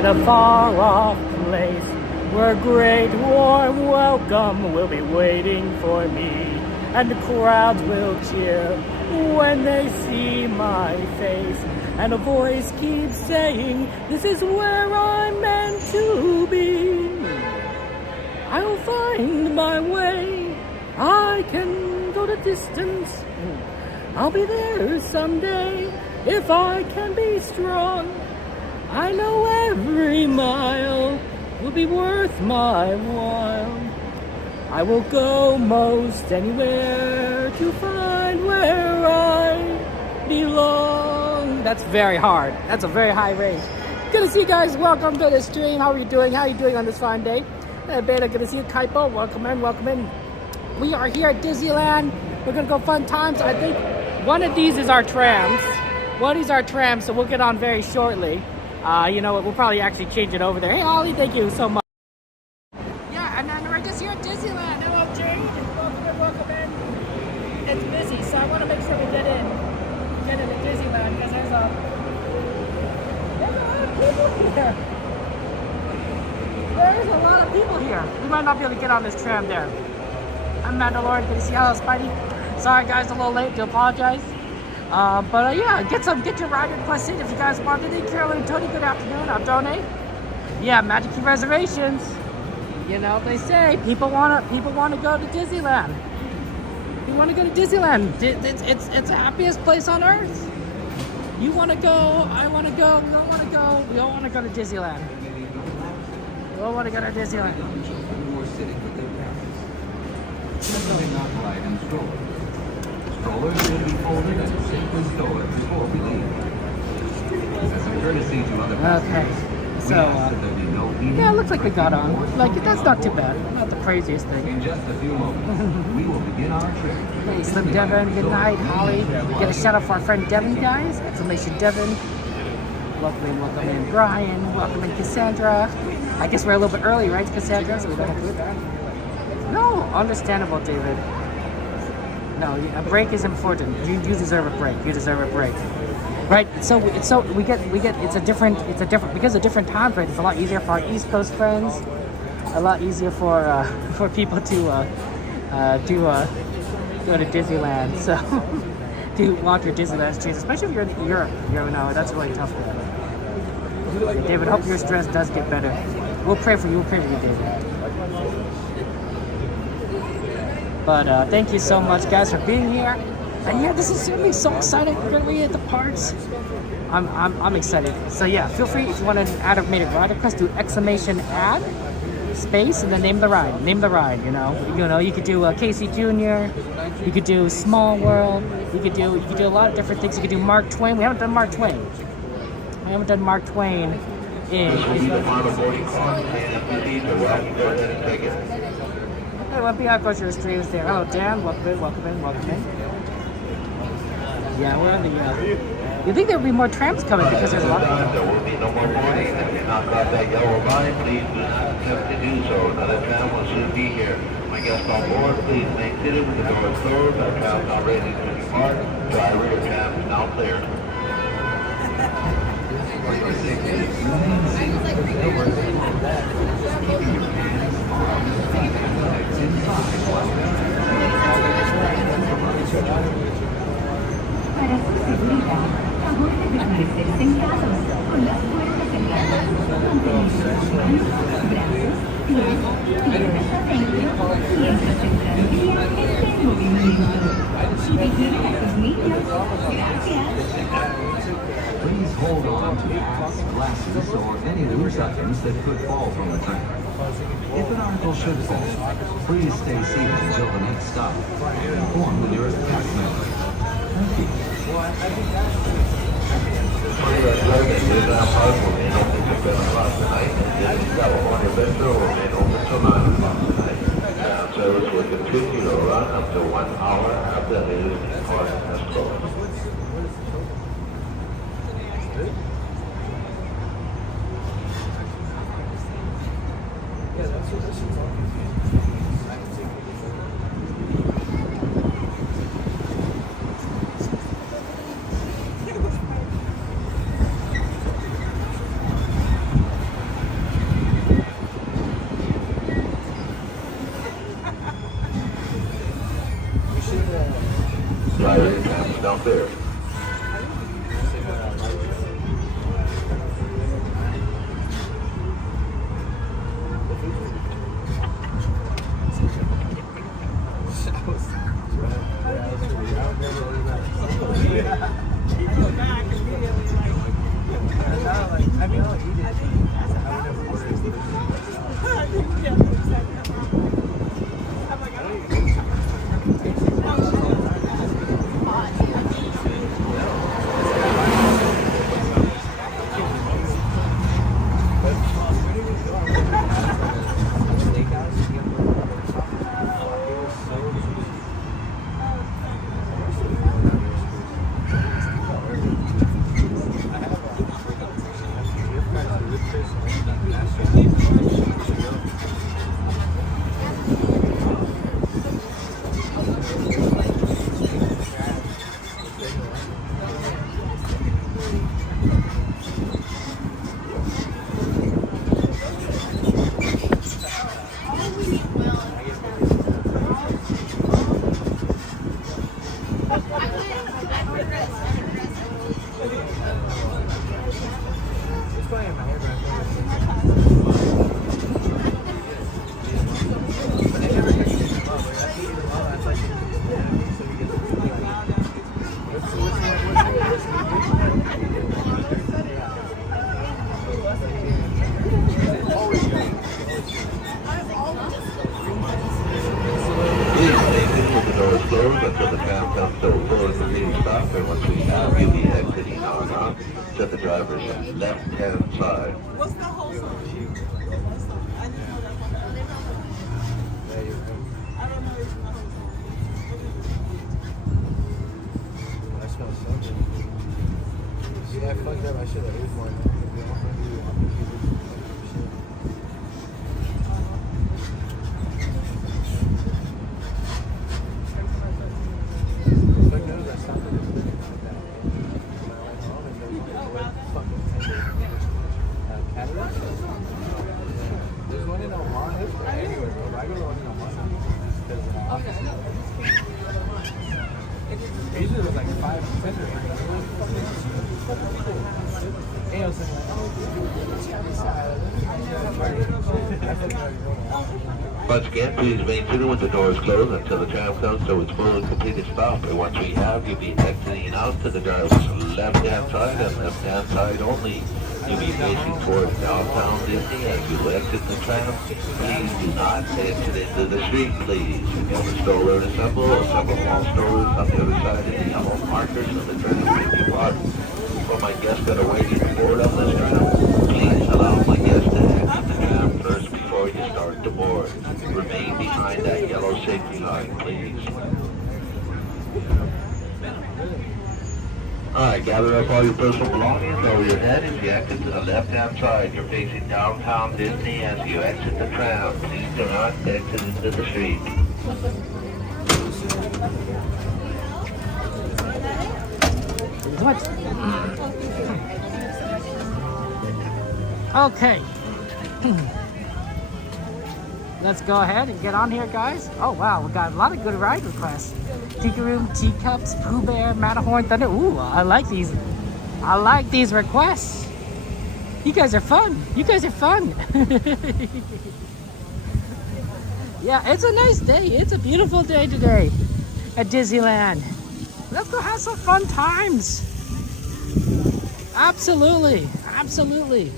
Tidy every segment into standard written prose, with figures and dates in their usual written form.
in a far-off place where a great warm welcome will be waiting for me, and the crowds will cheer when they see my face, and a voice keeps saying, "This is where I'm meant to be." I'll find my way, I can go the distance, I'll be there someday if I can be strong. I know every mile will be worth my while. I will go most anywhere to find where I belong. That's very hard. That's a very high range. Good to see you guys. Welcome to the stream. How are you doing? How are you doing on this fine day? Beta, good to see you. Kaipo, welcome in, welcome in. We are here at Disneyland. We're gonna go fun times. I think one of these is our trams. One of these are our trams, so we'll get on very shortly. You know what, we'll probably actually change it over there. Hey, Ollie, thank you so much. Yeah, and then we're just here at Disneyland. Hello, Jade. Welcome in, welcome in. It's busy, so I want to make sure we get into Disneyland because there's a lot of people here. There's a lot of people here. We might not be able to get on this tram there. I'm Mandalorian. Good to see you. Hello, Spidey. Sorry, guys, a little late. Do apologize. Yeah, get your ride requests in if you guys want. Hey, Carolyn and Tony, good afternoon. I'm Donate. Yeah, Magic Key reservations. You know, they say people wanna go to Disneyland. You wanna go to Disneyland. It's the happiest place on earth. You wanna go, I wanna go, we all wanna go. We all wanna go to Disneyland. We all wanna go to Disneyland. Strollers should be folded and safely stored before we leave. As a courtesy to other passengers, So, yeah, it looks like we got on. Like, that's not too bad. Not the craziest thing. In just a few moments, we will begin our trip. Hey, Slim Devin, good night. Holly, get a shout out for our friend Devin, guys. Exclamation Devin. Welcome in Brian. Welcome in Cassandra. I guess we're a little bit early, right, Cassandra? So we don't have to do that. No, understandable, David. No, a break is important. You deserve a break. You deserve a break. Right, we get it's a different because of different time frames. It's a lot easier for our East Coast friends, a lot easier for people to go to Disneyland. So to walk your Disneyland streets, especially if you're in Europe, you know that's really tough. David, hope your stress does get better. We'll pray for you. We'll pray for you, David. But thank you so much, guys, for being here. And yeah, this is certainly so exciting. We're gonna be at the parks. I'm excited. So yeah, feel free if you want to add a made a ride request, do exclamation add space and then name the ride. Name the ride. You know, you could do Casey Jr. You could do Small World. You could do a lot of different things. You could do Mark Twain. We haven't done Mark Twain. In. Hey, let me out go to your streams there. Hello, Dan. Welcome in. Yeah, we're on the. You think there will be more trams coming because there's a lot of them. There will be no more boarding. If you're not got that yellow line, please do not attempt to do so. Another tram will soon be here. My guests on board, please make it with the doors closed. Our tram now ready to depart. Dry rear tram is now clear. Para su seguridad, favor de permanecer sentados con las puertas cerradas, manteniendo las manos, brazos, pies y piernas adentro mientras el tranvía esté en movimiento. Vigilen a sus niños. Gracias. Please hold on to hats, glasses, or any loose items that could fall from the train. If an article should fall, please stay seated until the next stop and inform the nearest cast member. Thank you. Disneyland Park will remain open till 7 o'clock tonight, and Disney California Metro will remain open till 9 o'clock tonight. Tram service will continue to run up to 1 hour after the Disney Park has closed. Until the tram comes to a full and completed stop, and once we have you be exiting on to the driver's left-hand side. What's the whole song? I just know that one. I don't know it's the whole song. I smell something. Yeah, I fucked up. I should have ate one. There's one in Oman. Anywhere, bro. I go to one in Oman. Asia was like 5 cents. Once again, please remain seated with the doors closed until the tram comes to its full and completed stop. And once we have, you'll be exiting out to the driver's left-hand side and left-hand side only. You'll be facing towards downtown Disney as you exit the tram. Please do not exit into the street, please. If you have a stroller to assemble or several small strollers on the other side of the yellow markers of the tram may be blocked. For my guests that are waiting to board on this tram, please allow my guests to exit the tram first before you start to board. Remain behind that yellow safety line, please. Alright, gather up all your personal belongings over your head as you exit to the left-hand side. You're facing downtown Disney as you exit the tram. Please do not exit into the street. What? Okay. Let's go ahead and get on here, guys. Oh, wow. We got a lot of good ride requests. Tiki Room, Teacups, Pooh Bear, Matterhorn, Thunder. Ooh, I like these. I like these requests. You guys are fun. You guys are fun. Yeah, it's a nice day. It's a beautiful day today at Disneyland. Let's go have some fun times. Absolutely. Absolutely.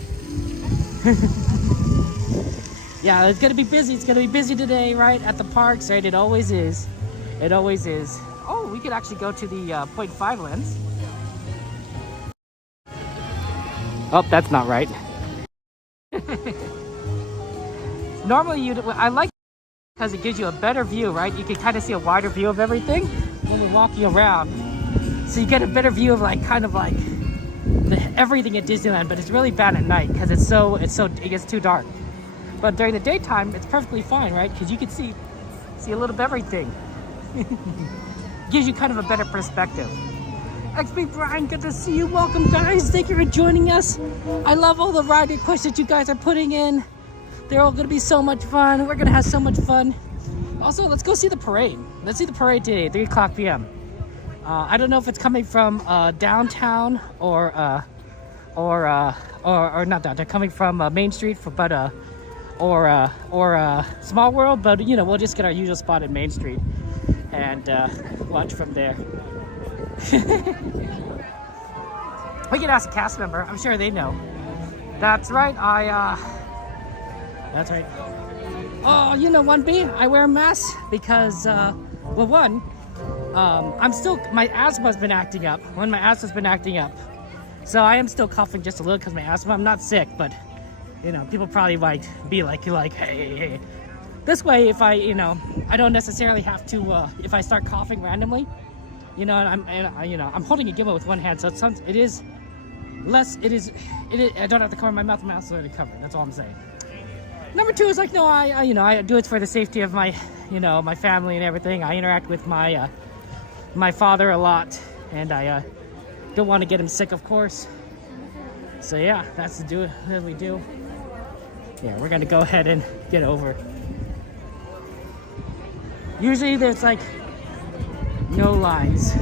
Yeah, it's gonna be busy. It's gonna be busy today, right? At the parks, right? It always is. It always is. Oh, we could actually go to the 0.5 lens. Oh, that's not right. Normally, I like because it gives you a better view, right? You can kind of see a wider view of everything when we're walking around. So you get a better view of everything at Disneyland, but it's really bad at night because it gets too dark. But during the daytime, it's perfectly fine, right? Because you can see a little bit of everything. Gives you kind of a better perspective. XB Brian, good to see you. Welcome, guys. Thank you for joining us. I love all the ride requests that you guys are putting in. They're all going to be so much fun. We're going to have so much fun. Also, let's go see the parade. Let's see the parade today, 3 o'clock p.m. I don't know if it's coming from downtown or not downtown. Coming from Main Street, or Small World, but you know, we'll just get our usual spot at Main Street and watch from there. We can ask a cast member. I'm sure they know. That's right. That's right. Oh, you know, 1B, I wear a mask because, well, one, my asthma's been acting up. My asthma's been acting up. So I am still coughing just a little because my asthma. I'm not sick, but, you know, people probably might be like, hey. This way, if I, you know, I don't necessarily have to, if I start coughing randomly, you know, I'm holding a gimbal with one hand, so I don't have to cover my mouth and mouth already covered. That's all I'm saying. Number two is like, no, I do it for the safety of my, you know, my family and everything. I interact with my, my father a lot, and I, don't want to get him sick, of course. So yeah, that's what we do. Yeah, we're gonna go ahead and get over. Usually there's like no lines.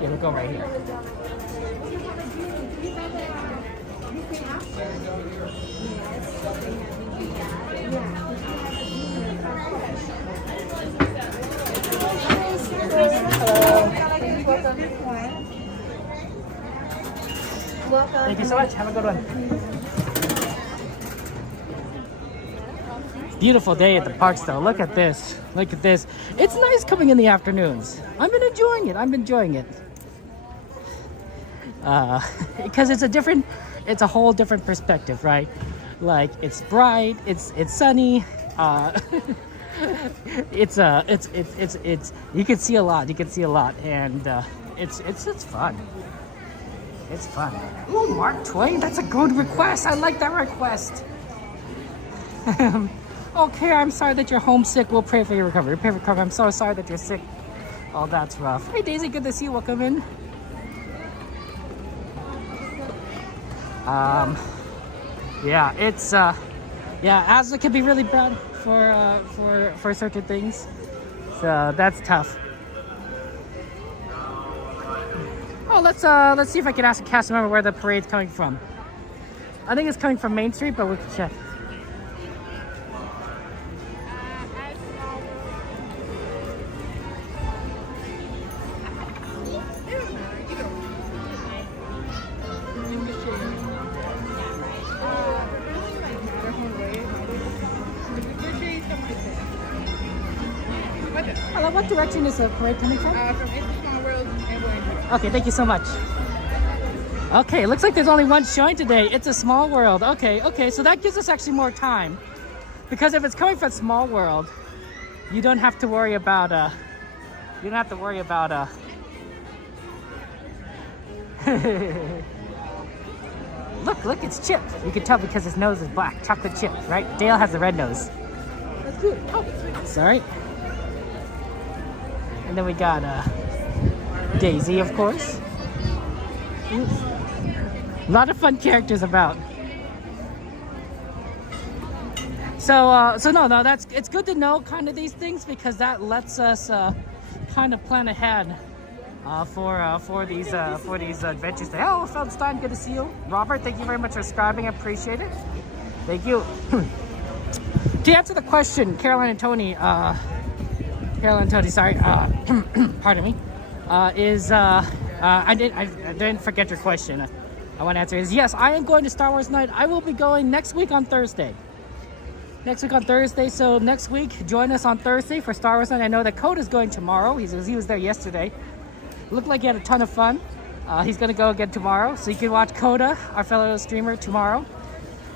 Yeah, we'll go right here. Thank you so much. Have a good one. Beautiful day at the parks though. Look at this. Look at this. It's nice coming in the afternoons. I've been enjoying it. Because it's a whole different perspective, right? Like it's bright, it's sunny, it's you can see a lot, and it's fun. It's fun. Oh, Mark Twain, that's a good request. I like that request. Okay, I'm sorry that you're homesick. We'll pray for your recovery. I'm so sorry that you're sick. Oh, that's rough. Hey, Daisy, good to see you. Welcome in. Yeah, it's asthma can be really bad for certain things. So that's tough. Oh, let's see if I can ask a cast member where the parade's coming from. I think it's coming from Main Street, but we can check. Hello, what direction is the parade coming from? From Small World and Wayne. Okay, thank you so much. Okay, it looks like there's only one showing today. It's a Small World. Okay, so that gives us actually more time. Because if it's coming from Small World, you don't have to worry about, Look, it's Chip. You can tell because his nose is black. Chocolate chip, right? Dale has the red nose. That's good. Oh, sorry. And then we got Daisy, of course. Oops. A lot of fun characters about. So no, it's good to know kind of these things because that lets us kind of plan ahead for these adventures. Oh, Feldstein, good to see you. Robert, thank you very much for subscribing. I appreciate it. Thank you. To answer the question, Caroline and Tony, sorry, pardon me, I didn't forget your question. I want to answer is yes, I am going to Star Wars Night. I will be going next week on Thursday. So next week, join us on Thursday for Star Wars Night. I know that Coda's going tomorrow. He was there yesterday. Looked like he had a ton of fun. He's going to go again tomorrow. So you can watch Coda, our fellow streamer, tomorrow.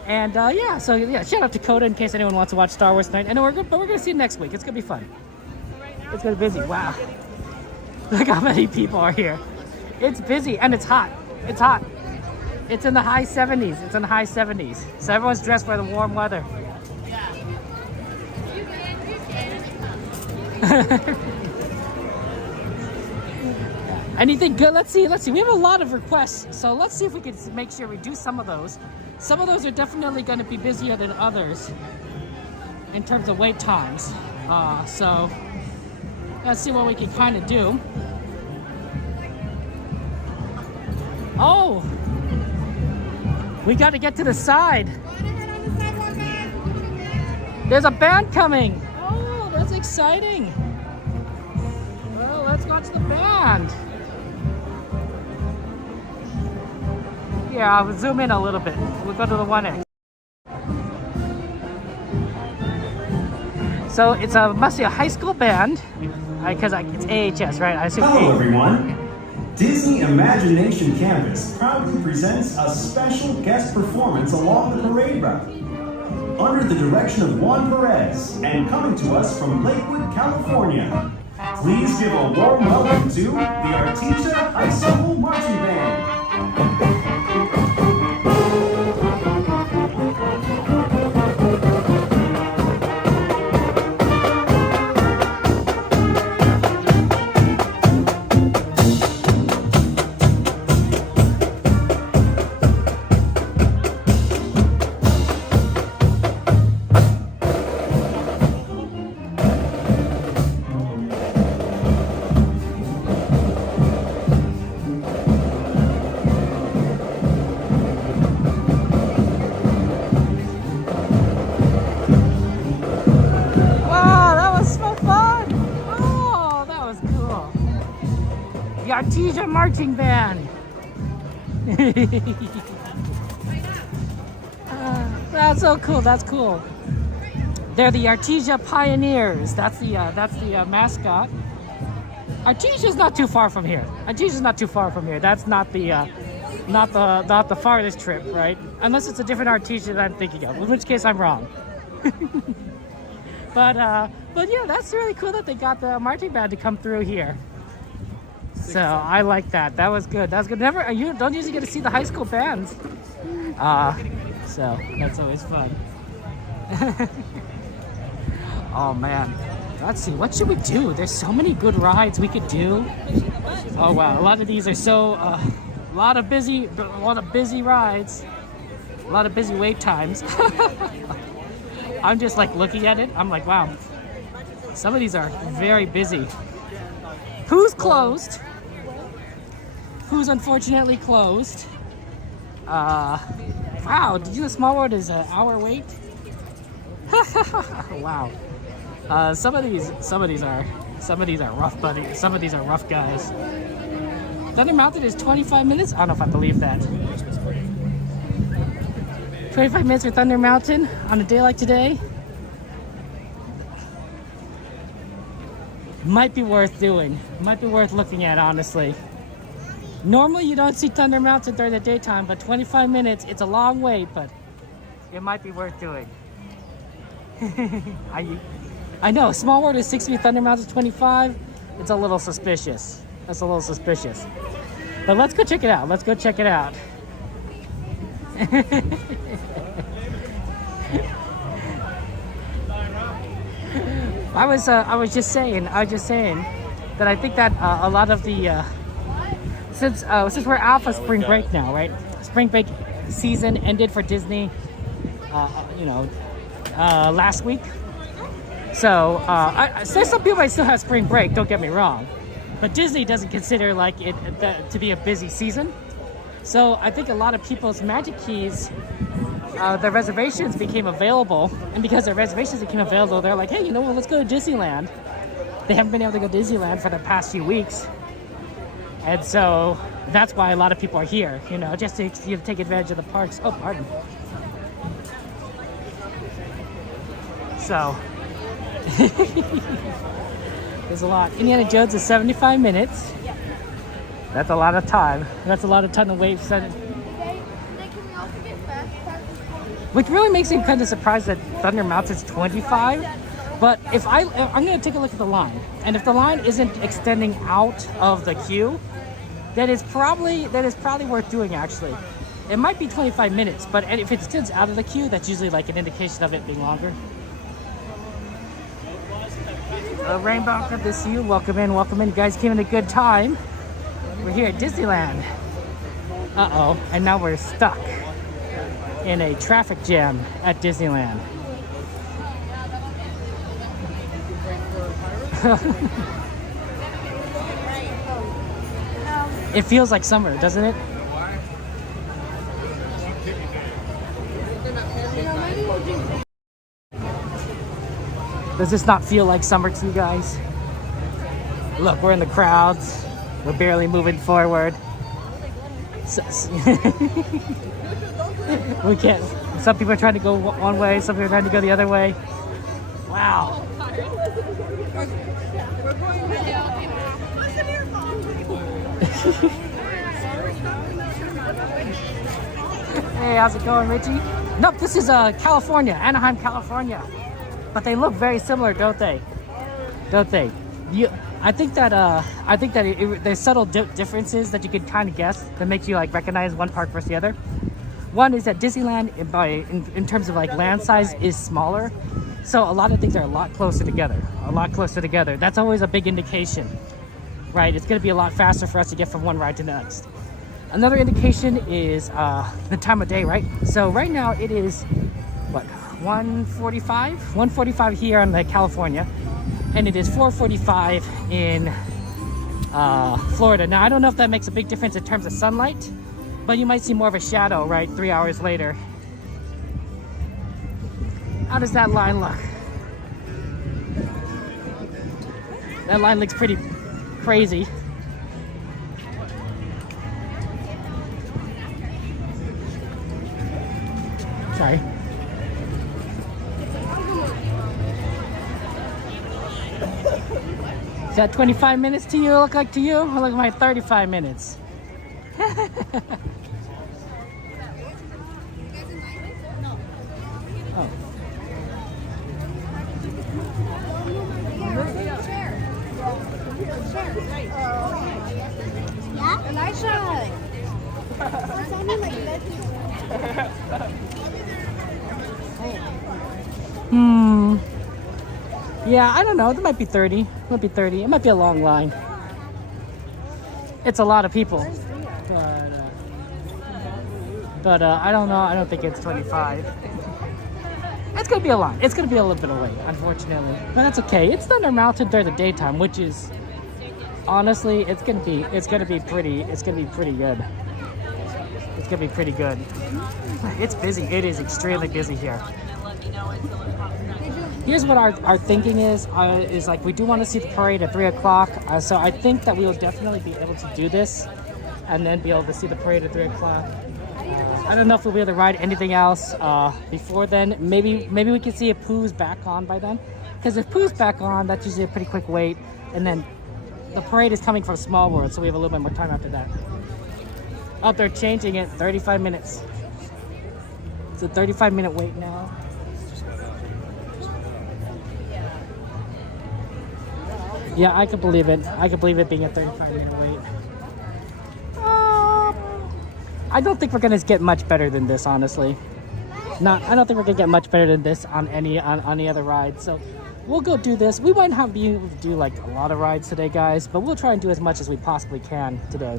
And shout out to Coda in case anyone wants to watch Star Wars Night. But we're going to see you next week. It's going to be fun. It's going to be busy. Wow. Look how many people are here. It's busy and it's hot. It's in the high 70s. So everyone's dressed for the warm weather. Anything good? Let's see. We have a lot of requests. So let's see if we can make sure we do some of those. Some of those are definitely going to be busier than others in terms of wait times. So let's see what we can kind of do. Oh, we got to get to the side. There's a band coming. Oh, that's exciting. Well, let's watch the band. Here, I'll zoom in a little bit. We'll go to the 1X. So it's must be a high school band, because it's AHS, right? I assume. Hello, everyone. Disney Imagination Campus proudly presents a special guest performance along the parade route. Under the direction of Juan Perez and coming to us from Lakewood, California. Please give a warm welcome to the Artesia High School Marching Band. The Artesia Marching Band. That's so cool. That's cool. They're the Artesia Pioneers. That's the mascot. Artesia's not too far from here. Artesia's not too far from here. That's not the farthest trip, right? Unless it's a different Artesia that I'm thinking of, in which case I'm wrong. But yeah, that's really cool that they got the marching band to come through here. So I like that. That was good. That was good. You don't usually get to see the high school bands. So that's always fun. Oh man. Let's see, what should we do? There's so many good rides we could do. Oh wow, a lot of these are so a lot of busy rides. A lot of busy wait times. I'm just like looking at it. I'm like, wow. Some of these are very busy. Pooh's closed. Pooh's unfortunately closed. Wow, did you know Small World is an hour wait? Wow. Some of these are rough, buddy. Some of these are rough guys. Thunder Mountain is 25 minutes. I don't know if I believe that. 25 minutes for Thunder Mountain on a day like today. Might be worth doing. Might be worth looking at, honestly. Normally you don't see Thunder Mountain during the daytime, but 25 minutes, it's a long wait, but it might be worth doing. I know, Small World is 60, Thunder Mountain is 25. It's a little suspicious. That's a little suspicious. But let's go check it out. Let's go check it out. I was just saying that I think that a lot of the since we're out of spring break now, right? Spring break season ended for Disney, last week. So there's some people might still have spring break. Don't get me wrong, but Disney doesn't consider like it to be a busy season. So I think a lot of people's Magic Keys, their reservations became available, and because their reservations became available, they're like, hey, you know what? Let's go to Disneyland. They haven't been able to go to Disneyland for the past few weeks, and so that's why a lot of people are here. Just to take advantage of the parks. Oh, pardon. So. There's a lot. Indiana Jones is 75 minutes. That's a lot of time. That's a lot of time to wait. Which really makes me kind of surprised that Thunder Mountain's 25. But I'm going to take a look at the line, and if the line isn't extending out of the queue, that is probably worth doing. Actually, it might be 25 minutes, but if it extends out of the queue, that's usually like an indication of it being longer. Rainbow, good to see you. Welcome in, welcome in. You guys came in a good time. We're here at Disneyland. Uh-oh, and now we're stuck in a traffic jam at Disneyland. It feels like summer, doesn't it? Does this not feel like summer to you guys? Look, we're in the crowds. We're barely moving forward. We can't. Some people are trying to go one way, some people are trying to go the other way. Wow. Hey, how's it going, Richie? Nope, this is California, Anaheim, California. But they look very similar, don't they? Don't they? I think that there's subtle differences that you can kind of guess that makes you like recognize one park versus the other. One is that Disneyland, in terms of like land size, is smaller, so a lot of things are a lot closer together. A lot closer together. That's always a big indication, right? It's going to be a lot faster for us to get from one ride to the next. Another indication is the time of day, right? So right now it is what, 1:45? 1:45 here on California, and it is 4:45 in Florida. Now I don't know if that makes a big difference in terms of sunlight, but you might see more of a shadow, right, 3 hours later. How does that line look? That line looks pretty crazy. Sorry. Is that 25 minutes to you look like to you? Or look like my 35 minutes? Oh. Yeah? Elisha! Yeah, I don't know. It might be 30. It might be 30. It might be a long line. It's a lot of people. But I don't know. I don't think it's 25. It's gonna be a lot. It's gonna be a little bit of late, unfortunately. But that's okay. It's Thunder Mountain during the daytime, which is honestly, it's gonna be pretty good. It's gonna be pretty good. It's busy. It is extremely busy here. Here's what our thinking is like we do want to see the parade at 3 o'clock. So I think that we will definitely be able to do this and then be able to see the parade at 3 o'clock. I don't know if we'll be able to ride anything else before then. Maybe we can see if Pooh's back on by then. Because if Pooh's back on, that's usually a pretty quick wait. And then the parade is coming from Small World, so we have a little bit more time after that. Oh, they're changing it. 35 minutes. It's a 35-minute wait now. Yeah, I could believe it. I could believe it being a 35-minute wait. I don't think we're gonna get much better than this, honestly. I don't think we're gonna get much better than this on any other ride. So we'll go do this. We might not be able to do like a lot of rides today, guys, but we'll try and do as much as we possibly can today.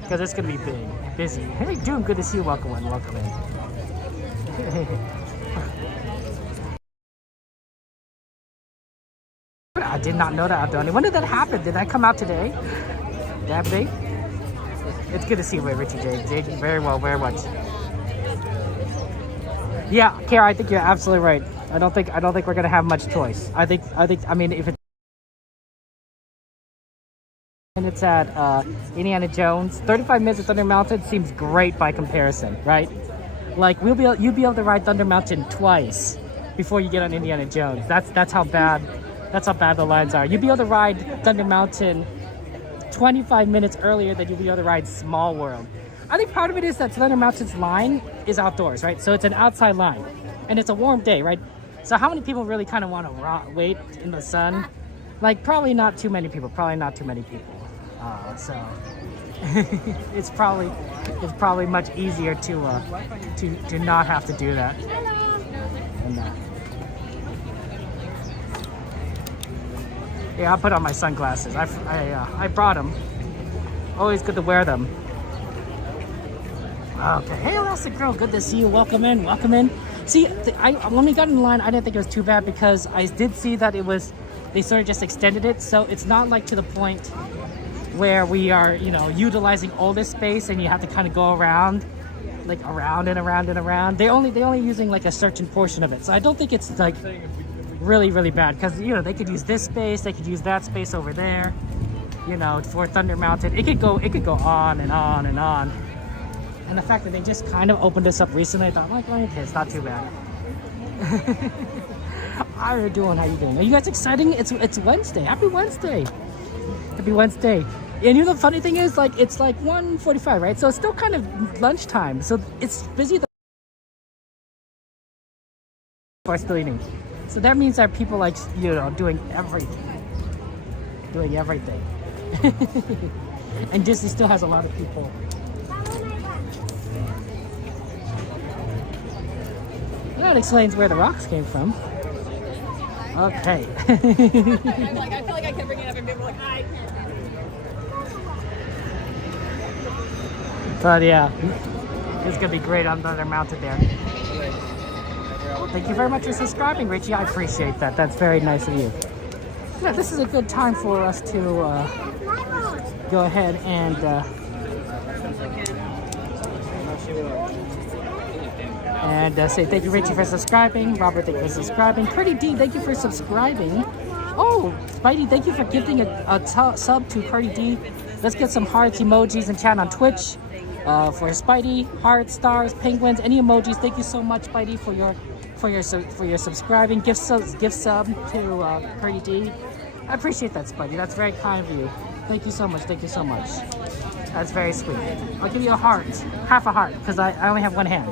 Because it's gonna be busy. Hey, doing good to see you. Welcome in. Welcome in. I did not know that, Abdoni. When did that happen? Did that come out today? That date? It's good to see you, Richie J. Very well, very much. Yeah, Kara, I think you're absolutely right. I don't think we're gonna have much choice. I mean, if it's at Indiana Jones, 35 minutes of Thunder Mountain seems great by comparison, right? Like you'd be able to ride Thunder Mountain twice before you get on Indiana Jones. That's how bad the lines are. You'd be able to ride Thunder Mountain 25 minutes earlier than you'd be able to ride Small World. I think part of it is that Thunder Mountain's line is outdoors, right? So it's an outside line, and it's a warm day, right? So how many people really kind of want to wait in the sun? Like probably not too many people. So it's probably much easier to not have to do that. Yeah, I'll put on my sunglasses. I brought them. Always good to wear them. Okay, hey Elastic Girl, good to see you. Welcome in, welcome in. See, when we got in line, I didn't think it was too bad because I did see that they sort of just extended it, so it's not like to the point where we are, utilizing all this space and you have to kind of go around, like around and around and around. They only using like a certain portion of it, so I don't think it's like really, really bad because they could use this space, they could use that space over there. you know, for Thunder Mountain. It could go on and on and on. And the fact that they just kind of opened this up recently, I thought, like, okay, it's not too bad. How are you doing? How you doing? Are you guys excited? It's Wednesday. Happy Wednesday. Happy Wednesday. And you know the funny thing is, like, it's like 1:45, right? So it's still kind of lunchtime. So it's busy. Are still eating. So that means that people, like, you know, doing everything. Doing everything. And Disney still has a lot of people. That explains where the rocks came from. Okay. I feel like I can bring it up and people are like, I can't. But yeah, it's gonna be great on Thunder Mountain there. Thank you very much for subscribing, Richie. I appreciate that. That's very nice of you. Yeah, this is a good time for us to go ahead and say thank you, Richie, for subscribing. Robert, thank you for subscribing. Pretty D, thank you for subscribing. Oh, Spidey, thank you for gifting a sub to Pretty D. Let's get some hearts, emojis, and chat on Twitch. For Spidey, hearts, stars, penguins, any emojis. Thank you so much, Spidey, for your subscribing. Gift sub to Pretty D. I appreciate that, Spidey. That's very kind of you. Thank you so much. Thank you so much. That's very sweet. I'll give you a heart, half a heart, because I only have one hand.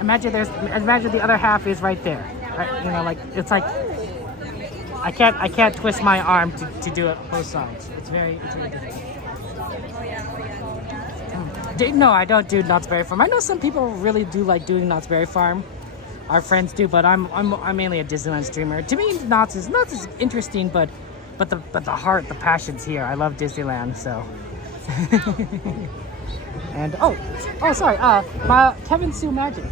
Imagine the other half is right there. Right? You know, like it's like I can't twist my arm to do it both sides. It's very difficult. No, I don't do Knott's Berry Farm. I know some people really do like doing Knott's Berry Farm. Our friends do, but I'm mainly a Disneyland streamer. To me, Knott's is interesting, but the heart, the passion's here. I love Disneyland, so. And sorry, my Kevin Sue Magic.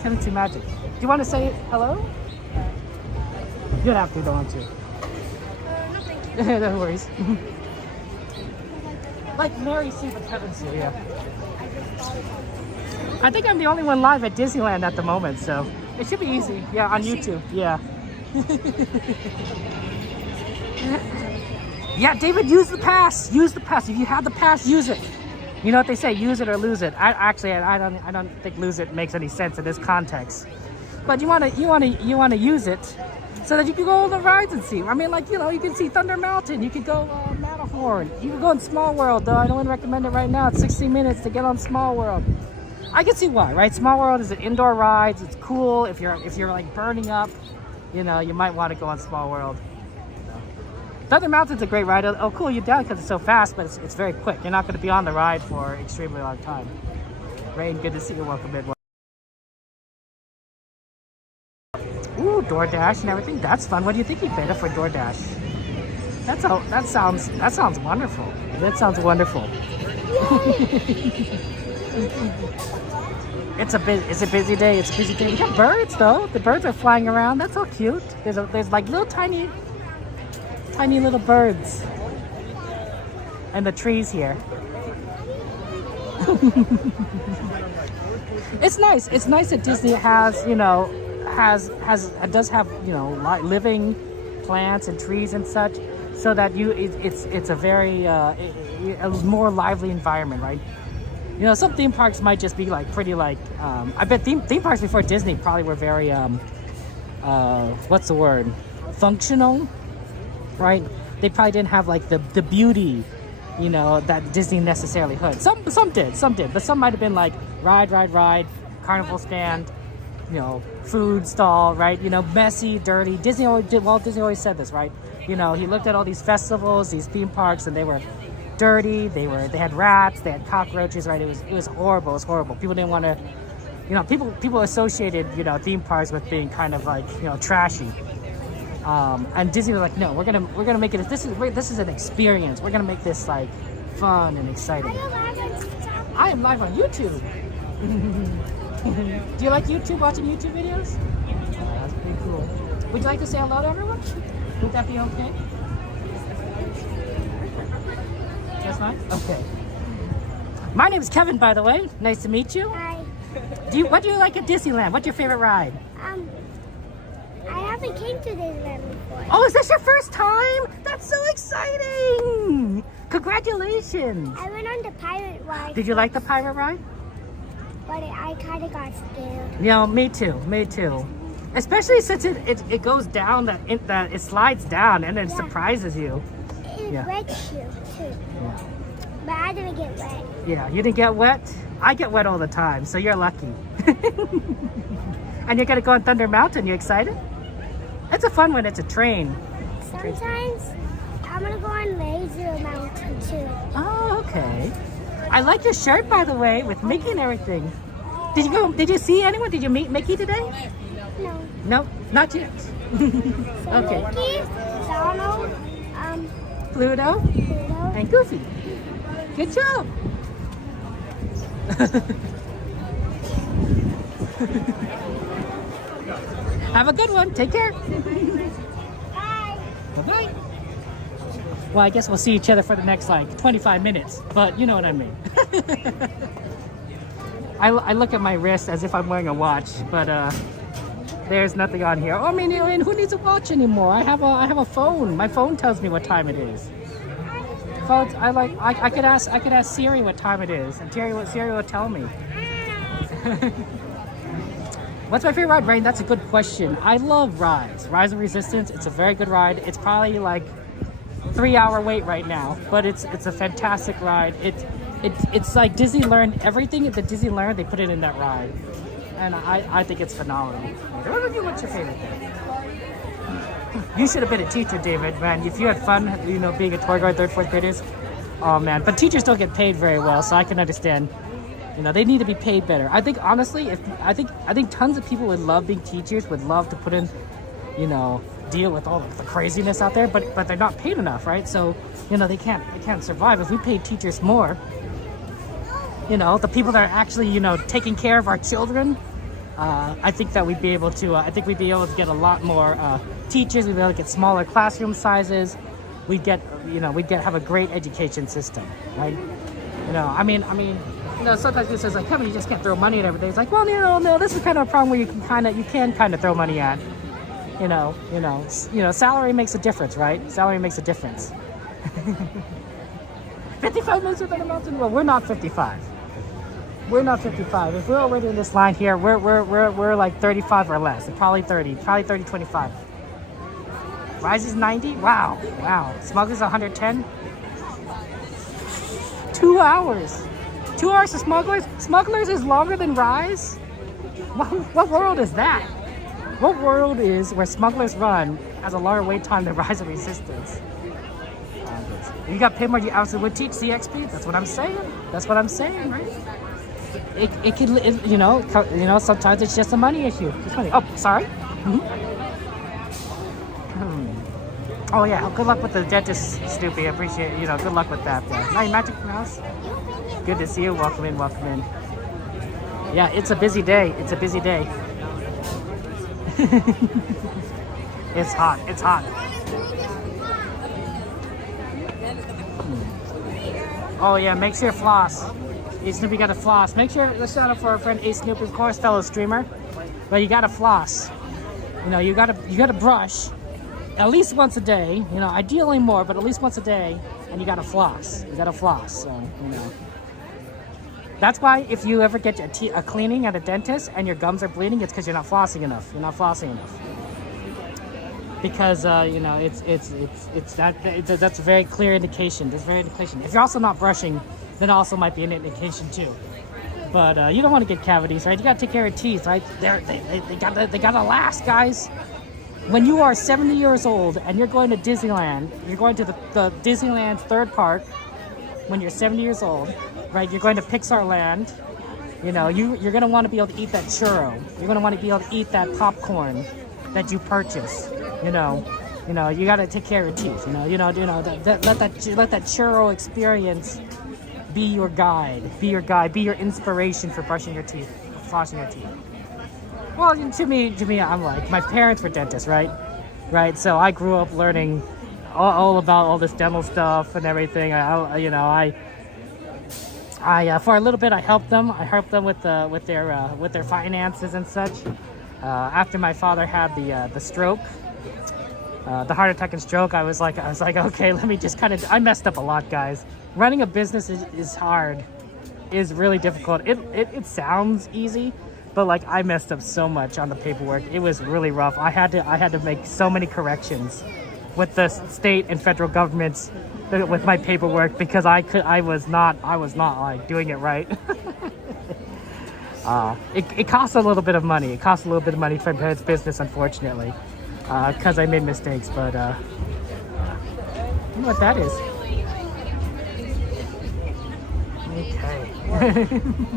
Kevin Sue Magic. Do you want to say hello? You don't have to, don't want to. No, thank you. No worries. Like Mary Sue, but Kevin Sue, yeah. I think I'm the only one live at Disneyland at the moment, so it should be easy. Yeah, on YouTube. Yeah. Yeah, David, use the pass. Use the pass. If you have the pass, use it. You know what they say, use it or lose it. I don't think lose it makes any sense in this context. But you wanna use it so that you can go on the rides and see. I mean, like, you know, you can see Thunder Mountain. You could go Matterhorn. You can go in Small World, though. I don't recommend it right now. It's 60 minutes to get on Small World. I can see why, right? Small World is an indoor ride. It's cool. If you're like burning up, you know, you might want to go on Small World. Thunder Mountain's a great ride. It'll cool you down because it's so fast, but it's very quick. You're not going to be on the ride for an extremely long time. Rain, good to see you. Welcome in. Ooh, DoorDash and everything. That's fun. What do you think, Beta, for DoorDash? That sounds wonderful. That sounds wonderful. It's a busy day. It's a busy day. We got birds though. The birds are flying around. That's all cute. There's like little tiny little birds. And the trees here. It's nice. It's nice that Disney has, you know, does have, you know, living plants and trees and such, so that it's a very a more lively environment, right? You know, some theme parks might just be like pretty like I bet theme parks before Disney probably were very what's the word, functional, right? They probably didn't have like the beauty, you know, that Disney necessarily had. Some did, but some might have been like ride, carnival stand, you know, food stall, right? You know, messy, dirty. Walt Disney always said this, right? You know, he looked at all these festivals, these theme parks, and they were dirty. They had rats, they had cockroaches, right? It was horrible. It was horrible. People didn't want to, you know, people associated, you know, theme parks with being kind of like, you know, trashy. And Disney was like, no, we're gonna make it. This is an experience. We're gonna make this like fun and exciting. I am live on YouTube. Do you like YouTube? Watching YouTube videos? Oh, that's pretty cool. Would you like to say hello to everyone? Would that be okay? That's fine. Okay. My name is Kevin, by the way. Nice to meet you. Hi. What do you like at Disneyland? What's your favorite ride? I never came to Disneyland before. Oh, is this your first time? That's so exciting! Congratulations! I went on the pirate ride. Did you like the pirate ride? But I kind of got scared. Yeah, me too. Especially since it goes down, that it slides down and then surprises you. It wets you too. Yeah. But I didn't get wet. Yeah, you didn't get wet? I get wet all the time, so you're lucky. And you're gonna go on Thunder Mountain, you excited? It's a fun one, it's a train. Sometimes I'm gonna go on Laser Mountain too. Oh, okay. I like your shirt, by the way, with Mickey and everything. Did you see anyone? Did you meet Mickey today? No. No, not yet. Okay. Mickey, Donald, Pluto, Pluto. and Goofy. Good job. Have a good one. Take care. Bye. Bye-bye. Well, I guess we'll see each other for the next, 25 minutes. But you know what I mean. I look at my wrist as if I'm wearing a watch, but there's nothing on here. Oh, I mean, who needs a watch anymore? I have a phone. My phone tells me what time it is. Phones, I could ask Siri what time it is, and Siri will tell me. What's my favorite ride, Rain? That's a good question. I love rides. Rise of Resistance, it's a very good ride. It's probably 3-hour wait right now, but it's a fantastic ride. It's like Disney learned everything that Disney learned, they put it in that ride. And I think it's phenomenal. What's your favorite thing? You should have been a teacher, David, man. If you had fun, being a tour guide, 3rd, 4th graders. Oh man, but teachers don't get paid very well, so I can understand. They need to be paid better. I think honestly, I think tons of people would love being teachers, would love to put in, deal with all the craziness out there, but they're not paid enough, right? So, they can't survive. If we paid teachers more, the people that are actually, taking care of our children, I think that we'd be able to. I think we'd be able to get a lot more teachers. We'd be able to get smaller classroom sizes. We'd have a great education system, right? Sometimes it says Kevin, you just can't throw money at everything. It's like, well, no, this is kind of a problem where you can kind of throw money at. Salary makes a difference, right? Salary makes a difference. 55 minutes within a mountain? Well, we're not 55. We're not 55. If we're already in this line here, we're like 35 or less. Probably 30, 25. Rise is 90? Wow. Smugglers 110? 2 hours. 2 hours to Smugglers? Smugglers is longer than Rise? What world is that? What world is where Smugglers Run has a longer wait time than Rise of Resistance? You got paid more, you absolutely would teach CXP? That's what I'm saying, right? It can, sometimes it's just a money issue. It's money. Oh, sorry. Oh yeah, good luck with the dentist, Snoopy. I appreciate it. Good luck with that. Night Magic Mouse. Good to see you. Welcome in. Yeah, it's a busy day. It's hot. Oh yeah, make sure floss. A Snoopy got to floss. Make sure, let's shout out for our friend A Snoopy, of course, fellow streamer. But you gotta floss. You gotta brush at least once a day. Ideally more, but at least once a day. And you gotta floss. So, That's why if you ever get a cleaning at a dentist and your gums are bleeding, it's because you're not flossing enough. Because that's a very clear indication. If you're also not brushing, then also might be an indication too. But you don't want to get cavities, right? You gotta take care of teeth, right? They gotta last, guys. When you are 70 years old and you're going to Disneyland, you're going to the Disneyland third park. When you're 70 years old, right? You're going to Pixar Land. You're gonna want to be able to eat that churro. You're gonna want to be able to eat that popcorn that you purchase. You gotta take care of your teeth. Let that churro experience be your guide. Be your inspiration for brushing your teeth, flossing your teeth. Well, to me, I'm like, my parents were dentists, right? So I grew up learning all about all this dental stuff and everything. I for a little bit I helped them. with their finances and such. After my father had the stroke, the heart attack and stroke, I was like, okay, let me just I messed up a lot, guys. Running a business is hard, is really difficult. It sounds easy, but like I messed up so much on the paperwork. It was really rough. I had to make so many corrections with the state and federal governments with my paperwork because I was not like doing it right. It costs a little bit of money. It costs a little bit of money for his business, unfortunately, because I made mistakes. But I don't know what that is. Okay.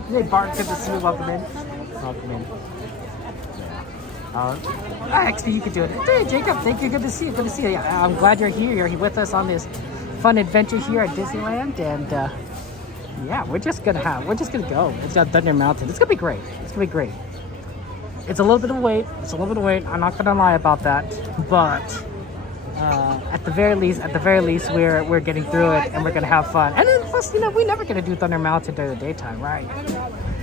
Hey, Bart, good to see you. Welcome in. Welcome in. Actually, you could do it. Hey, Jacob, thank you. Good to see you. Good to see you. I'm glad you're here. You're here with us on this fun adventure here at Disneyland, and yeah, we're just gonna go. It's at Thunder Mountain. It's gonna be great. It's gonna be great. It's a little bit of wait. I'm not gonna lie about that, but at the very least, we're getting through it, and we're gonna have fun. And then plus, we're never gonna do Thunder Mountain during the daytime, right?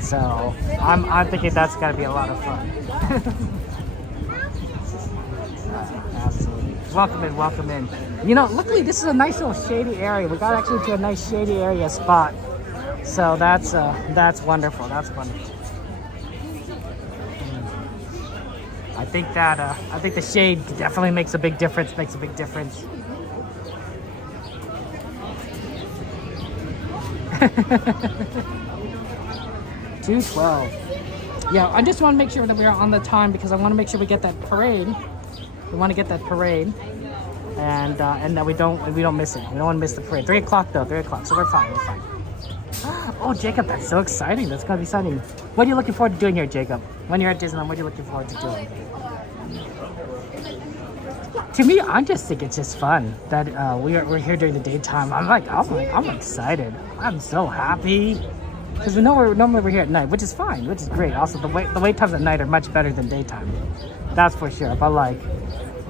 So I'm thinking that's gotta be a lot of fun. Absolutely. Welcome in. Luckily this is a nice little shady area. We got actually to a nice shady area spot. So that's wonderful. That's wonderful. I think the shade definitely makes a big difference. 2:12. Yeah, I just want to make sure that we're on the time because I want to make sure we get that parade. We want to get that parade, and that we don't miss it. We don't want to miss the parade. 3 o'clock though. 3 o'clock. So we're fine. Oh, Jacob, that's so exciting. That's gonna be exciting. What are you looking forward to doing here, Jacob? When you're at Disneyland, what are you looking forward to doing? To me, I just think it's just fun that we're here during the daytime. I'm excited. I'm so happy. Because normally we're here at night, which is fine, which is great. Also, the wait times at night are much better than daytime. That's for sure. But like,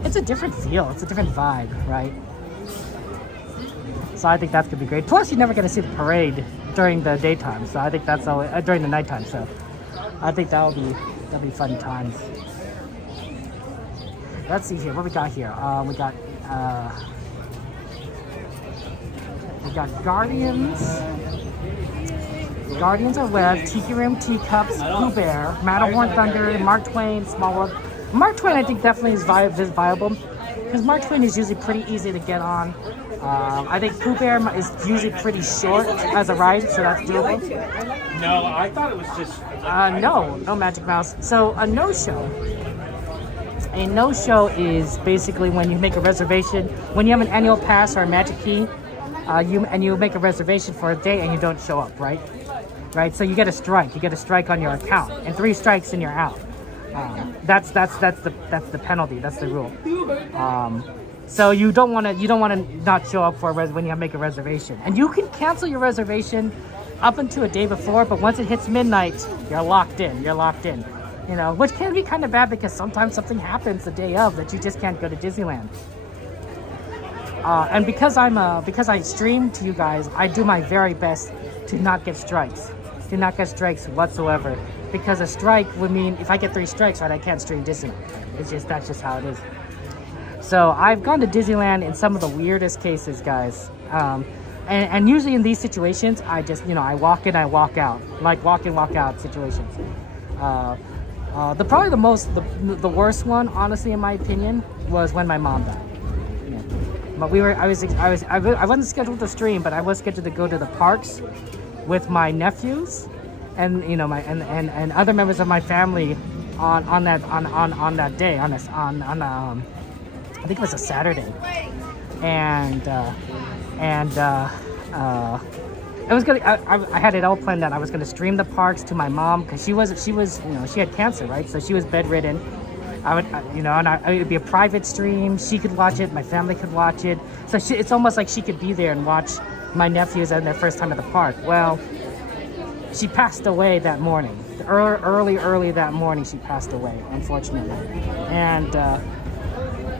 it's a different feel. It's a different vibe, right? So I think that's gonna be great. Plus, you're never gonna see the parade during the daytime. So I think that's all during the nighttime. So I think that'll be fun times. Let's see here. What we got here? We got Guardians of Web, Tiki Room, Teacups, Pooh Bear, Matterhorn Thunder, Mark Twain, Small World. Mark Twain, I think, definitely is viable because Mark Twain is usually pretty easy to get on. I think Pooh Bear is usually pretty short as a ride, so that's doable. No, I thought it was just... No Magic Mouse. So a no-show. A no-show is basically when you make a reservation, when you have an annual pass or a magic key, you make a reservation for a day and you don't show up, right? Right, so you get a strike. You get a strike on your account, and 3 strikes and you're out. That's the penalty. That's the rule. So you don't want to not show up when you make a reservation, and you can cancel your reservation up until a day before. But once it hits midnight, you're locked in. Which can be kind of bad because sometimes something happens the day of that you just can't go to Disneyland. And because I stream to you guys, I do my very best to not get strikes. To not get strikes whatsoever. Because a strike would mean if I get 3 strikes, right, I can't stream Disneyland. That's just how it is. So I've gone to Disneyland in some of the weirdest cases, guys. And usually in these situations, I just, I walk in, I walk out. Like walk in, walk out situations. Probably the worst one, honestly, in my opinion, was when my mom died. But I wasn't scheduled to stream, but I was scheduled to go to the parks with my nephews and and other members of my family on that day I think it was a Saturday, and it was gonna I had it all planned out. I was gonna stream the parks to my mom because she had cancer, right? So she was bedridden. It would be a private stream. She could watch it. My family could watch it. So it's almost like she could be there and watch my nephews at their first time at the park. Well, she passed away that morning. Early that morning, she passed away, unfortunately.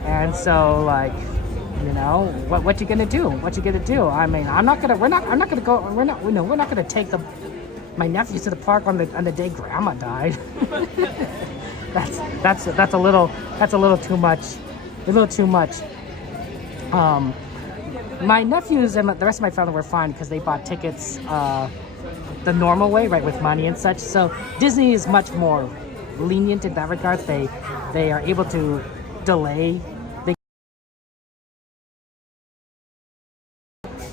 And so, like, what you gonna do? What you gonna do? I mean, we're not gonna take my nephews to the park on the day Grandma died. that's a little too much. A little too much. My nephews and the rest of my family were fine because they bought tickets the normal way, right, with money and such. So Disney is much more lenient in that regard. They are able to delay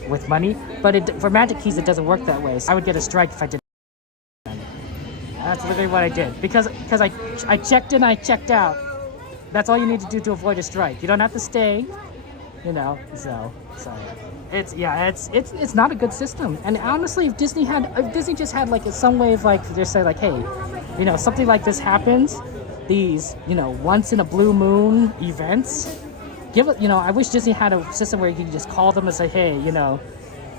with money, but for Magic Keys it doesn't work that way. So I would get a strike if I did. That's literally what I did because I checked in, I checked out. That's all you need to do to avoid a strike. You don't have to stay, you know. So it's not a good system. And honestly, if Disney just had like some way of like just say like, hey, you know, something like this happens, these, you know, once in a blue moon events. Give it, you know, I wish Disney had a system where you could just call them and say, hey, you know,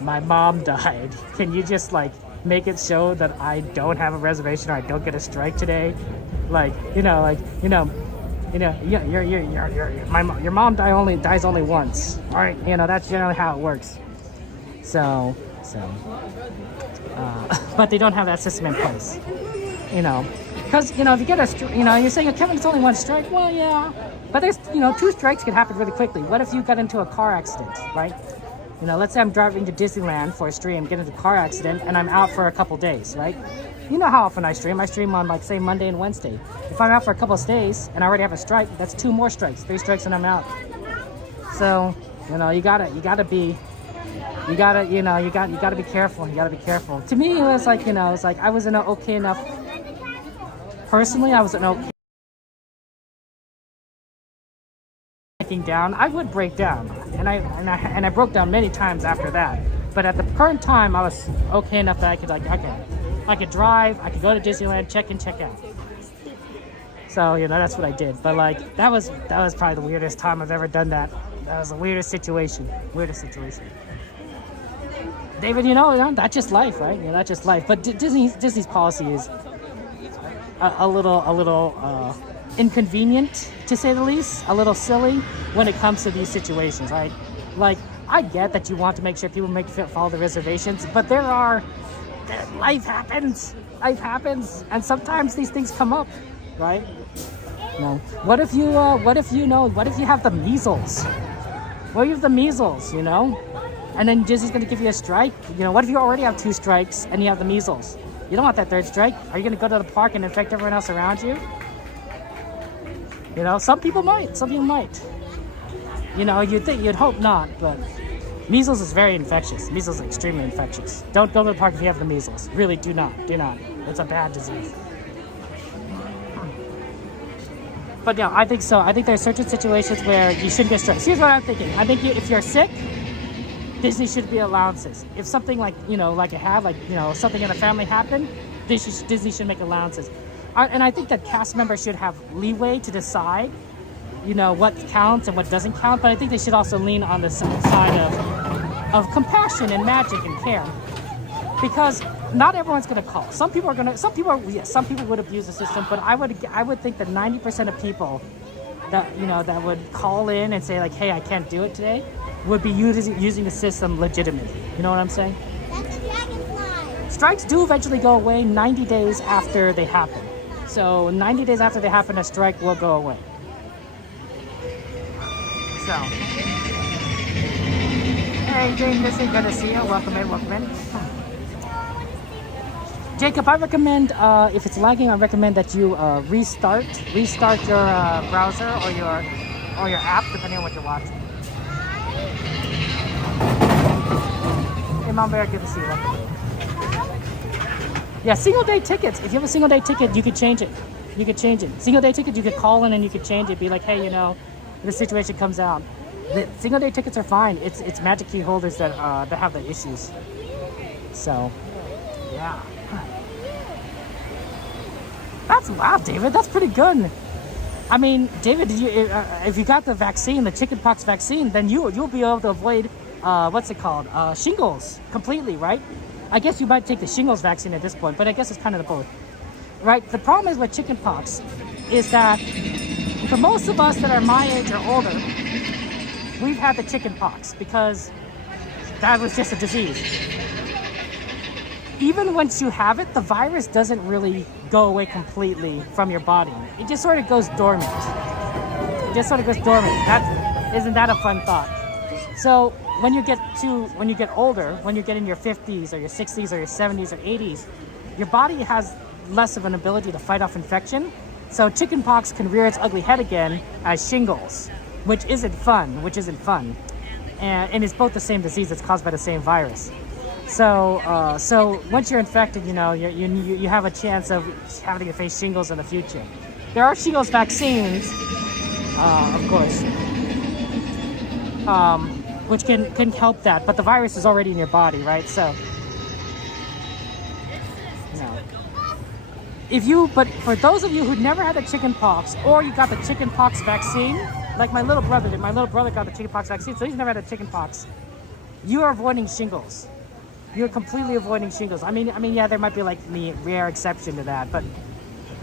my mom died. Can you just like make it show that I don't have a reservation or I don't get a strike today? Like, your mom dies only once. All right, you know, that's generally how it works. But they don't have that system in place, you know, because, you know, if you get you're saying, Kevin, it's only one strike. Well, yeah. But there's, you know, 2 strikes can happen really quickly. What if you got into a car accident, right? You know, let's say I'm driving to Disneyland for a stream, get into a car accident, and I'm out for a couple days, right? You know how often I stream. I stream on, like, say, Monday and Wednesday. If I'm out for a couple of days and I already have a strike, that's 2 more strikes, 3 strikes, and I'm out. So, you know, you gotta be careful. You gotta be careful. To me, it was like, you know, it's like I was in an okay enough. Personally, I was in okay. Down, I would break down, and I broke down many times after that. But at the current time, I was okay enough that I could I could drive, I could go to Disneyland, check in, check out. So, you know, that's what I did. But like that was probably the weirdest time I've ever done that. That was the weirdest situation. David, you know, that's just life, right? You know, that's just life. But Disney's policy is a little inconvenient, to say the least, a little silly when it comes to these situations, right? Like, I get that you want to make sure people follow the reservations, but life happens, and sometimes these things come up, right? You know, what if you have the measles? What if you have the measles, you know? And then Disney's gonna give you a strike? You know, what if you already have 2 strikes and you have the measles? You don't want that 3rd strike. Are you gonna go to the park and infect everyone else around you? You know, some people might. You know, you'd hope not, but measles is very infectious. Measles is extremely infectious. Don't go to the park if you have the measles. Really, do not. It's a bad disease. But yeah, I think so. I think there are certain situations where you shouldn't get stressed. Here's what I'm thinking. I think if you're sick, Disney should be allowances. If something like, you know, something in the family happened, Disney should make allowances. And I think that cast members should have leeway to decide, you know, what counts and what doesn't count. But I think they should also lean on the side of compassion and magic and care, because not everyone's going to call. Some people would abuse the system, but I would think that 90% of people that would call in and say like, hey, I can't do it today, would be using the system legitimately. You know what I'm saying? That's a dragonfly. Strikes do eventually go away 90 days after they happen. So 90 days after they happen, a strike will go away. So, hey, Jane, this is good to see you. Welcome in. Jacob, I recommend, if it's lagging, I recommend that you restart your browser or your app, depending on what you're watching. Hey, Mom Bear, good to see you. Welcome. Yeah, single day tickets. If you have a single day ticket, you could change it. Single day ticket, you could call in and you could change it. Be like, hey, you know, the situation comes out. The single day tickets are fine. It's Magic Key holders that have the issues. So, yeah. Wow, David, that's pretty good. I mean, David, if you got the vaccine, the chickenpox vaccine, then you'll be able to avoid shingles completely, right? I guess you might take the shingles vaccine at this point, but I guess it's kind of the both, right? The problem is with chickenpox is that for most of us that are my age or older, we've had the chickenpox because that was just a disease. even once you have it, the virus doesn't really go away completely from your body. It just sort of goes dormant. Isn't that a fun thought? So when you get older, when you get in your 50s or your 60s or your 70s or 80s, your body has less of an ability to fight off infection. So chickenpox can rear its ugly head again as shingles, which isn't fun. And it's both the same disease that's caused by the same virus. So once you're infected, you have a chance of having to face shingles in the future. There are shingles vaccines, of course, which can help that, but the virus is already in your body, right? So, but for those of you who never had the chickenpox, or you got the chickenpox vaccine, like my little brother did. My little brother got the chickenpox vaccine, so he's never had the chickenpox. You are avoiding shingles. You're completely avoiding shingles. I mean, yeah, there might be like the rare exception to that, but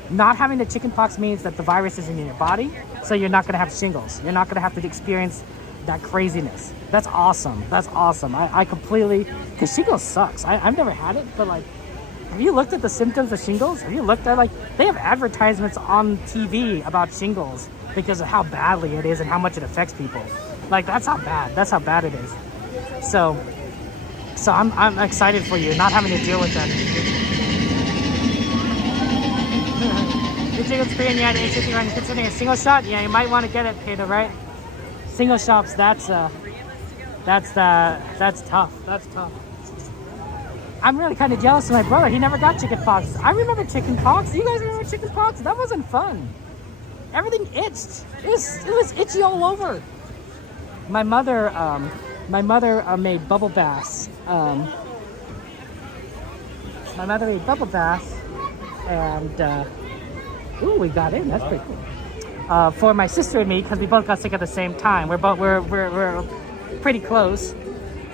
not having the chickenpox means that the virus isn't in your body, so you're not going to have shingles. You're not going to have to experience that craziness. That's awesome. I completely, because shingles sucks. I've never had it, but like, have you looked at the symptoms of shingles? Have you looked at, like, they have advertisements on TV about shingles because of how badly it is and how much it affects people. Like, that's how bad it is. So I'm excited for you not having to deal with that. The jingle's free and you had interesting around considering a single shot. Yeah, you might want to get it, Peter, right? Single shots, that's tough. That's tough. I'm really kind of jealous of my brother. He never got chickenpox. I remember chickenpox. You guys remember chickenpox? That wasn't fun. Everything itched. It was itchy all over. My mother made bubble baths. And ooh, we got in. That's pretty cool. For my sister and me, because we both got sick at the same time. We're pretty close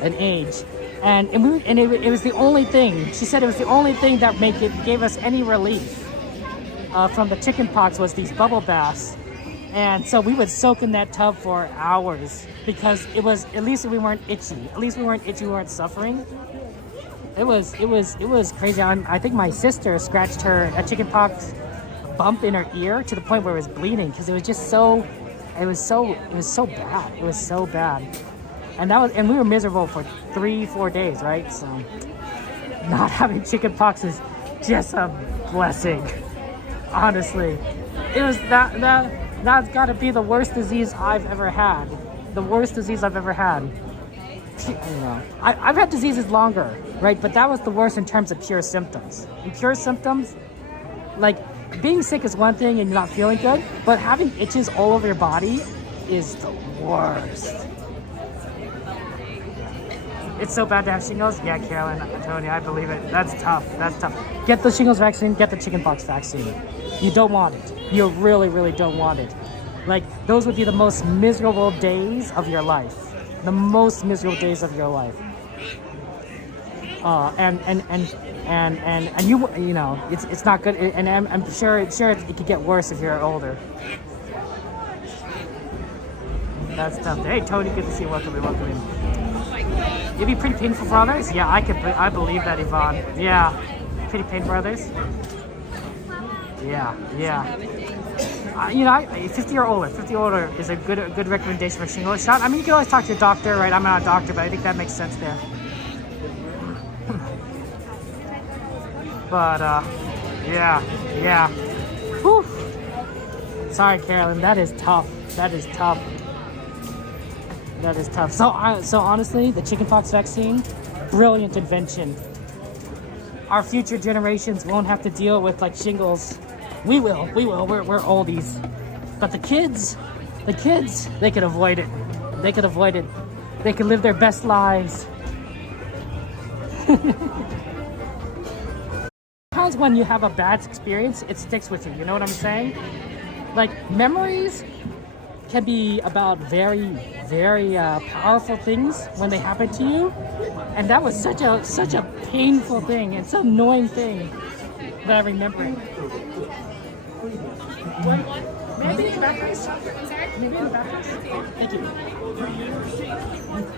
in age. And it was the only thing. She said it was the only thing that gave us any relief from the chickenpox was these bubble baths. And so we would soak in that tub for hours because at least we weren't itchy. At least we weren't itchy. We weren't suffering. It was crazy. I think my sister scratched a chickenpox bump in her ear to the point where it was bleeding because it was so bad. It was so bad. And we were miserable for 3-4 days, right? So not having chickenpox is just a blessing. Honestly, it was that's got to be the worst disease I've ever had. The worst disease I've ever had. I've had diseases longer, right? But that was the worst in terms of pure symptoms. In pure symptoms, like being sick is one thing and you're not feeling good, but having itches all over your body is the worst. It's so bad to have shingles. Yeah, Carolyn, Tony, I believe it. That's tough. Get the shingles vaccine, get the chickenpox vaccine. You don't want it. You really, really don't want it. Like, those would be the most miserable days of your life. The most miserable days of your life. And you know, it's not good. And I'm sure it could get worse if you're older. That's tough. Hey, Tony, good to see you. Welcome in. It'd be pretty painful for others? Yeah, I believe that, Yvonne. Yeah. Pretty painful for others? Yeah. 50 or older is a good recommendation for shingles shot. I mean, you can always talk to your doctor, right? I'm not a doctor, but I think that makes sense there. But, yeah. Whew. Sorry, Carolyn, that is tough. So honestly, the chickenpox vaccine, brilliant invention. Our future generations won't have to deal with like shingles. We will. We're oldies. But the kids, they could avoid it. They could live their best lives. Sometimes when you have a bad experience, it sticks with you. You know what I'm saying? Like, memories can be about very, very powerful things when they happen to you, and that was such a painful thing and such an annoying thing that I remember it. Maybe in the back race? Maybe in the back race? Thank you.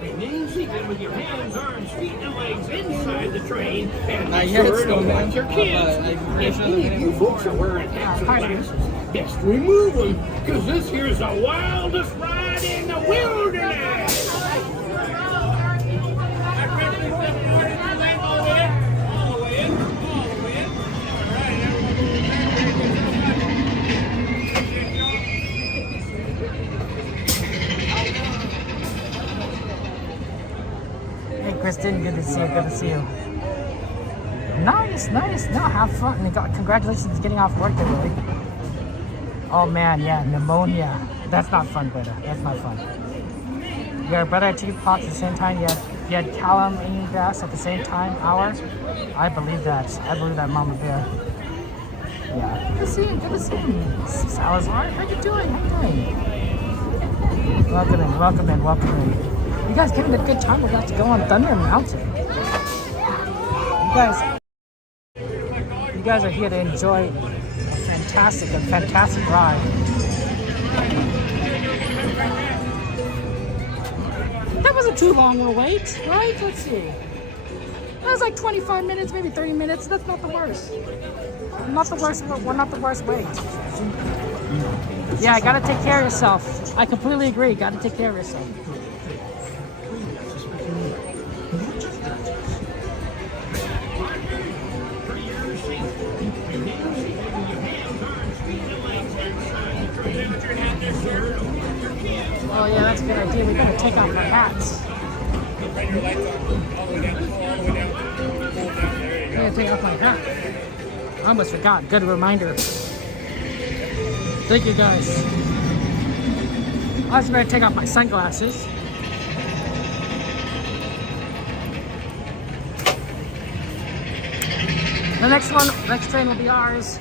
Remain seated with your hands, arms, feet, and legs inside the train, and Not be yet, sure it's to still watch your kids. If any of you folks are wearing hats or glasses, best remove them, because this here's the wildest ride in the wilderness. Kristen, good to see you, good to see you. Nice. No, have fun. And congratulations getting off work today. Oh man, yeah, pneumonia. That's not fun, brother. That's not fun. Your brother had two pots at the same time. You had Callum eating grass at the same time, hour. I believe that. Mama Bear. Yeah. Good to see you, good to see you. Salazar, how you doing? Welcome in. You guys giving a good time. We're about to go on Thunder Mountain. You guys are here to enjoy a fantastic ride. That wasn't too long of a wait, right? Let's see. That was like 25 minutes, maybe 30 minutes. That's not the worst. We're not the worst wait. Yeah, gotta take care of yourself. I completely agree. Gotta take care of yourself. Oh yeah, that's a good idea. We better take off our hats. I gotta take off my hat. I almost forgot. Good reminder. Thank you guys. I also better take off my sunglasses. The next train will be ours.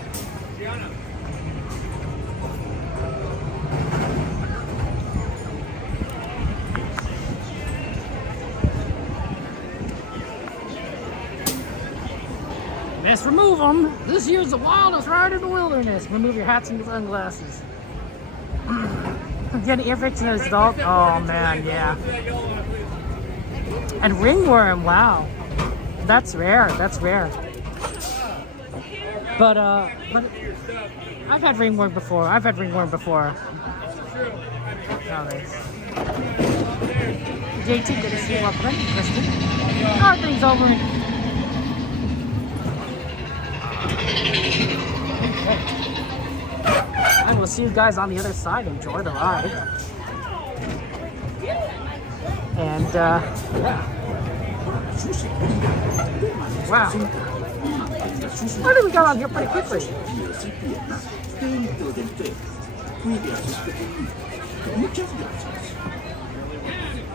Let's remove them. This here's the wildest ride in the wilderness. Remove your hats and your sunglasses. Getting earfix as an adult. Oh man, yeah. And ringworm, wow. That's rare. But I've had ringworm before. Oh, nice. JT, good to see you. Welcome in, Kristen. Oh, things over. And we'll see you guys on the other side. Enjoy the ride. And wow. I think we got on here pretty quickly.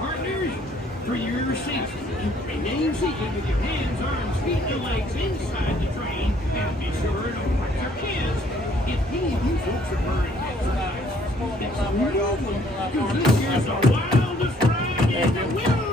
Partners, for your safety, remain seated with your hands, arms, feet, and legs inside the train, and be sure to watch your kids. If any of you folks are wearing hats or glasses, that's normal, because this here's the wildest ride in the wilderness.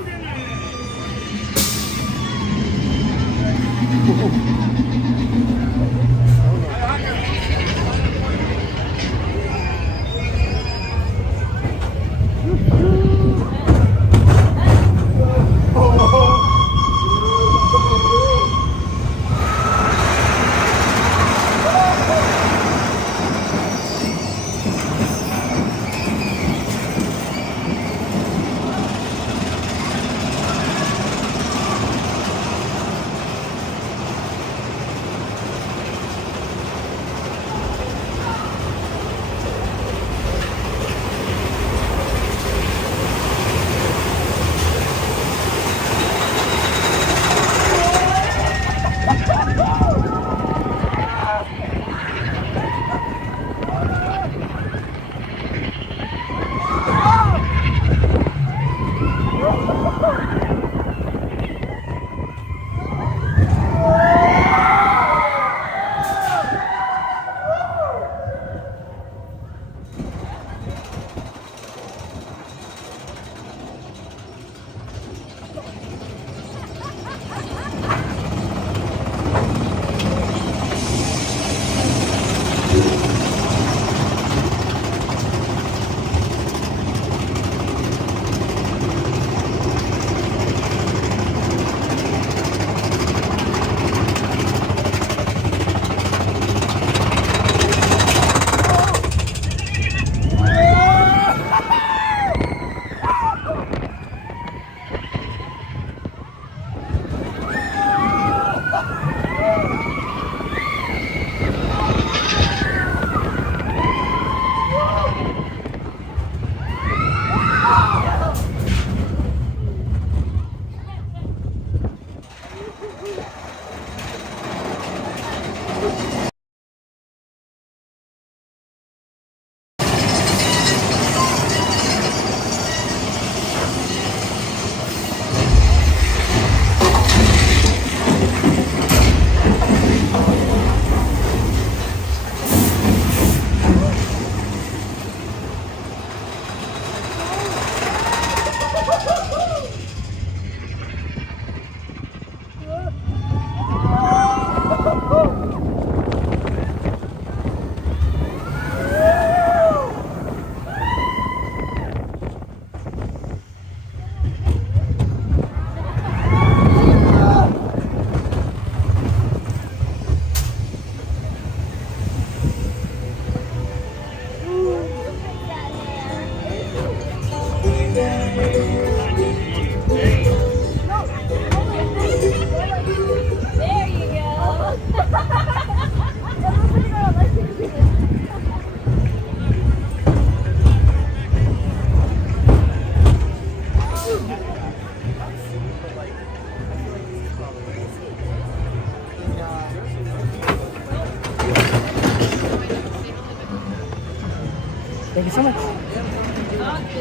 Thank you so much.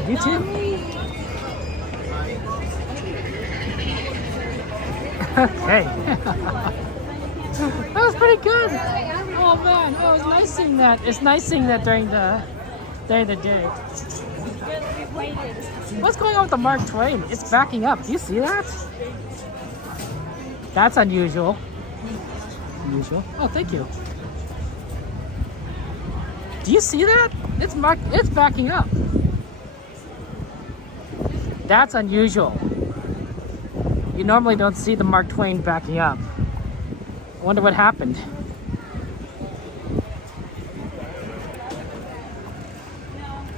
You too. Okay. That was pretty good. Oh man, oh, it was nice seeing that. It's nice seeing that during the day. What's going on with the Mark Twain? It's backing up. Do you see that? That's unusual. Unusual. Oh, thank you. Do you see that? It's backing up. That's unusual. You normally don't see the Mark Twain backing up. I wonder what happened.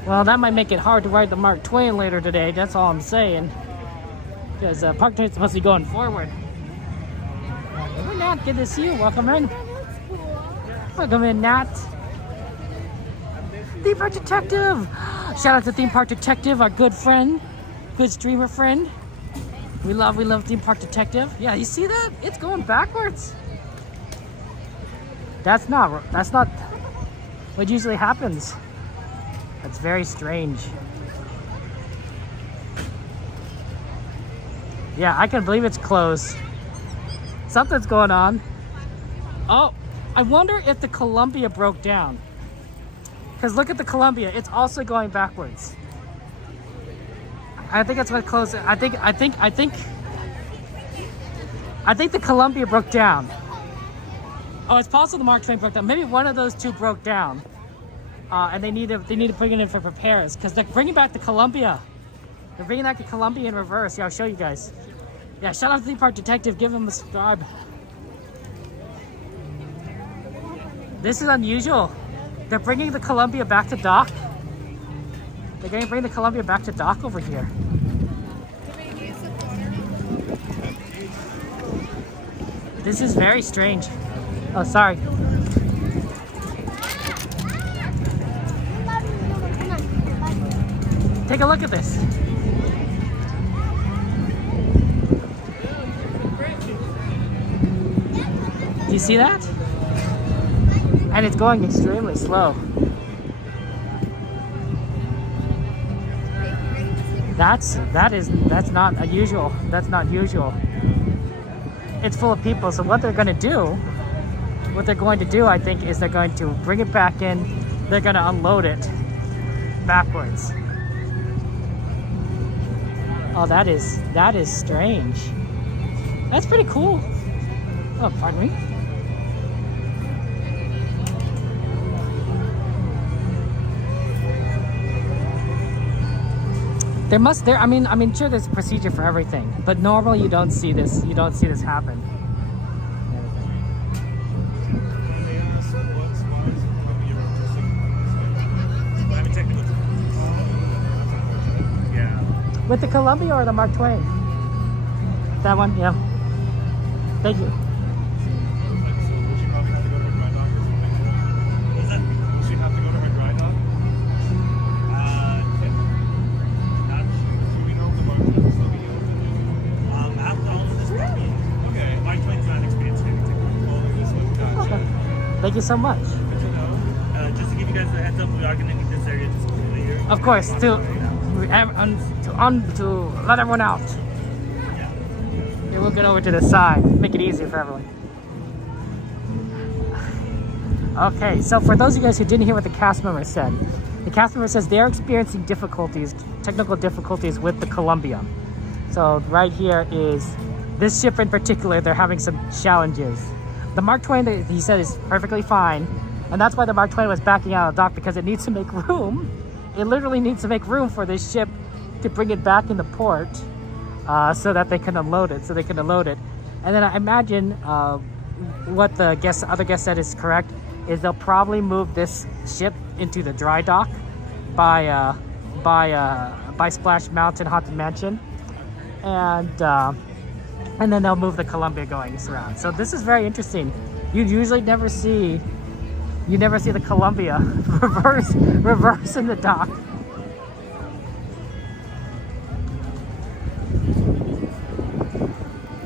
Well, that might make it hard to ride the Mark Twain later today. That's all I'm saying. Because Mark Twain's supposed to be going forward. Hey, Nat, good to see you. Welcome in. Welcome in, Nat. Theme Park Detective! Shout out to Theme Park Detective, our good friend. Good streamer friend. We love Theme Park Detective. Yeah, you see that? It's going backwards. That's not what usually happens. That's very strange. Yeah, I can't believe it's closed. Something's going on. Oh, I wonder if the Columbia broke down. Because look at the Columbia, it's also going backwards. I think it's going to close. I think the Columbia broke down. Oh, it's possible the Mark Twain broke down. Maybe one of those two broke down, and they need to bring it in for repairs because they're bringing back the Columbia. They're bringing back the Columbia in reverse. Yeah, I'll show you guys. Yeah, shout out to Theme Park Detective. Give him a subscribe. This is unusual. They're bringing the Columbia back to dock. They're going to bring the Columbia back to dock over here. This is very strange. Oh, sorry. Take a look at this. Do you see that? And it's going extremely slow. That's not unusual. That's not usual. It's full of people. So what they're going to do, I think, is they're going to bring it back in. They're going to unload it backwards. Oh, that is strange. That's pretty cool. Oh, pardon me. I mean, sure, there's a procedure for everything, but normally you don't see this. You don't see this happen. With the Columbia or the Mark Twain? That one, yeah. Thank you. Thank you so much. Just to give you guys a heads up, we are going to need this area just completely here. Of course, to let everyone out. We'll get over to the side, make it easier for everyone. Okay, so for those of you guys who didn't hear what the cast member said, the cast member says they're experiencing technical difficulties with the Columbia. So right here is this ship in particular, they're having some challenges. The Mark Twain, he said, is perfectly fine, and that's why the Mark Twain was backing out of the dock, because it needs to make room. It literally needs to make room for this ship to bring it back into port, so that they can unload it. And then I imagine what the other guest said is correct, is they'll probably move this ship into the dry dock by Splash Mountain Haunted Mansion, and then they'll move the Columbia going around. So this is very interesting. You usually never see the Columbia reverse in the dock.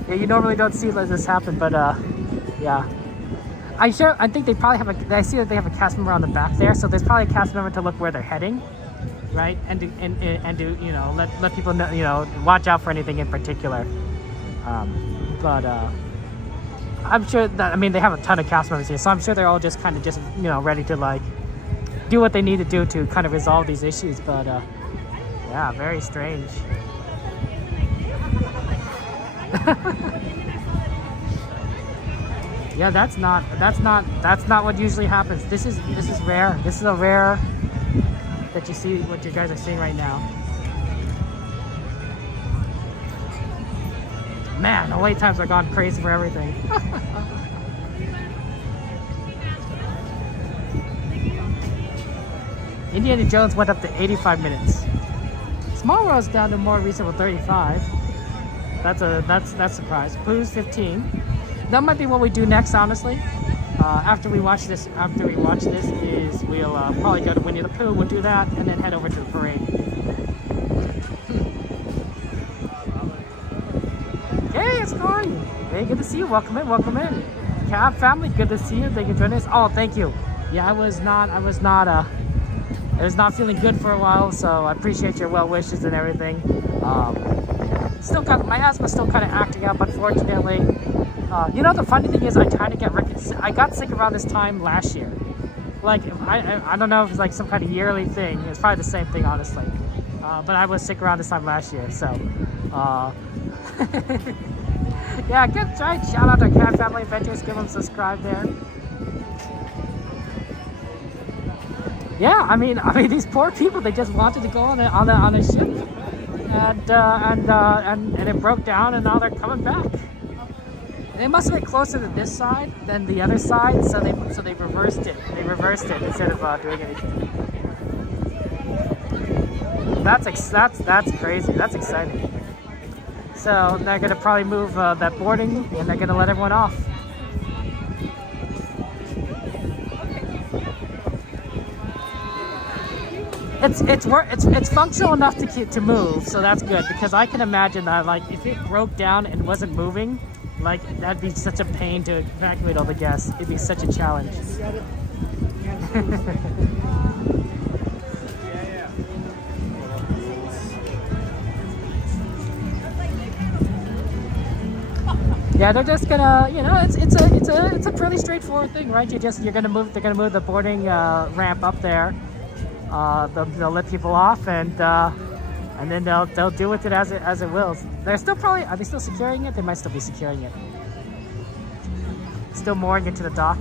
Yeah, you normally don't see this happen, but yeah. I think they probably have I see that they have a cast member on the back there, so there's probably a cast member to look where they're heading, right? And do you know, let people know, you know, watch out for anything in particular. But I'm sure that, I mean, they have a ton of cast members here, so I'm sure they're all just kind of you know, ready to like do what they need to do to kind of resolve these issues. But yeah, very strange. Yeah, that's not what usually happens. This is rare. This is a rare that you see what you guys are seeing right now. Man, the wait times are gone crazy for everything. Indiana Jones went up to 85 minutes. Small World's down to more reasonable 35. That's a surprise. Pooh's 15. That might be what we do next, honestly. After we watch this, is we'll probably go to Winnie the Pooh. We'll do that, and then head over to the parade. Hey, it's going. Hey, good to see you. Welcome in. Cab family, good to see you. Thank you for joining us. Oh, thank you. Yeah, I was not feeling good for a while, so I appreciate your well wishes and everything. My asthma's still kind of acting up, unfortunately. You know, the funny thing is, I got sick around this time last year. Like, I don't know if it's like some kind of yearly thing. It's probably the same thing, honestly. But I was sick around this time last year, so. Yeah, good try. Shout out to Cat Family Adventures. Give them a subscribe there. Yeah, I mean, these poor people. They just wanted to go on a ship, and it broke down, and now they're coming back. They must have been closer to this side than the other side, so they reversed it. They reversed it instead of doing anything. That's crazy. That's exciting. So they're gonna probably move that boarding, and they're gonna let everyone off. It's functional enough to move, so that's good, because I can imagine that, like, if it broke down and wasn't moving, like, that'd be such a pain to evacuate all the guests. It'd be such a challenge. Yeah, they're just gonna, you know, it's a pretty straightforward thing, right? They're gonna move the boarding ramp up there. They'll let people off, and then they'll deal with it as it wills. They're still are they still securing it? They might still be securing it. Still mooring it to the dock.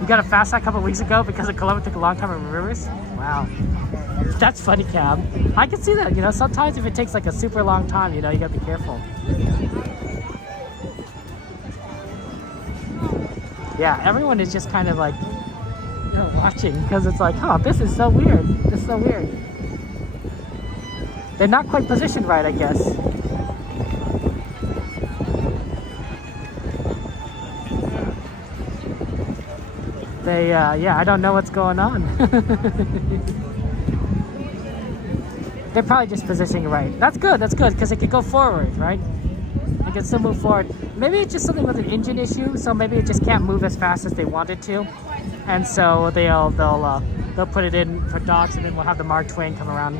You got a fast track a couple weeks ago because the Columbia took a long time in rivers? Wow. That's funny, Cab. I can see that, you know, sometimes if it takes like a super long time, you know, you gotta be careful. Yeah, everyone is just kind of like, you know, watching, because it's like, oh, this is so weird. This is so weird. They're not quite positioned right, I guess. Yeah, I don't know what's going on. They're probably just positioning right. That's good, because it could go forward, right? It can still move forward. maybe it's just something with an engine issue, so maybe it just can't move as fast as they want it to, and so they'll put it in for docks, and then we'll have the Mark Twain come around.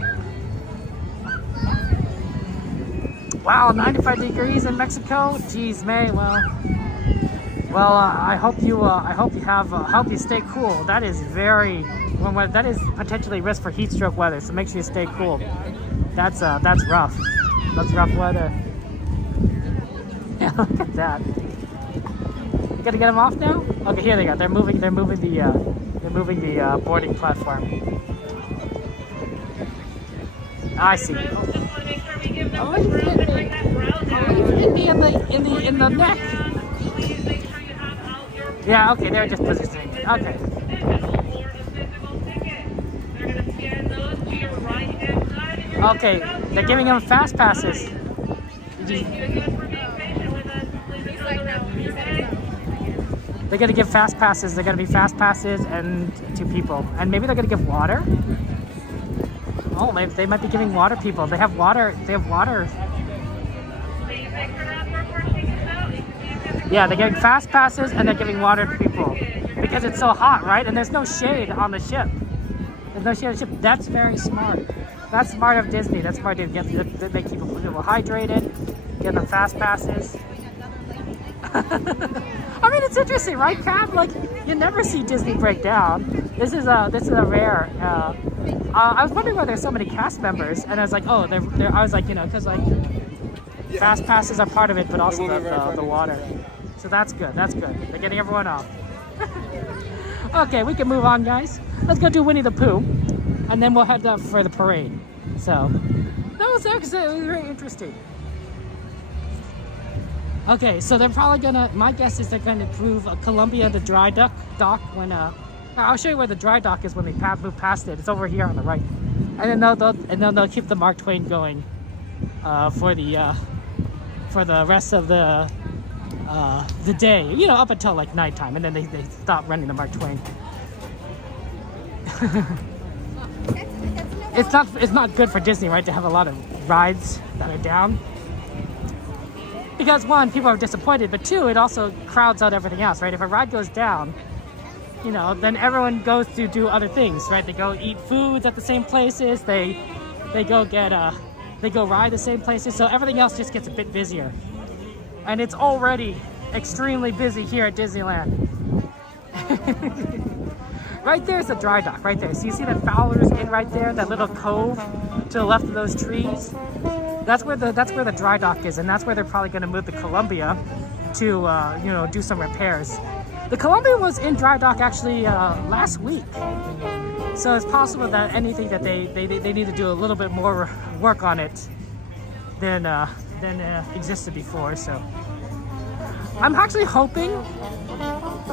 Wow, 95 degrees in Mexico. Jeez, May. Well, I hope you stay cool. That is that is potentially risk for heat stroke weather. So make sure you stay cool. That's rough. That's rough weather. Yeah, look at that. You gotta get them off now. Okay, here they go. They're moving the boarding platform. I see. Oh, you hit me! Oh, you hit me in the neck. Yeah, okay, they're just positioning. Okay. Okay, they're giving them fast passes. They're gonna give fast passes. They're gonna be fast passes and to people, and maybe they're gonna give water. Oh, maybe they might be giving water people. They have water. They have water. Yeah, they're giving fast passes and they're giving water to people because it's so hot, right? And there's no shade on the ship. There's no shade on the ship. That's very smart. That's smart of Disney. That's smart to make people hydrated, give them fast passes. I mean, it's interesting, right, Cam? Like, you never see Disney break down. This is a rare. I was wondering why there's so many cast members, and I was like, oh, they're. I was like, you know, because like fast passes are part of it, but also the water. So that's good. That's good. They're getting everyone off. Okay, we can move on, guys. Let's go do Winnie the Pooh, and then we'll head up for the parade. So that was very interesting. Okay, so they're probably gonna. My guess is they're gonna prove Columbia the dry dock when. I'll show you where the dry dock is when we move past it. It's over here on the right, and then they'll keep the Mark Twain going for the rest of the day. You know, up until like nighttime, and then they stop running the Mark Twain. It's not good for Disney, right, to have a lot of rides that are down. Because one, people are disappointed, but two, it also crowds out everything else, right? If a ride goes down, you know, then everyone goes to do other things, right? They go eat foods at the same places. They go ride the same places. So everything else just gets a bit busier. And it's already extremely busy here at Disneyland. Right there's the dry dock, right there. So you see that Fowler's Inn right there, that little cove to the left of those trees? That's where the dry dock is, and that's where they're probably going to move the Columbia to, you know, do some repairs. The Columbia was in dry dock actually last week, so it's possible that anything that they need to do a little bit more work on it than existed before. So I'm actually hoping.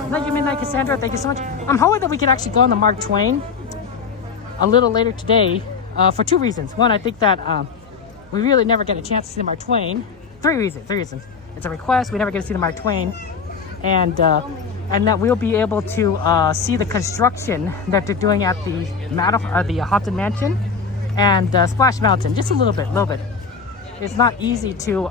Thank you, Midnight Cassandra. Thank you so much. I'm hoping that we could actually go on the Mark Twain a little later today for two reasons. One, I think that we really never get a chance to see the Mark Twain. Three reasons. It's a request. We never get to see the Mark Twain, and that we'll be able to see the construction that they're doing at the Haunted Mansion and Splash Mountain. Just a little bit. It's not easy to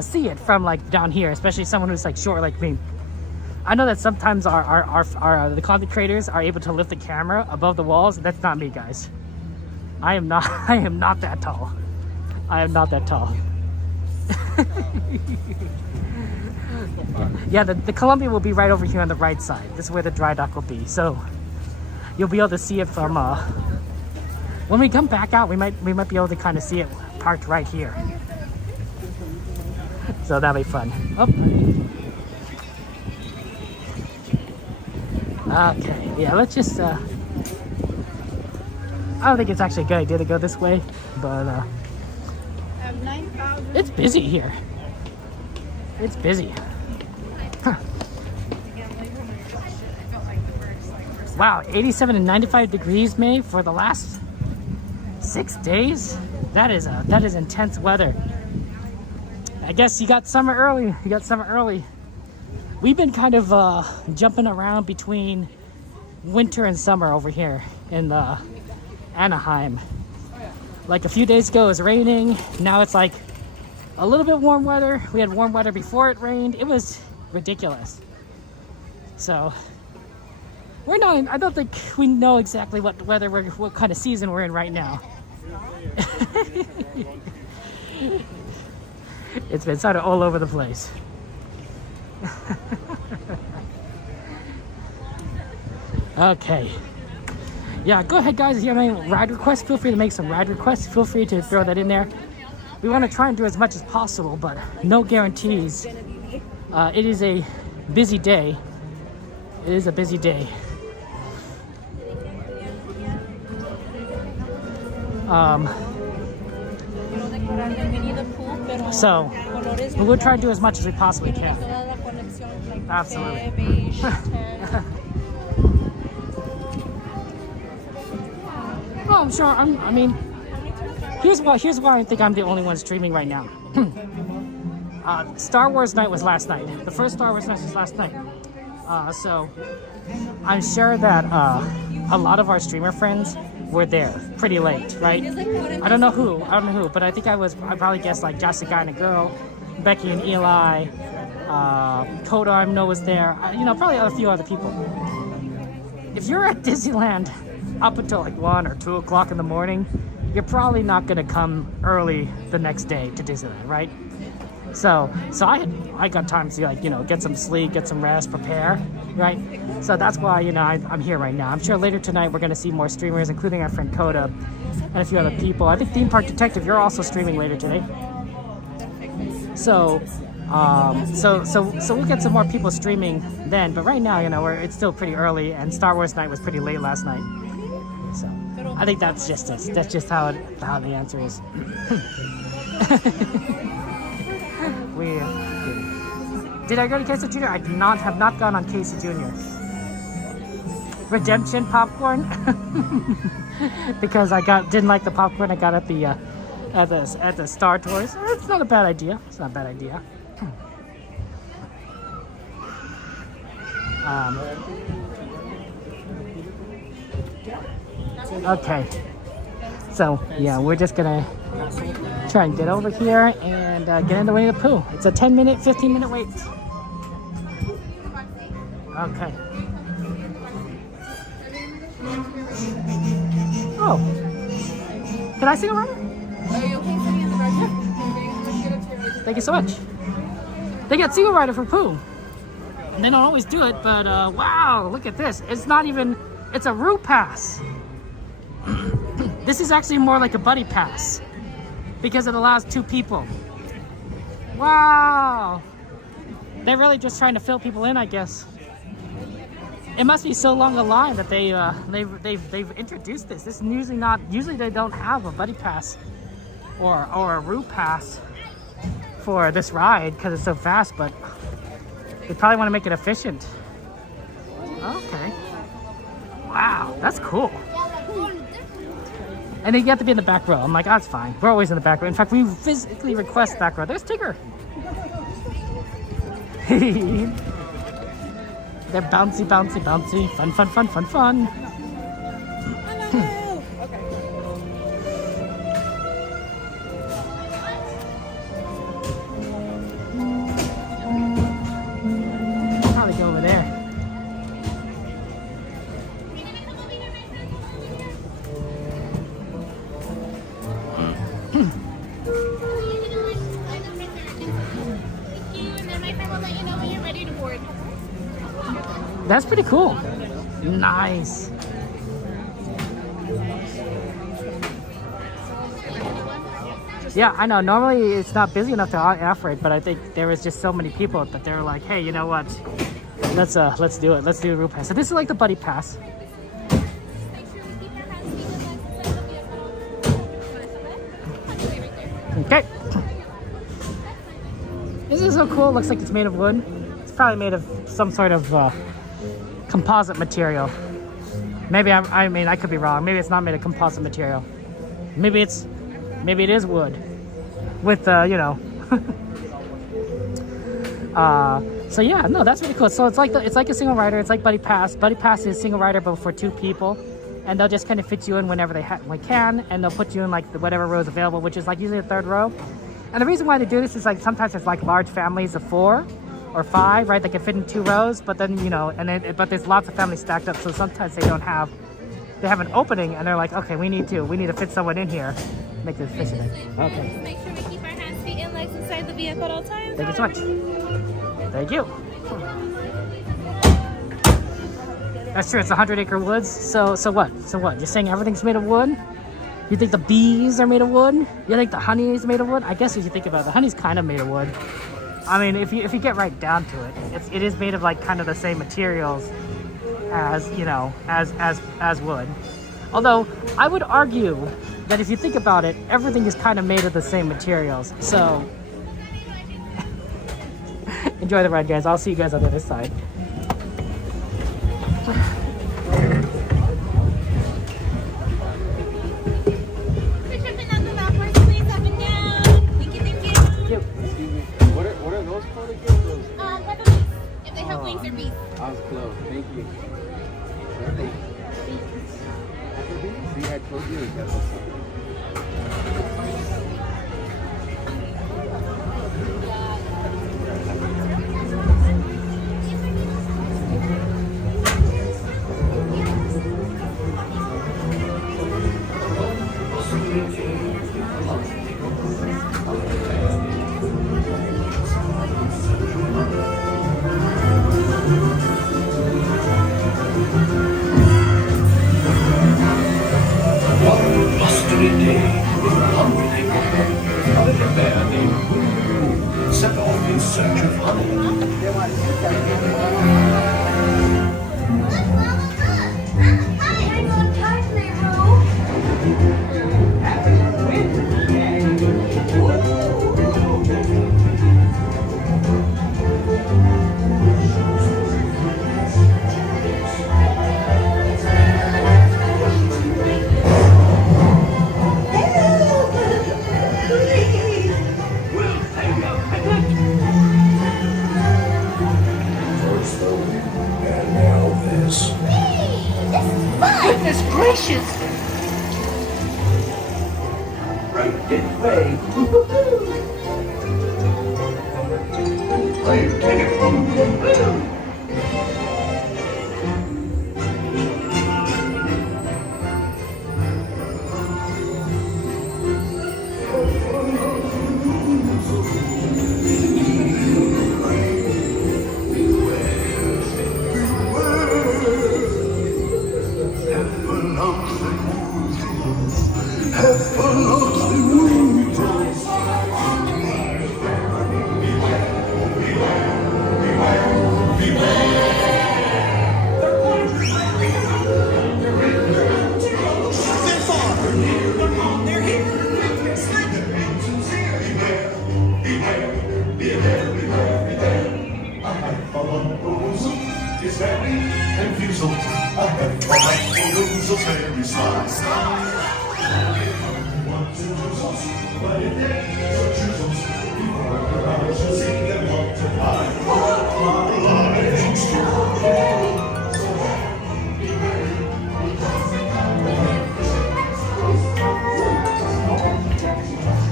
see it from like down here, especially someone who's like short like me. I know that sometimes the content creators are able to lift the camera above the walls. That's not me, guys. I am not that tall. I am not that tall. Yeah, the Columbia will be right over here on the right side. This is where the dry dock will be. So you'll be able to see it from when we come back out. We might be able to kind of see it parked right here. So that'll be fun. Oh. Okay, yeah, let's just I don't think it's actually a good idea to go this way, but it's busy here. It's busy. Huh. Wow, 87 and 95 degrees, May, for the last 6 days. That is intense weather. I guess you got summer early. We've been kind of jumping around between winter and summer over here in Anaheim. Like a few days ago it was raining. Now it's like a little bit warm weather. We had warm weather before it rained. It was ridiculous. So we're not, I don't think we know exactly what weather what kind of season we're in right now. It's been sort of all over the place. Okay. Yeah, go ahead guys, if you have any ride requests, feel free to make some ride requests. Feel free to throw that in there. We want to try and do as much as possible, but no guarantees. It is a busy day. It is a busy day. So we'll try to do as much as we possibly can. Absolutely. Oh, I'm sure. I mean, here's why I think I'm the only one streaming right now. Star Wars night was last night. The first Star Wars night was last night. So I'm sure that a lot of our streamer friends were there pretty late, right? I don't know who, but I think I probably guessed like Just a Guy and a Girl, Becky and Eli, Coda I know was there, you know, probably a few other people. If you're at Disneyland up until like 1 or 2 o'clock in the morning, you're probably not gonna come early the next day to Disneyland, right? So I got time to, like, you know, get some sleep, get some rest, prepare, right? So that's why, you know, I'm here right now. I'm sure later tonight we're gonna see more streamers, including our friend Coda and a few other people. I think Theme Park Detective, you're also streaming later today. So we'll get some more people streaming then. But right now, you know, it's still pretty early, and Star Wars night was pretty late last night. So I think that's just us. That's just how the answer is. Did I go to Casey Jr.? I have not gone on Casey Jr. Redemption popcorn? Because I didn't like the popcorn I got at the Star Tours. It's not a bad idea. It's not a bad idea. Okay. So yeah, we're just gonna try and get over here and get into Winnie the Pooh. It's a 10-minute, 15-minute wait. Okay. Oh. Can I sing a ride? Thank you so much. They got single rider for Pooh. And they don't always do it, but wow, look at this. It's not even, it's a route pass. This is actually more like a buddy pass because it allows 2 people. Wow. They're really just trying to fill people in, I guess. It must be so long a line that they've introduced this. This is usually they don't have a buddy pass or a route pass for this ride because it's so fast, but they probably want to make it efficient. Okay. Wow, that's cool. And then you have to be in the back row. I'm like, that's fine. We're always in the back row. In fact, we physically request back row. There's Tigger. They're bouncy, bouncy, bouncy. Fun, fun, fun, fun, fun. Probably go over there. That's pretty cool. Nice. Yeah, I know. Normally it's not busy enough to offer it, but I think there was just so many people that they were like, "Hey, you know what? Let's do it. Let's do a route pass." So this is like the buddy pass. Okay. This is so cool. It looks like it's made of wood. It's probably made of some sort of composite material. Maybe I mean, I could be wrong. Maybe it's not made of composite material. Maybe it is wood with you know. So yeah, no, that's really cool. So it's like a single rider. It's like buddy pass. Buddy pass is single rider, but for 2 people, and they'll just kind of fit you in whenever they can, and they'll put you in like whatever row is available, which is like usually the 3rd row. And the reason why they do this is like sometimes it's like large families of 4 or 5, right? They can fit in 2 rows, but then, you know, and then, but there's lots of families stacked up. So sometimes they have an opening and they're like, okay, we need to fit someone in here. Make this efficient. Okay. Make sure we keep our hands, feet, and legs inside the vehicle at all times. Thank you so much. Thank you. That's true, it's 100-acre woods. So what? You're saying everything's made of wood? You think the bees are made of wood? You think the honey is made of wood? I guess if you think about it, the honey's kind of made of wood. I mean, if you get right down to it, it is made of like kind of the same materials as, you know, as wood. Although I would argue that if you think about it, everything is kind of made of the same materials. So enjoy the ride, guys. I'll see you guys on the other side. I was close. Thank you. See, I told you that was set off in search of honey. Goodness gracious! Right this way. Play Tiki Room.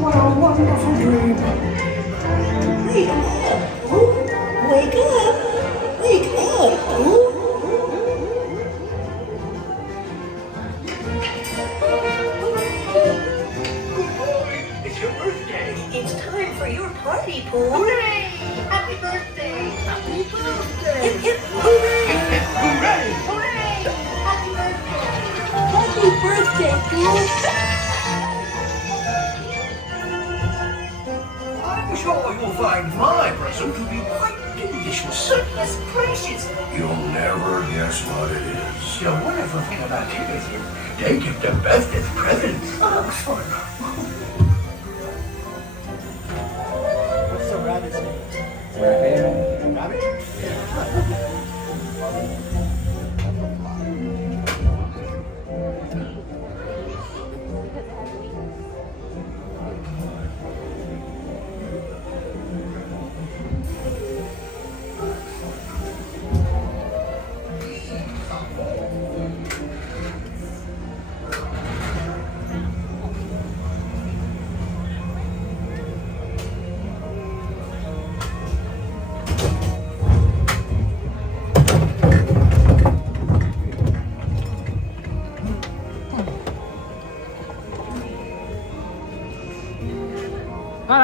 What a wonderful dream! Wake up! Ooh, wake up! Wake up! Ooh. It's your birthday. It's time for your party, Pooh! Hooray! Happy birthday! Happy birthday! Hip hip hooray! Hooray! Hooray! Happy birthday! Happy birthday, Pooh! I'm sure you'll find my present to be quite delicious. Goodness gracious! You'll never guess what it is. The wonderful thing about kids is they get the bestest presents. Oxford. What's the rabbit's name? Rabbit?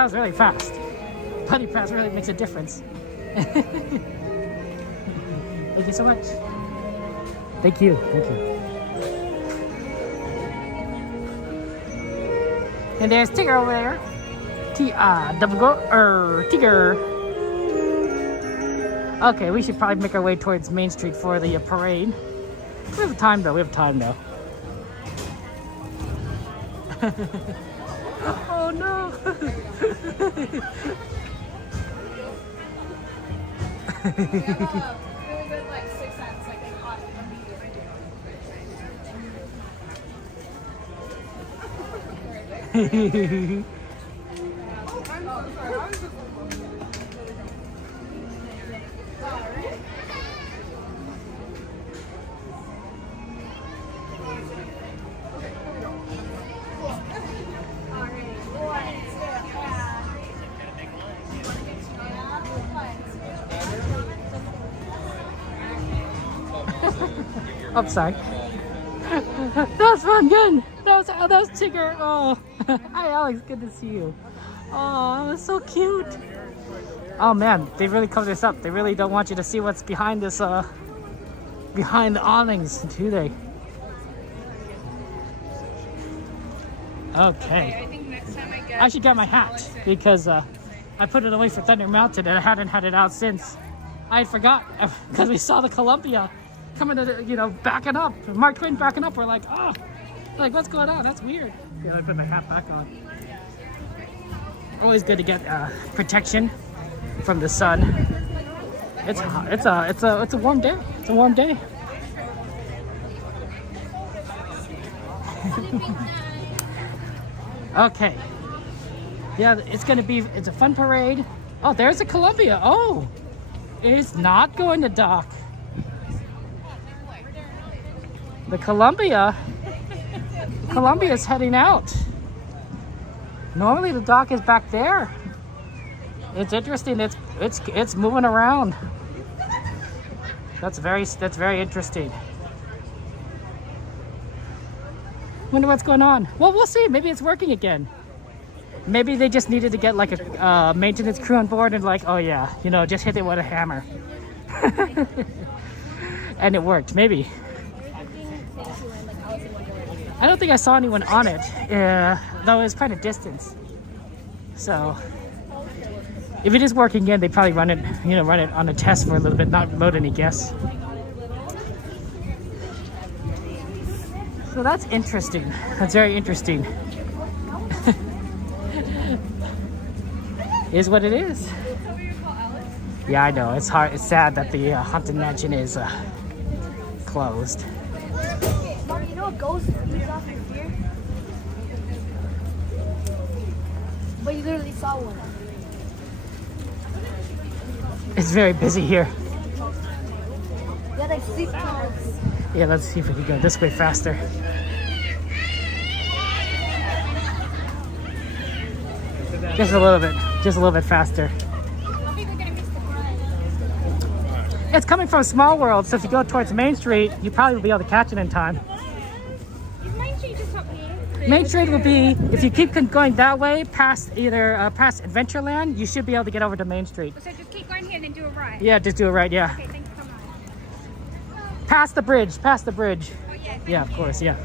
that was really fast. Buddy pass really makes a difference. Thank you so much. Thank you. Thank you. And there's Tigger over there. Tigger. Okay, we should probably make our way towards Main Street for the parade. We have time though. Oh no. Really good, like 6 cents, like they caught immediately. I'm sorry. That was fun, good. That was Tigger. Oh, hi Alex, good to see you. Oh, that was so cute. Oh man, they really covered this up. They really don't want you to see what's behind this, behind the awnings, do they? Okay. I think next time I should get my hat because I put it away for Thunder Mountain and I hadn't had it out since. I had forgot because we saw the Columbia coming to, you know, backing up. Mark Twain backing up. We're like, oh, like what's going on? That's weird. Yeah, I put my hat back on. Always good to get protection from the sun. It's hot. It's a warm day. It's a warm day. Okay. Yeah, it's a fun parade. Oh, there's a Columbia. Oh, it's not going to dock. The Columbia is heading out. Normally the dock is back there. It's interesting. It's moving around. That's very interesting. Wonder what's going on. Well, we'll see. Maybe it's working again. Maybe they just needed to get like a maintenance crew on board and like, oh yeah, you know, just hit it with a hammer. And it worked. Maybe. I don't think I saw anyone on it, though it was kind of distance. So, if it is working again, they probably run it on a test for a little bit, not load any guests. So that's interesting. That's very interesting. Is what it is. Yeah, I know. It's hard. It's sad that the Haunted Mansion is closed. Mom, you know a ghost leaves off your beard? But you literally saw one. It's very busy here. Yeah, like sleep tunnels. Yeah, let's see if we can go this way faster. Just a little bit faster. It's coming from Small World, so if you go towards Main Street, you probably will be able to catch it in time. Is Main Street just up here? Main Street will be, if you keep going that way, past Adventureland, you should be able to get over to Main Street. So just keep going here and then do a right? Yeah, just do it right, yeah. Okay, thank you so much. Past the bridge. Oh, yeah, Yeah, of course, yeah.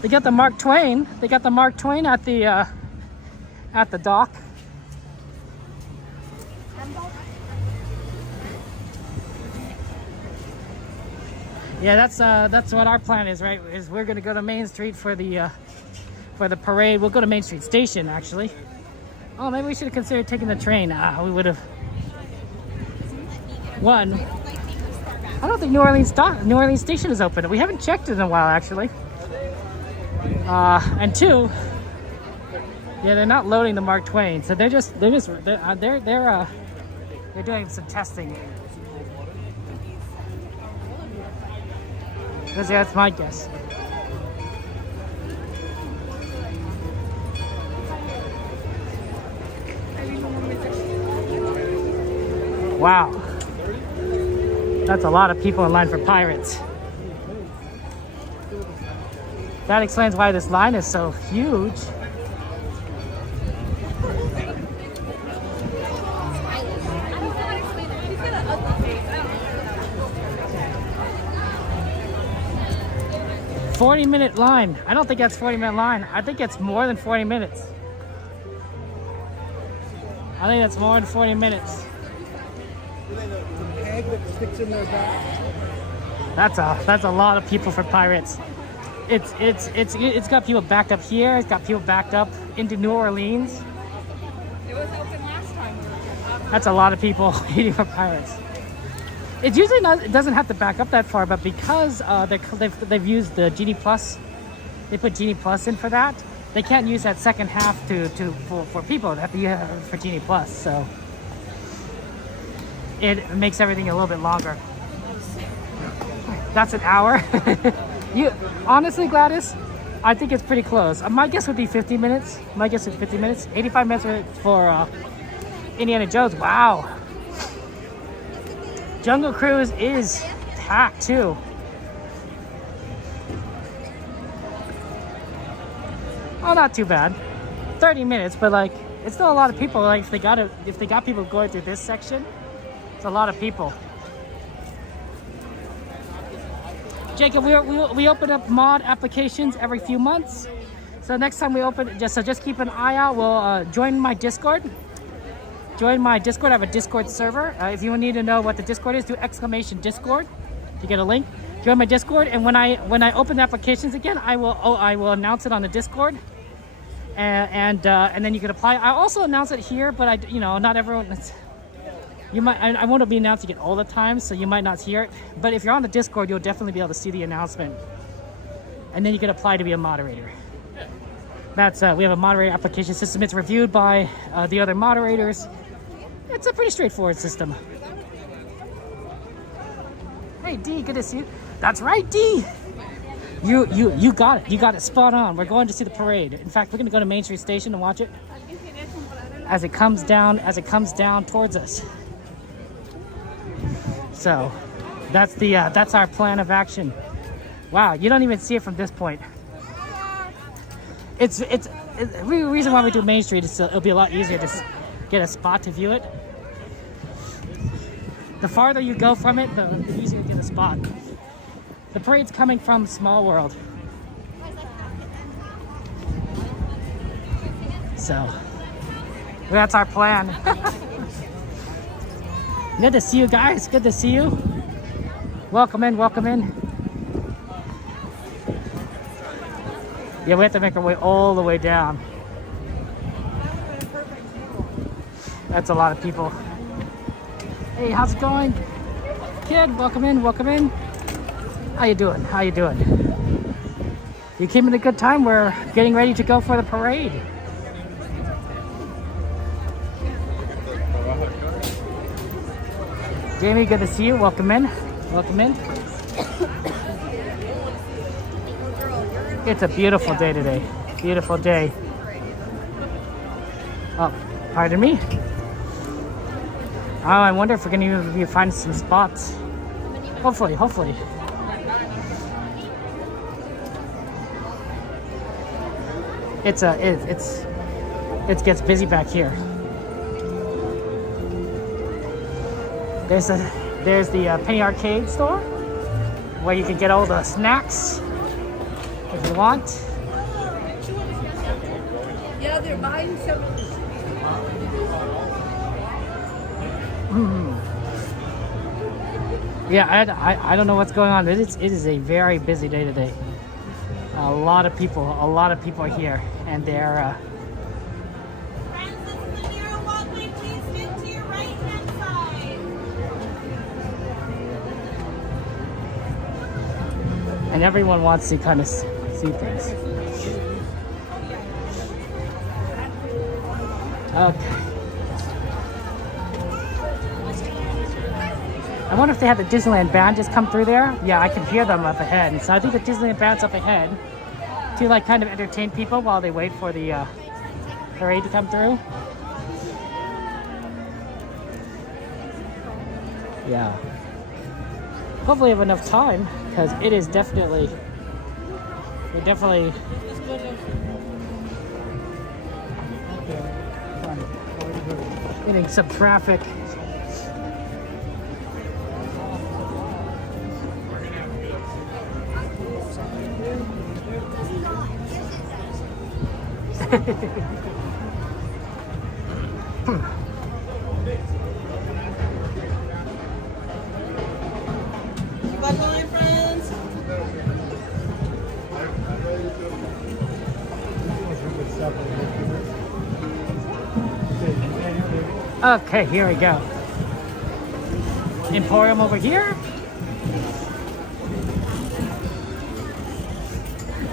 They got the Mark Twain. They got the Mark Twain at the dock. Yeah, that's what our plan is, right? Is we're gonna go to Main Street for the parade. We'll go to Main Street Station actually. Oh, maybe we should have considered taking the train. We would have. One, I don't think New Orleans Station is open. We haven't checked it in a while actually. And two, yeah, they're not loading the Mark Twain, so they're doing some testing. That's my guess. Wow, that's a lot of people in line for Pirates. That explains why this line is so huge. "40-minute line." I don't think that's 40-minute line. I think it's more than 40 minutes. I think that's more than 40 minutes. The peg that sticks in their back. That's a lot of people for Pirates. It's got people backed up here. It's got people backed up into New Orleans. It was open last time. That's a lot of people eating for Pirates. It's usually not. It doesn't have to back up that far, but because they've used the JEDI Plus, they put JEDI Plus in for that. They can't use that second half for people. They have to use it for JEDI Plus, so it makes everything a little bit longer. That's an hour. Honestly, Gladys, I think it's pretty close. My guess would be 50 minutes. 85 minutes for Indiana Jones. Wow. Jungle Cruise is packed too. Oh, not too bad. 30 minutes, but like it's still a lot of people. Like if they got people going through this section, it's a lot of people. Jacob, we open up mod applications every few months. So next time we open, just keep an eye out. We'll join my Discord. Join my Discord. I have a Discord server. If you need to know what the Discord is, do !Discord to get a link. Join my Discord, and when I open the applications again, I will announce it on the Discord, and then you can apply. I also announce it here, but not everyone. I won't be announcing it all the time, so you might not hear it. But if you're on the Discord, you'll definitely be able to see the announcement, and then you can apply to be a moderator. We have a moderator application system. It's reviewed by the other moderators. It's a pretty straightforward system. Hey D, good to see you. That's right, D. You got it. You got it spot on. We're going to see the parade. In fact, we're going to go to Main Street Station and watch it as it comes down towards us. So that's our plan of action. Wow, you don't even see it from this point. It's the reason why we do Main Street is so it'll be a lot easier to get a spot to view it. The farther you go from it, the easier to get a spot. The parade's coming from Small World. So that's our plan. Good to see you guys. Good to see you. Welcome in. Yeah, we have to make our way all the way down. That's a lot of people. Hey, how's it going? Kid, welcome in. How you doing? You came at a good time. We're getting ready to go for the parade. Jamie, good to see you. Welcome in. It's a beautiful day today. Beautiful day. Oh, pardon me. Oh, I wonder if we're gonna be finding some spots. Hopefully. It gets busy back here. There's the Penny Arcade store where you can get all the snacks if you want. Yeah, they're buying some. Yeah, I don't know what's going on. It is a very busy day today. A lot of people are here, and they're. Friends, this is the narrow walkway. Please stick to your right-hand side. And everyone wants to kind of see things. Okay. I wonder if they had the Disneyland band just come through there. Yeah, I can hear them up ahead. So I think the Disneyland band's up ahead to like kind of entertain people while they wait for the parade to come through. Yeah. Hopefully we have enough time because it is definitely We're definitely getting some traffic. Bye bye, friends. Okay, here we go. Emporium over here.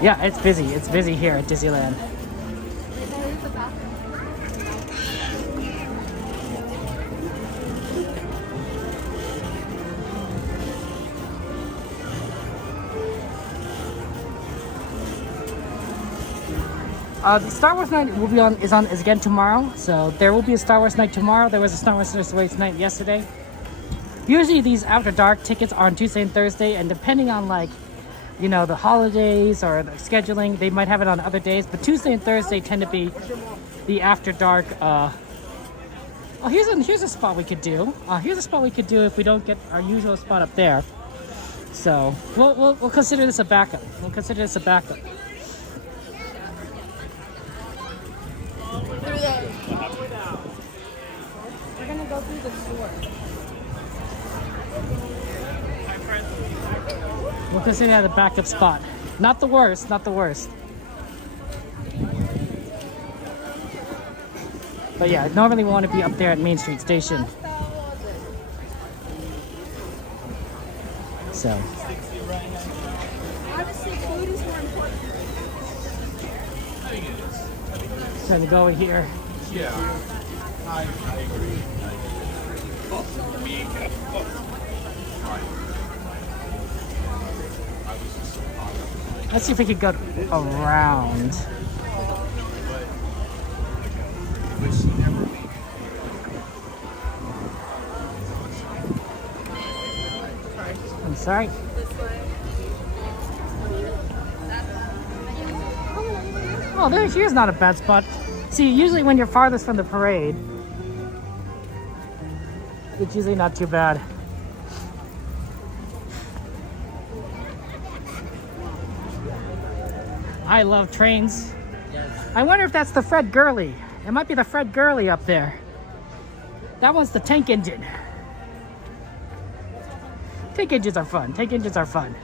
Yeah, it's busy. It's busy here at Disneyland. The Star Wars night will be is again tomorrow, so there will be a Star Wars night tomorrow. There was a Star Wars night yesterday. Usually these after dark tickets are on Tuesday and Thursday, and depending on like, you know, the holidays or the scheduling, they might have it on other days. But Tuesday and Thursday tend to be the after dark. Oh, here's a spot we could do. Here's a spot we could do if we don't get our usual spot up there. So we'll consider this a backup. We'll consider this a backup. We're gonna go through the store. We'll consider that a backup spot. Not the worst, not the worst. But yeah, normally we want to be up there at Main Street Station. So. Honestly, food is more important. Trying to go over here. Yeah, I agree. Let's see if we can go around. I'm sorry. Oh, here's not a bad spot. See, usually when you're farthest from the parade, it's usually not too bad. I love trains. I wonder if that's the Fred Gurley. It might be the Fred Gurley up there. That one's the tank engine. Tank engines are fun. Tank engines are fun.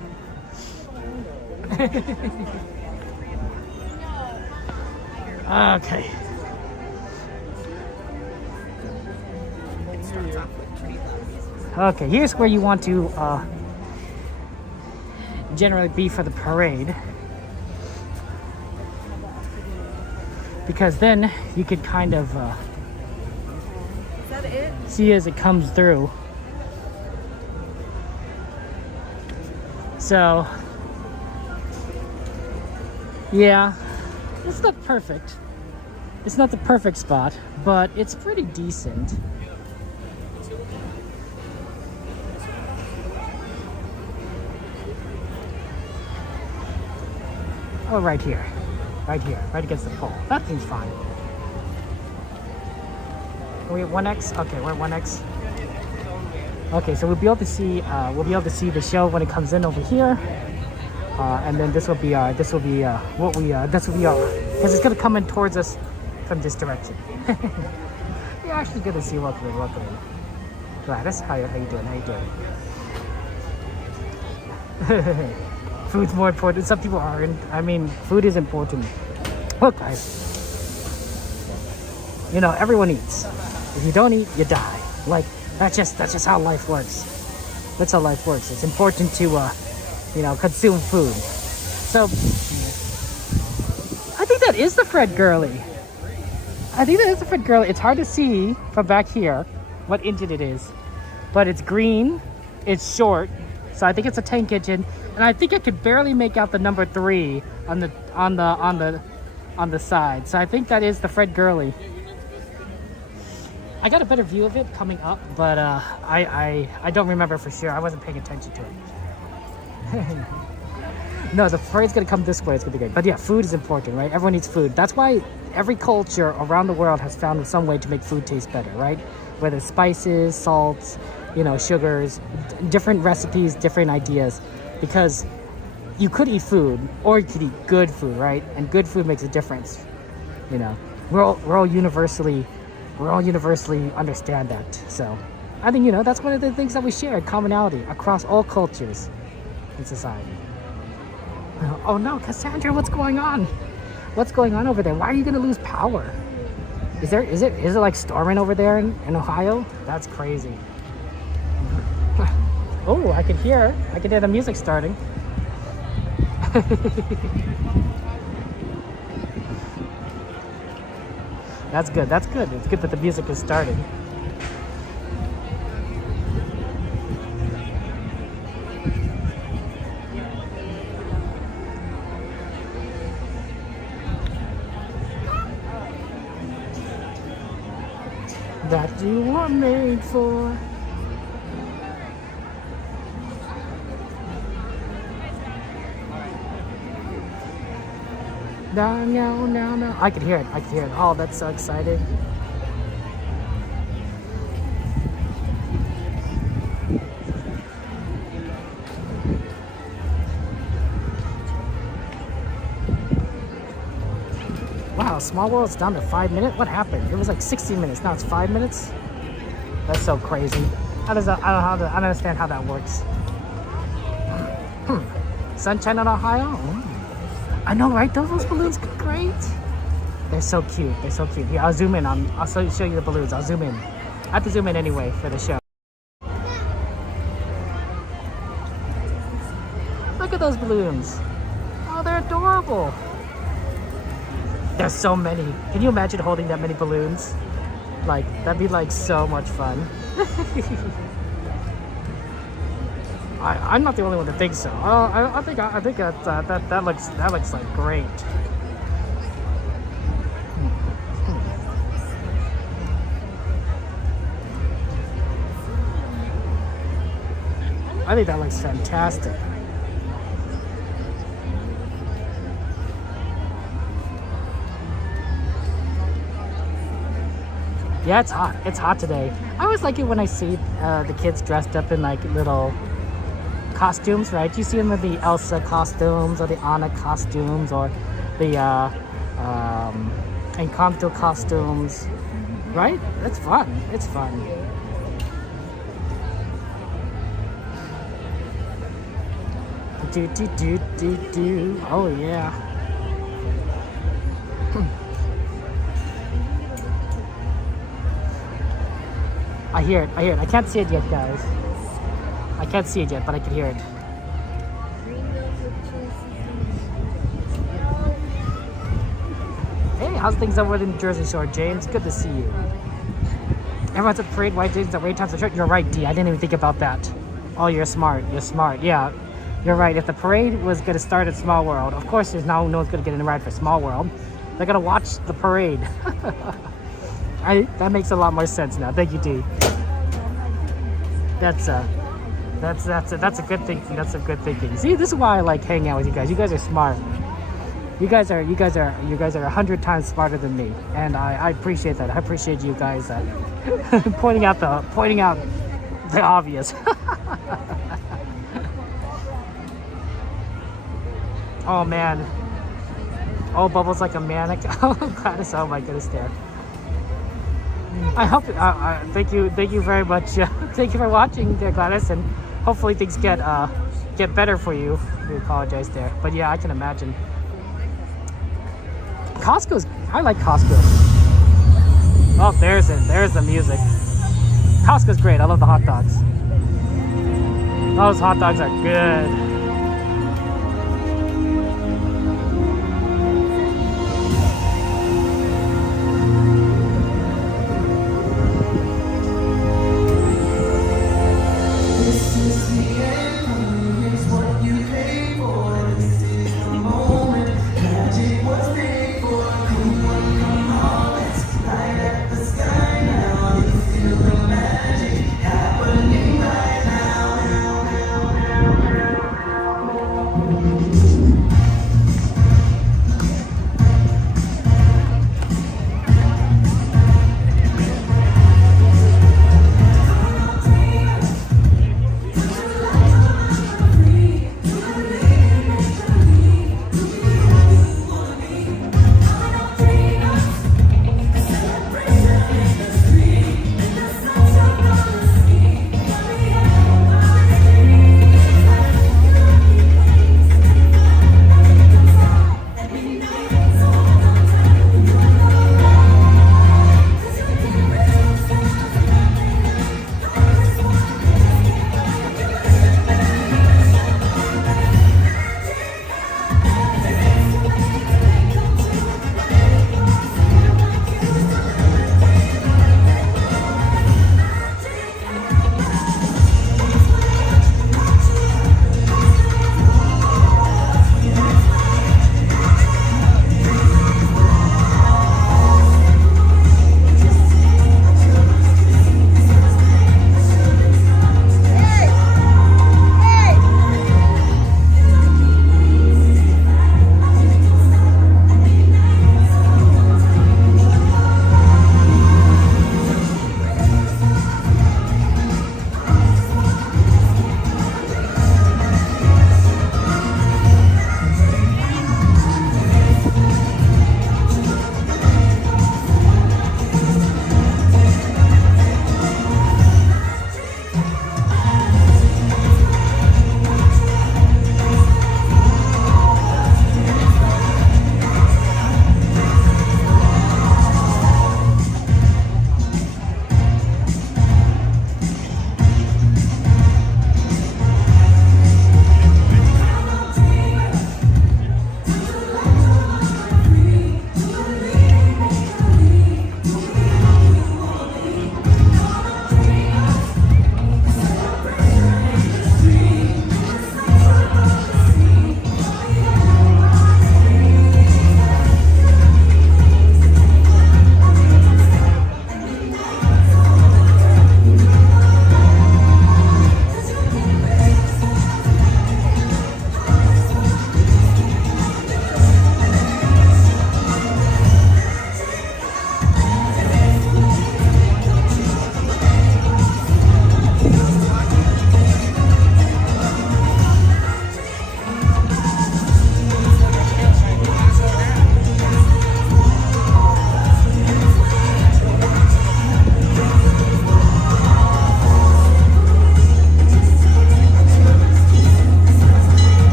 Okay. Okay, here's where you want to generally be for the parade. Because then you could kind of Is that it? see as it comes through. So, yeah, it's not perfect. It's not the perfect spot, but it's pretty decent. Oh, right here. Right here, right against the pole. That seems fine. Are we at 1x? Okay, we're at 1x. Okay, so we'll be able to see the show when it comes in over here, and then this will be because it's gonna come in towards us from this direction. You're actually good to see. Welcome in. Gladys, how you doing? How you doing? Food's more important. Some people aren't. I mean, food is important. Look, guys. You know, everyone eats. If you don't eat, you die. Like, that's just how life works. That's how life works. It's important to, you know, consume food. So, I think that is the Fred Gurley. It's hard to see from back here what engine it is, but it's green. It's short, so I think it's a tank engine. And I think I could barely make out the number 3 on the side. So I think that is the Fred Gurley. I got a better view of it coming up, but I don't remember for sure. I wasn't paying attention to it. No, the parade's gonna come this way. It's gonna be good. But yeah, food is important, right? Everyone needs food. That's why every culture around the world has found some way to make food taste better, right? Whether it's spices, salts, you know, sugars, different recipes, different ideas. Because you could eat food, or you could eat good food, right? And good food makes a difference. You know, we're all universally understand that. So, I think, you know, that's one of the things that we share, commonality across all cultures in society. Oh no, Cassandra, what's going on? What's going on over there? Why are you gonna lose power? Is it like storming over there in Ohio? That's crazy. Oh, I can hear the music starting. That's good. It's good that the music is starting. That you were made for. No. I can hear it. Oh, that's so exciting. Wow, Small World's down to 5 minutes? What happened? It was like 60 minutes. Now it's 5 minutes? That's so crazy. I don't understand how that works. Sunshine in Ohio? I know, right? Those balloons look great. They're so cute. Here, I'll zoom in. I'll show you the balloons. I'll zoom in. I have to zoom in anyway for the show. Look at those balloons. Oh, they're adorable. There's so many. Can you imagine holding that many balloons? Like, that'd be like so much fun. I'm not the only one that thinks so. I think that looks like great. I think that looks fantastic. Yeah, it's hot. It's hot today. I always like it when I see the kids dressed up in like little costumes, right? You see them with the Elsa costumes or the Anna costumes or the Encanto costumes, right? It's fun. It's fun. Do. Oh yeah. I hear it. I can't see it yet, guys. I can't see it yet, but I can hear it. Hey, how's things over in Jersey Shore, James? Good to see you. Everyone's at the parade, white days, the wait times are short. You're right, D. I didn't even think about that. Oh, you're smart. Yeah, you're right. If the parade was going to start at Small World, of course there's no one's going to get in the ride for Small World. They're going to watch the parade. That makes a lot more sense now. Thank you, D. That's a good thinking. That's a good thinking. See, this is why I like hanging out with you guys. You guys are smart. You guys are 100 times smarter than me, and I appreciate that. I appreciate you guys pointing out the obvious. Oh man. Oh, Bubbles like a manic. Oh, Gladys. Oh my goodness, there. I hope. Thank you very much. Thank you for watching, there, Gladys, and hopefully things get better for you. We apologize there, but yeah, I can imagine. I like Costco. Oh, there's the music. Costco's great. I love the hot dogs. Those hot dogs are good.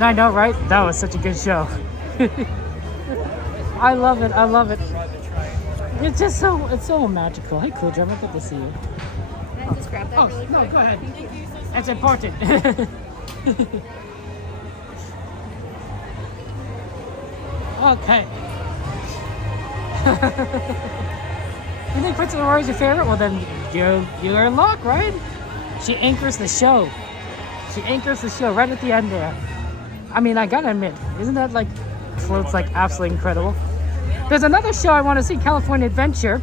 I know, right? That was such a good show. I love it. I love it. It's just so, it's so magical. Hey, Cool Drummer, good to see you. Can I just grab that really quick? No, go ahead. Thank you so much. It's important. Okay. You think Princess Aurora is your favorite? Well, then you're in luck, right? She anchors the show. She anchors the show right at the end there. I mean, I gotta admit, isn't that like float's like absolutely incredible? There's another show I want to see, California Adventure,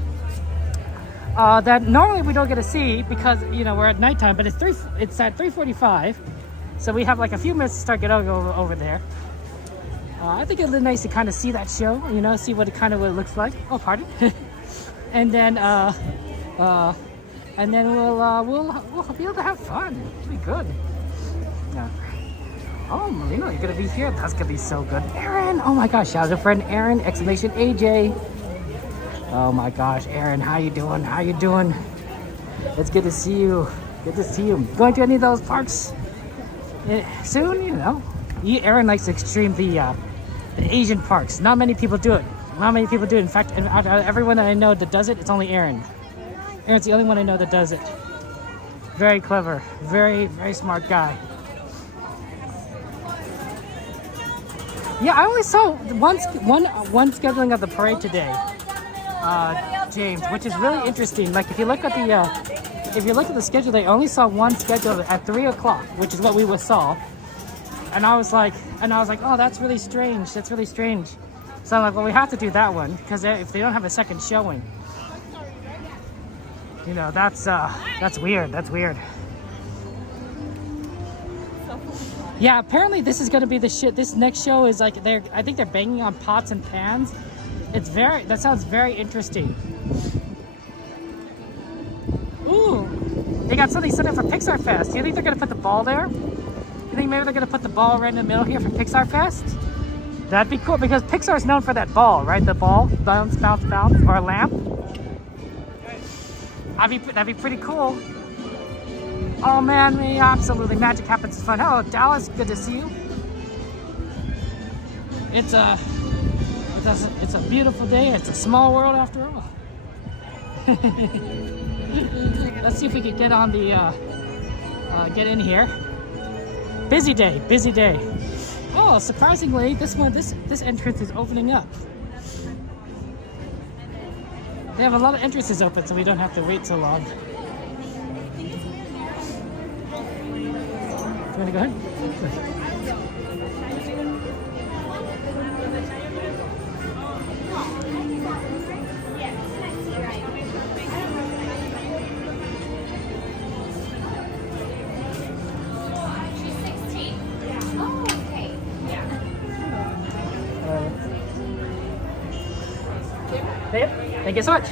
that normally we don't get to see because we're at nighttime, but it's at 3:45, so we have like a few minutes to start getting over there. I think it'd be nice to kind of see that show, see what it looks like. Oh, pardon. And then we'll be able to have fun. It'll be good. Yeah. Oh, Melina, you're gonna be here. That's gonna be so good. Aaron, oh my gosh, shout out to friend Aaron! Exclamation AJ. Oh my gosh, Aaron, how you doing? How you doing? It's good to see you. Good to see you. Going to any of those parks soon? Aaron likes the Asian parks. Not many people do it. Not many people do it. In fact, out of everyone that I know that does it, it's only Aaron. Aaron's the only one I know that does it. Very clever. Very, very smart guy. Yeah, I only saw one scheduling of the parade today, James, which is really interesting. Like if you look at the schedule, they only saw one schedule at 3 o'clock, which is what we saw. And I was like, oh, that's really strange. That's really strange. So I'm like, well, we have to do that one because if they don't have a second showing, that's weird. That's weird. Yeah, apparently this is gonna be the shit. This next show is like I think they're banging on pots and pans. That sounds very interesting. Ooh, they got something set up for Pixar Fest. Do you think they're gonna put the ball there? You think maybe they're gonna put the ball right in the middle here for Pixar Fest? That'd be cool because Pixar is known for that ball, right? The ball, bounce, bounce, bounce, or a lamp. That'd be pretty cool. Oh man, absolutely, magic happens. It's fun. Hello, Dallas. Good to see you. It's a beautiful day. It's a small world after all. Let's see if we can get on the get in here. Busy day. Busy day. Oh, surprisingly, this entrance is opening up. They have a lot of entrances open, so we don't have to wait so long. You want to go ahead? She's 16. Oh, okay. Yeah. Thank you so much.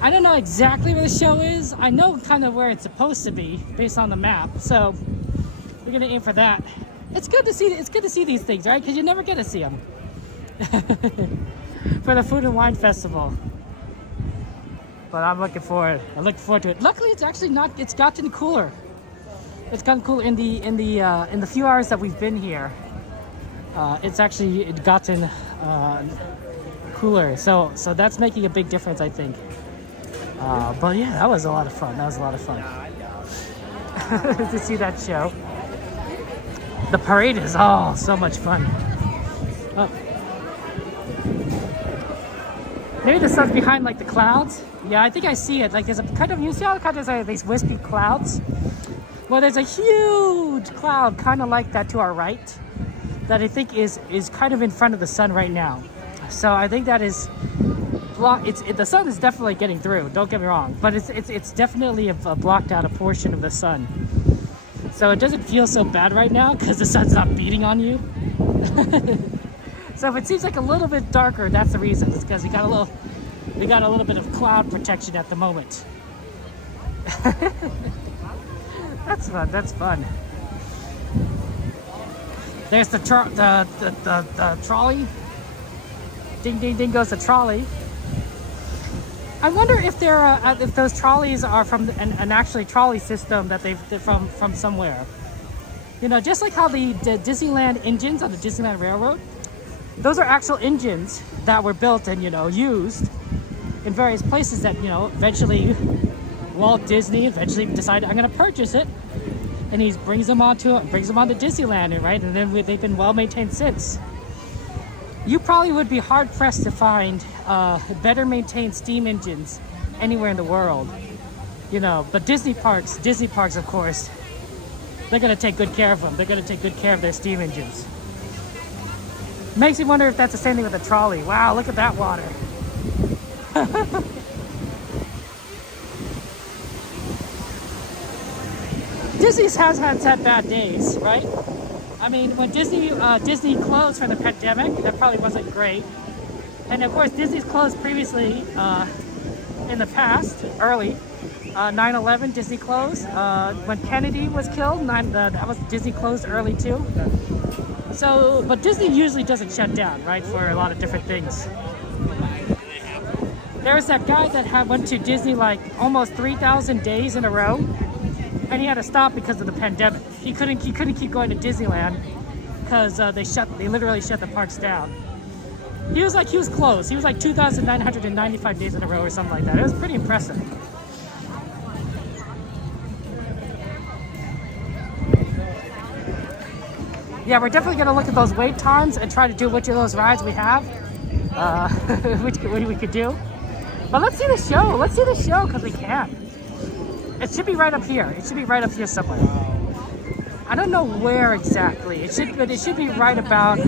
I don't know exactly where the show is. I know kind of where it's supposed to be based on the map, so we're gonna aim for that. It's good to see these things, right? Because you never get to see them for the Food and Wine Festival. But I'm looking forward. To it. Luckily, it's actually not. It's gotten cooler. It's gotten cooler in the few hours that we've been here. It's actually gotten cooler. So that's making a big difference, I think. But yeah, that was a lot of fun. To see that show. The parade is so much fun. Oh. Maybe the sun's behind like the clouds. Yeah, I think I see it. Like there's a kind of, you see how kind of like these wispy clouds? Well, there's a huge cloud kind of like that to our right that I think is kind of in front of the sun right now. So I think that is the sun is definitely getting through, don't get me wrong, but it's definitely blocked out a portion of the sun. So it doesn't feel so bad right now because the sun's not beating on you. So if it seems like a little bit darker, that's the reason. It's because we got a little bit of cloud protection at the moment. That's fun. There's the trolley. Ding ding ding goes the trolley. I wonder if they're if those trolleys are from an actually trolley system that they're from somewhere. You know, just like how the Disneyland engines on the Disneyland Railroad, those are actual engines that were built and, you know, used in various places that, you know, eventually Walt Disney eventually decided, I'm going to purchase it, and he brings them onto Disneyland, right? And then they've been well maintained since. You probably would be hard pressed to find better maintained steam engines anywhere in the world, you know. But Disney parks, of course, they're going to take good care of them. They're going to take good care of their steam engines. Makes me wonder if that's the same thing with the trolley. Wow, look at that water. Disney has had bad days, right? I mean, when Disney closed for the pandemic, that probably wasn't great. And of course, Disney's closed previously in the past, early. 9/11, Disney closed. When Kennedy was killed, that was Disney closed early too. So, but Disney usually doesn't shut down, right, for a lot of different things. There was that guy that went to Disney like almost 3,000 days in a row, and he had to stop because of the pandemic. He couldn't keep going to Disneyland because they literally shut the parks down. He was close. He was like 2,995 days in a row or something like that. It was pretty impressive. Yeah, we're definitely gonna look at those wait times and try to do which of those rides we have, which we could do. But let's see the show. Let's see the show because we can. It should be right up here. It should be right up here somewhere. I don't know where exactly. It should be right about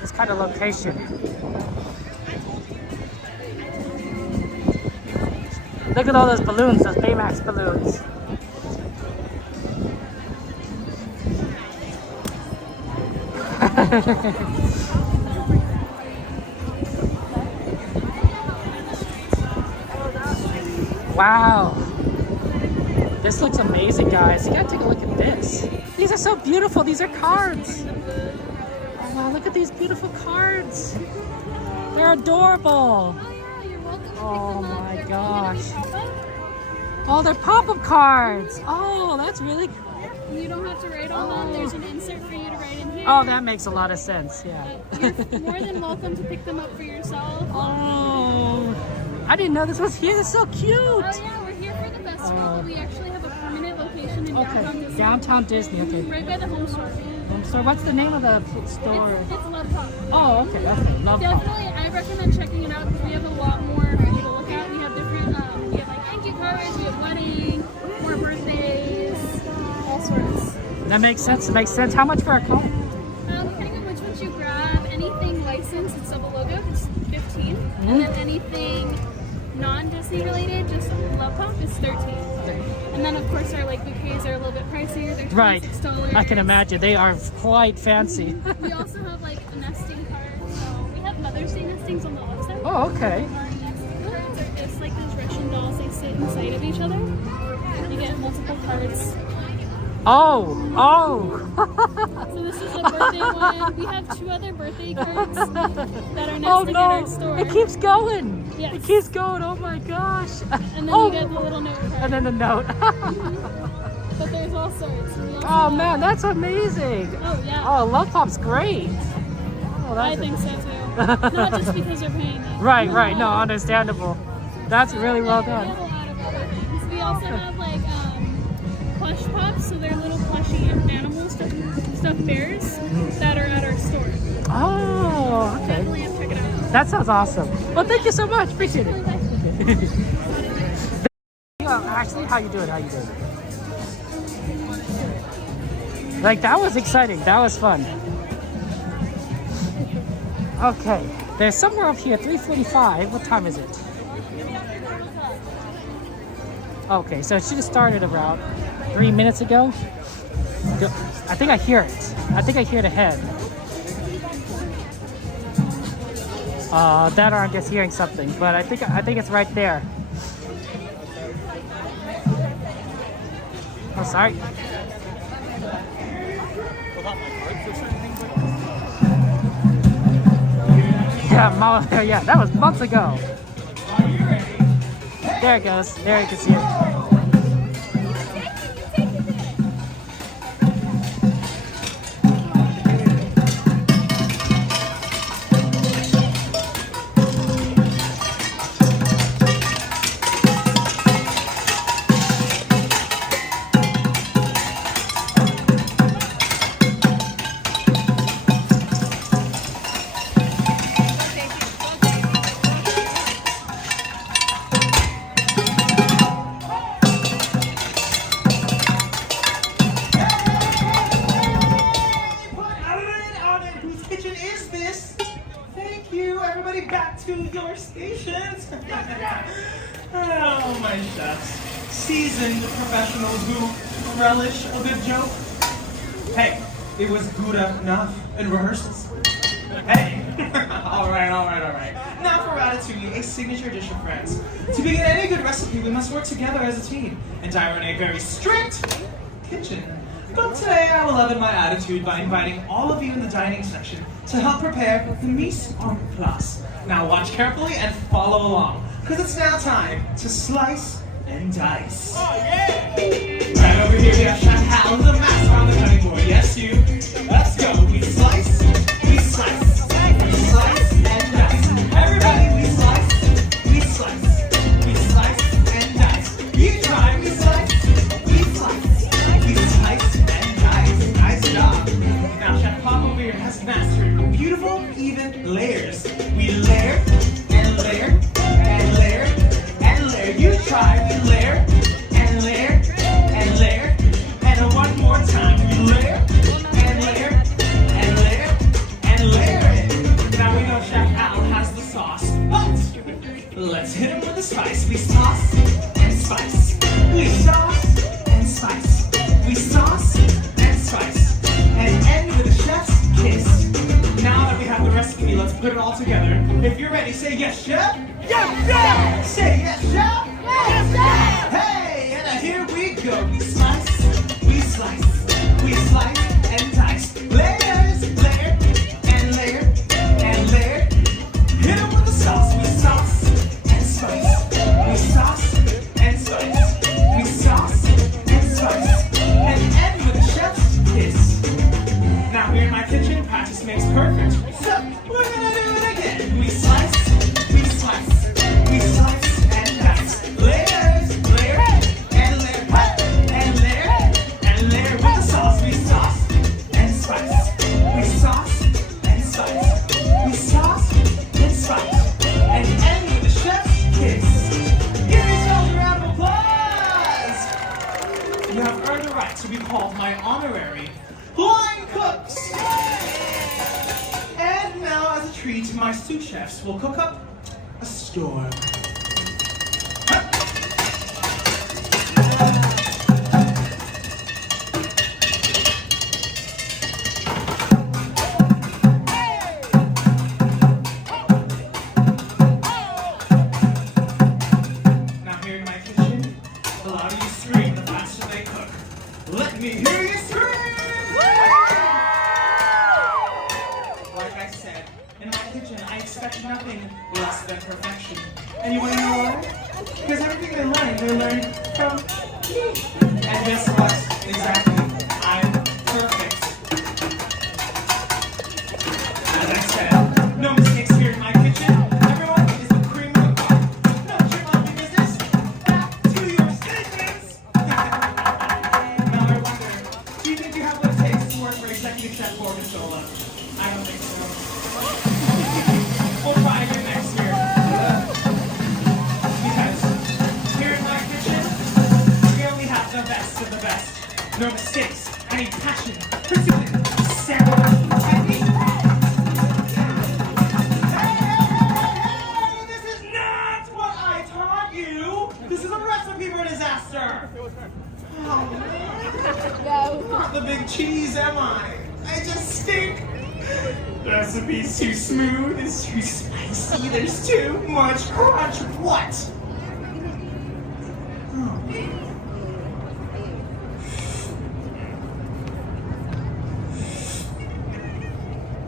this kind of location. Look at all those balloons, those Baymax balloons. Wow, this looks amazing, guys. You gotta take a look at this. These are so beautiful. These are cards. Oh wow, look at these beautiful cards. They're adorable. Oh yeah, you're welcome to pick Oh them up. my They're gosh. only gonna be Oh, they're pop-up cards. Oh, that's really cool. you don't have to write on them. There's an insert for you to write in here. Oh, that makes a lot of sense. Yeah. You're more than welcome to pick them up for yourself. Oh, I didn't know this was here. It's so cute. Oh yeah, we're here for the festival, but we actually have a permanent location in downtown Disney. Downtown Disney. Okay. Right by the home store. So what's the name of the store? It's Loft. Oh, okay. Loft. Definitely, I recommend checking it out because we have a lot more for you to look at. We have different, we have like thank you cards, we have wedding, more birthdays, all sorts. That makes sense. It makes sense. How much for a card? Depending on which ones you grab, anything licensed, it's double logo, it's 15. And then anything non-Disney related, just Love Pop is 13. And then of course our like bouquets are a little bit pricier, they're $26. Right. I can imagine. They are quite fancy. We also have like a nesting card, so we have Mother's Day nestings on the website. Oh, okay. Cards are just like those Russian dolls, they sit inside of each other. You get multiple cards. Oh. So this is a birthday one. We have 2 other birthday cards that are nesting at our store. It keeps going. Yes. It keeps going. Oh my gosh. And then you get the little note card. And then the note. But there's all sorts. Oh man, that's amazing. Oh yeah. Oh, Love Pop's great. Oh, I think so too. Not just because you're paying me. Right. No, understandable. That's really well We have done. a lot of other things. We also have like plush pops, so they're little plushy animals, stuffed bears that are at our store. Oh, okay. Definitely have to check it out. That sounds awesome. Well, thank you so much. Appreciate it. Ashley, how you doing? Like, that was exciting. That was fun. Okay. There's somewhere up here, 3:45. What time is it? Okay, so it should have started around 3 minutes ago. I think I hear it. I think I hear it ahead. That or I'm just hearing something, but I think it's right there. Oh, sorry. Yeah, that was months ago. There it goes. There you can see it. Oh, my chefs. Seasoned professionals who relish a good joke. Hey, it was good enough in rehearsals. Hey, all right. Now for ratatouille, a signature dish of France. To begin any good recipe, we must work together as a team and I run a very strict kitchen. But today I will leaven my attitude by inviting all of you in the dining section to help prepare the mise en place. Now watch carefully and follow along, because it's now time to slice and dice. Oh yeah! Right over here we have Chef Hal, the master on the cutting board. Yes, you. Let's go. We slice, and dice. Everybody, we slice, and dice. You try, we slice, and dice. Nice job. Now Chef Pop over here has mastered beautiful, even layers. We layer, and layer, and layer, and layer. You try, we layer, and layer, and layer. And one more time, we layer, and layer, and layer, and layer it. Now we know Chef Al has the sauce, but let's hit him with the spice. We sauce and spice. We sauce and spice. We sauce and spice. And end with a chef's kiss. Now that we have the recipe, let's put it all together. If you're ready, say yes, chef. Yes, chef. Say yes, chef. Yes, chef. Hey, and here we go. We slice, and dice. Layers, layer, and layer, and layer. Hit them with the sauce. We sauce and spice. We sauce and spice. We sauce and spice. And end with a chef's kiss. Now here in my kitchen, practice makes perfect. So we're gonna do it again. We slice, and dice. Layers, layer, and layer, and layer, and layer with the sauce. We sauce and spice. We sauce and spice. We sauce and spice. And end with the chef's kiss. Give yourselves a round of applause. You have earned the right to be called my honorary line cooks. And now, as a treat, my sous chefs will cook up a storm. Now here in my kitchen, the louder you scream, the faster they cook. Let me hear you scream! Like I said, in my kitchen, I expect nothing less than perfection. And you want to know why? Because everything they learn from me. And guess what? Exactly. I'm perfect. As I said, no mistakes here in my kitchen. Everyone is the cream of the crop. No chipmunk business. Back to your statements. Now I wonder, do you think you have what it takes to work for Executive Chef Gorgonzola? I don't think so. We'll try again next year. Because here in my kitchen, we only have the best of the best. No mistakes. I need passion, precision, ceremony. I need Hey! This is not what I taught you. This is a recipe for disaster. Oh, not the big cheese, am I? I just stink. The recipe's too smooth, it's too spicy, there's too much crunch. What?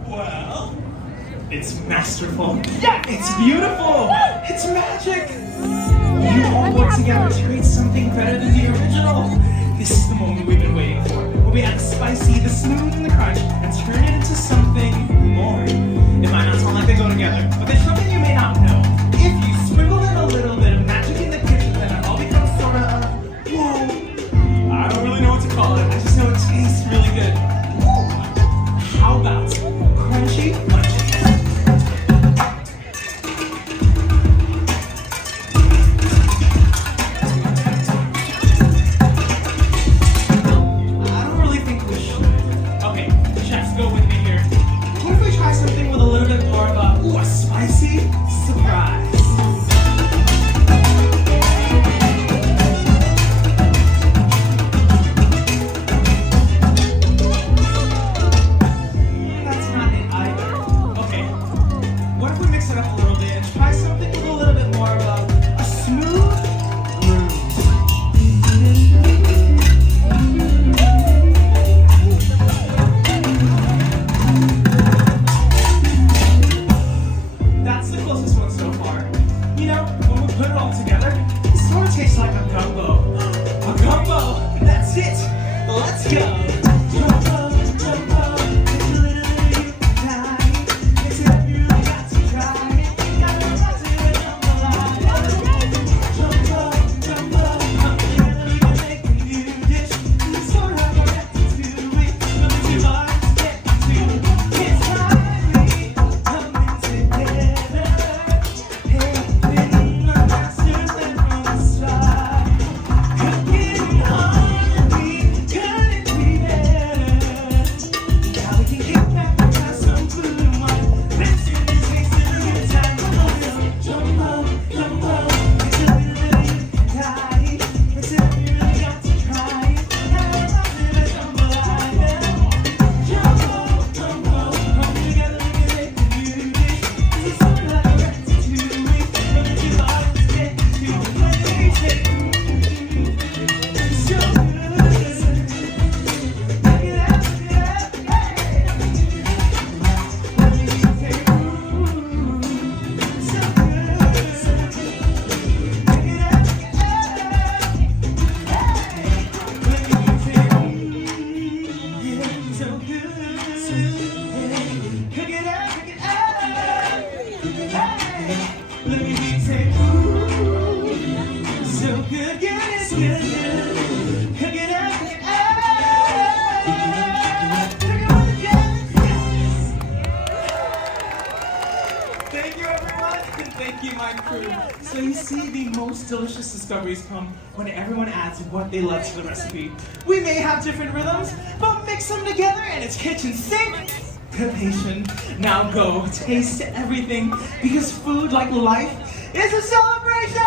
Well, It's masterful. Yeah, it's beautiful. It's magic. You all work together to create something better than the original. This is the moment we've been waiting for. Where we add the spicy, the smooth, and the crunch, and turn it into something more. It might not sound like they go together, but there's something you may not know. If you sprinkle in a little bit of magic in the kitchen, then it all becomes sort of, whoa. I don't really know what to call it. I just know it tastes really good. Woo. How about crunchy munchies? So you see, the most delicious discoveries come when everyone adds what they love to the recipe. We may have different rhythms, but mix them together and it's kitchen sink. Patient. Now go taste everything, because food, like life, is a celebration!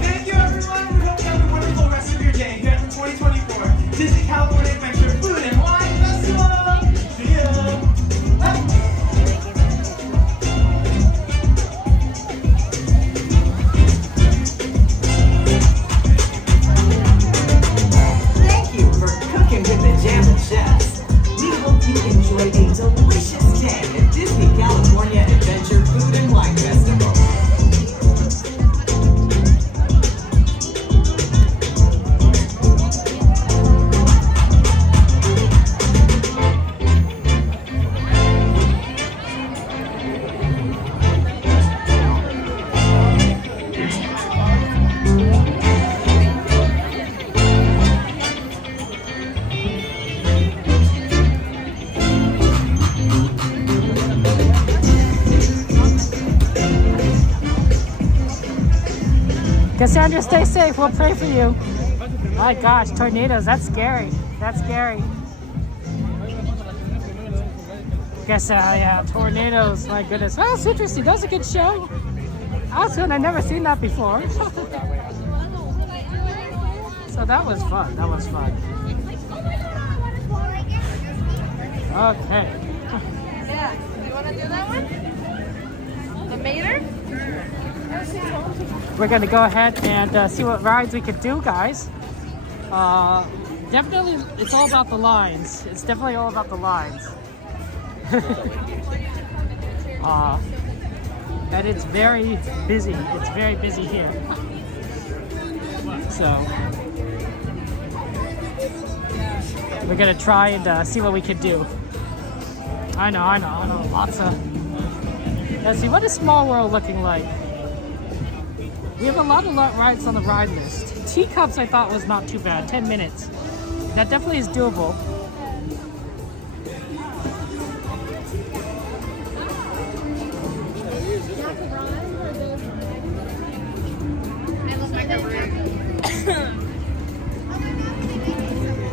Thank you, everyone. We hope you have a wonderful rest of your day here at the 2024 Disney California Adventure Food and Wine Festival. See ya! Enjoy a delicious day at Disney California Adventure Food and Wine Festival. Cassandra, stay safe. We'll pray for you. My gosh, tornadoes. That's scary. That's scary. Guess, yeah, tornadoes. My goodness. Well, it's interesting. That was a good show. Awesome. I've never seen that before. So that was fun. That was fun. Okay. Yeah. You want to do that one? The mater? We're going to go ahead and see what rides we could do, guys. Definitely, it's all about the lines. It's definitely all about the lines. And it's very busy. It's very busy here. So we're gonna try and see what we can do. I know. Lots of. Let's see, what is Small World looking like? We have a lot of rides on the ride list. Teacups I thought was not too bad. 10 minutes. That definitely is doable.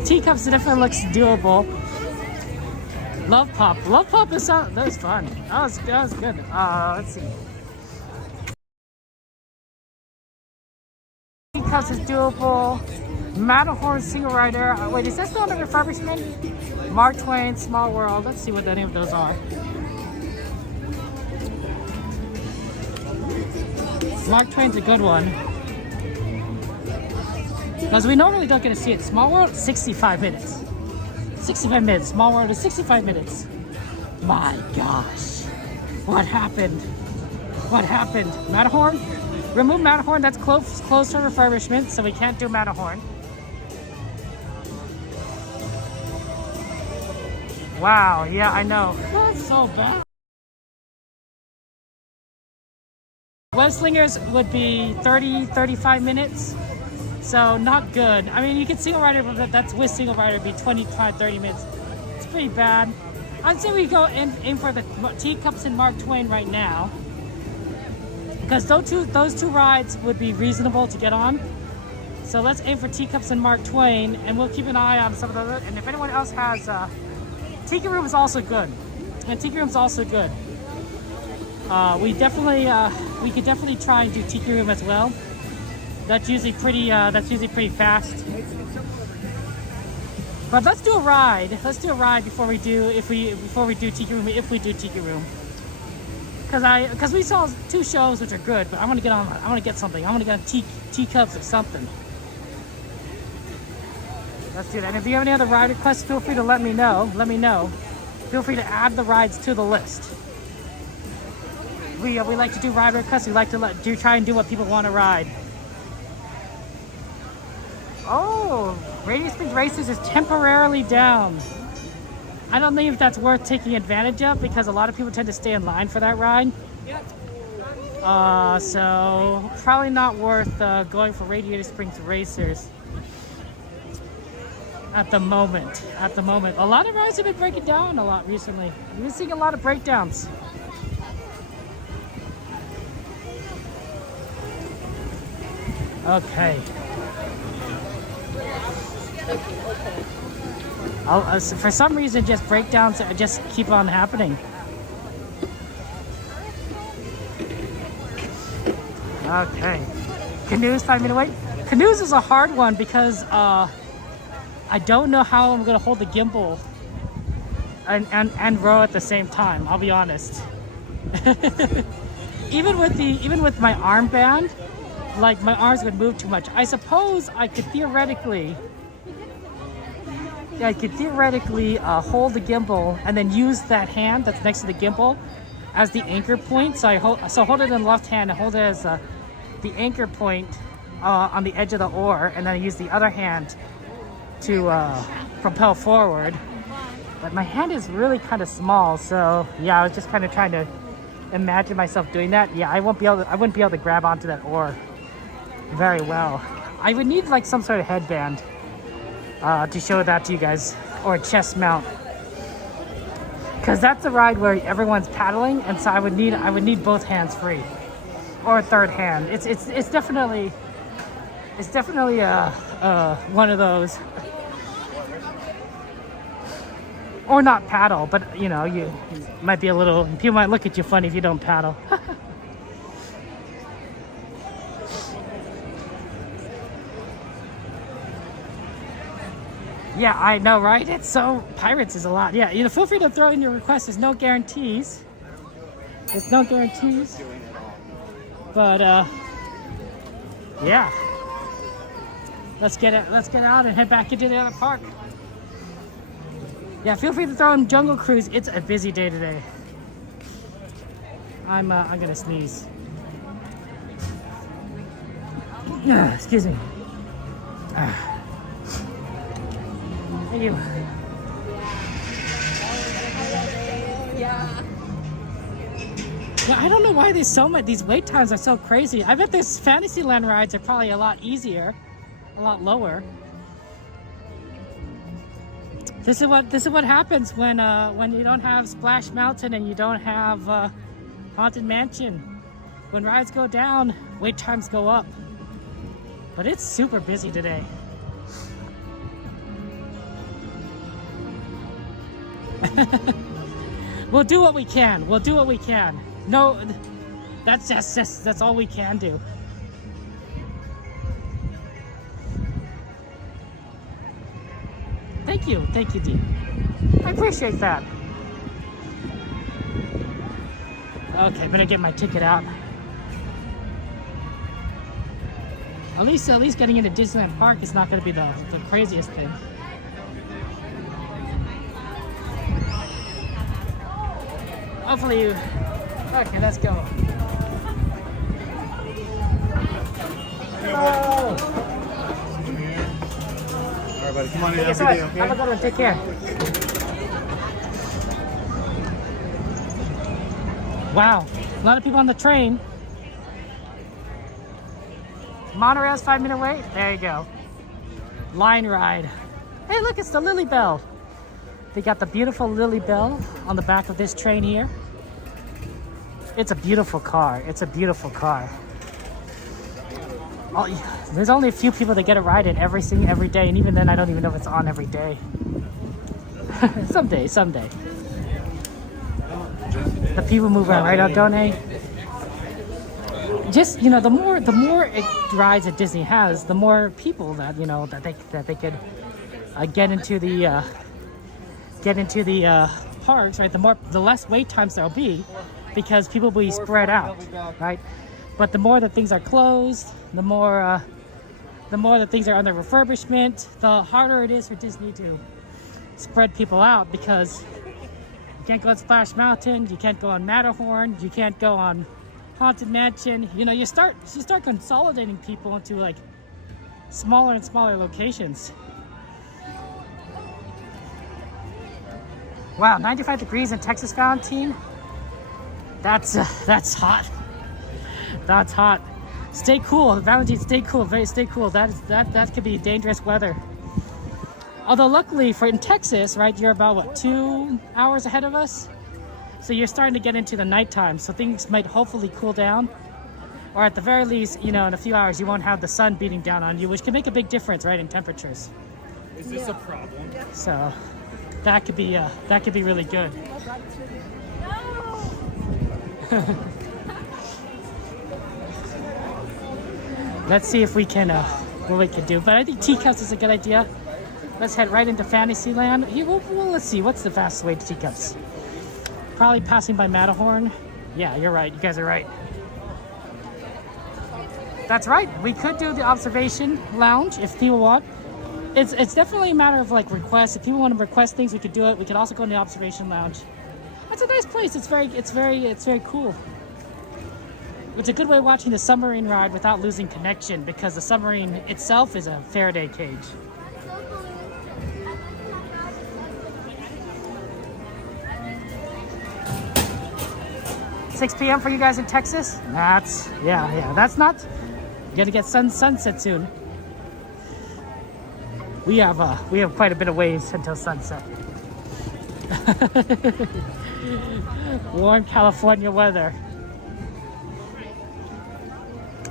Teacups definitely looks doable. Love Pop is that was fun. That was good. Let's see. Teacups is doable. Matterhorn Single Rider. Wait, is that still under refurbishment? Mark Twain, Small World. Let's see what any of those are. Mark Twain's a good one. Because we normally don't get to see it. Small World, 65 minutes. 65 minutes. Small World is 65 minutes. My gosh. What happened? What happened? Matterhorn? Remove Matterhorn. That's close for refurbishment, so we can't do Matterhorn. Wow. Yeah, I know. That's so bad. Web Slingers would be 35 minutes. So not good. I mean, you can single rider, but that's with single rider, be 25, 30 minutes. It's pretty bad. I'd say we go aim for the Teacups and Mark Twain right now, because those two rides would be reasonable to get on. So let's aim for Teacups and Mark Twain, and we'll keep an eye on some of the other. And if anyone else has, Tiki Room is also good. And Tiki Room's also good. We could definitely try and do Tiki Room as well. That's usually pretty fast. But let's do a ride. Let's do a ride before we do Tiki Room. If we do Tiki Room, because we saw 2 shows which are good, but I want to get on. I want to get something. I want to get on Teacups or something. Let's do that. And if you have any other ride requests, feel free to let me know. Feel free to add the rides to the list. We like to do ride requests. We like to try and do what people want to ride. Oh, Radius Springs Racers is temporarily down. I don't think if that's worth taking advantage of, because a lot of people tend to stay in line for that ride. So probably not worth going for Radiator Springs Racers at the moment. A lot of rides have been breaking down a lot recently. We've been seeing a lot of breakdowns. Okay. For some reason, just breakdowns just keep on happening. Okay. Canoes, 5-minute wait. Canoes is a hard one because I don't know how I'm gonna hold the gimbal and row at the same time. I'll be honest. even with my armband, like my arms would move too much. I suppose I could theoretically hold the gimbal and then use that hand that's next to the gimbal as the anchor point. So hold it in the left hand and hold it as the anchor point on the edge of the oar, and then I use the other hand to propel forward. But my hand is really kind of small, so yeah, I was just kind of trying to imagine myself doing that. Yeah, I wouldn't be able to grab onto that oar very well. I would need like some sort of headband to show that to you guys, or a chest mount, because that's a ride where everyone's paddling, and so I would need both hands free, or a third hand. It's definitely one of those, or not paddle, but you know, you might be people might look at you funny if you don't paddle. Yeah, I know, right? It's so, Pirates is a lot. Yeah, you know, feel free to throw in your requests. There's no guarantees. But yeah. Let's get out and head back into the other park. Yeah, feel free to throw in Jungle Cruise. It's a busy day today. I'm gonna sneeze. Excuse me. Thank you. Yeah, I don't know why there's so much. These wait times are so crazy. I bet these Fantasyland rides are probably a lot easier, a lot lower. This is what happens when you don't have Splash Mountain and you don't have Haunted Mansion. When rides go down, wait times go up. But it's super busy today. We'll do what we can. We'll do what we can. No, that's all we can do. Thank you, Dee. I appreciate that. Okay, I'm gonna get my ticket out. At least getting into Disneyland Park is not gonna be the craziest thing. Hopefully you... Okay, let's go. Hello! Alright, buddy, come on in. Have a good day, okay? Have a good one. Take care. Wow, a lot of people on the train. Monorail's 5-minute wait. There you go. Line ride. Hey, look, it's the Lily Bell. They got the beautiful Lily Bell on the back of this train here. It's a beautiful car. It's a beautiful car. Oh, there's only a few people that get a ride in every day, and even then I don't even know if it's on every day. Someday. The people move around, right, Aldone? Just, you know, the more rides that Disney has, the more people that, you know, that they could get into the parks, right? The less wait times there'll be, because people will be spread out, right? But the more that things are closed, the more that things are under refurbishment, the harder it is for Disney to spread people out, because you can't go on Splash Mountain, you can't go on Matterhorn, you can't go on Haunted Mansion. You know, you start consolidating people into like smaller and smaller locations. Wow, 95 degrees in Texas, Valentine. That's hot. That's hot. Stay cool, Valentine. Stay cool. Stay cool. That could be dangerous weather. Although luckily in Texas, right, you're about what, 2 hours ahead of us. So you're starting to get into the nighttime. So things might hopefully cool down, or at the very least, you know, in a few hours you won't have the sun beating down on you, which can make a big difference, right, in temperatures. Is this a problem? So that could be really good. Let's see if we can what we can do. But I think Teacups is a good idea. Let's head right into Fantasyland. Well, let's see, what's the fastest way to Teacups? Probably passing by Matterhorn. Yeah, you're right. You guys are right. That's right. We could do the observation lounge if people want. It's definitely a matter of like requests. If people want to request things, we could do it. We could also go in the observation lounge. It's a nice place. It's very cool. It's a good way of watching the submarine ride without losing connection, because the submarine itself is a Faraday cage. 6 p.m. for you guys in Texas? That's, yeah, that's not, you gotta get sunset soon. We have quite a bit of ways until sunset. Warm California weather.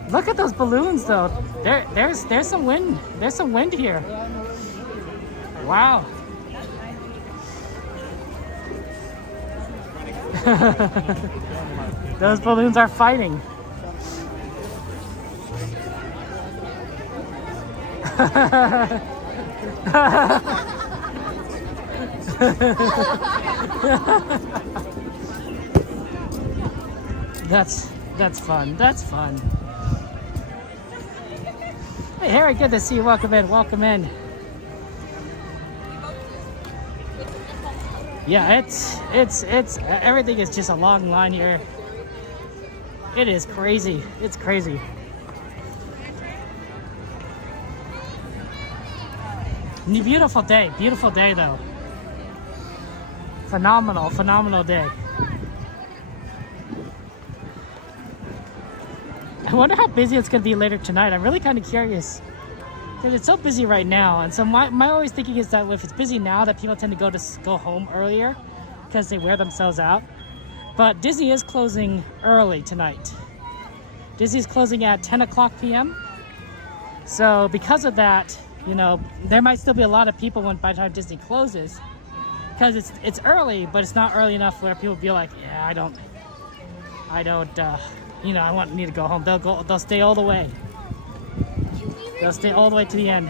Look at those balloons though. There's some wind. There's some wind here. Wow. Those balloons are fighting. That's fun. That's fun. Hey Harry, good to see you. Welcome in. Welcome in. Yeah, it's everything is just a long line here. It is crazy. It's crazy. Beautiful day though. Phenomenal day. I wonder how busy it's gonna be later tonight. I'm really kind of curious because it's so busy right now. And so my always thinking is that if it's busy now, that people tend to go home earlier because they wear themselves out. But Disney is closing early tonight. Disney's closing at 10 o'clock p.m. So because of that, you know, there might still be a lot of people by the time Disney closes, because it's early, but it's not early enough where people be like, yeah, I don't, you know, I need to go home. They'll stay all the way. They'll stay all the way to the end.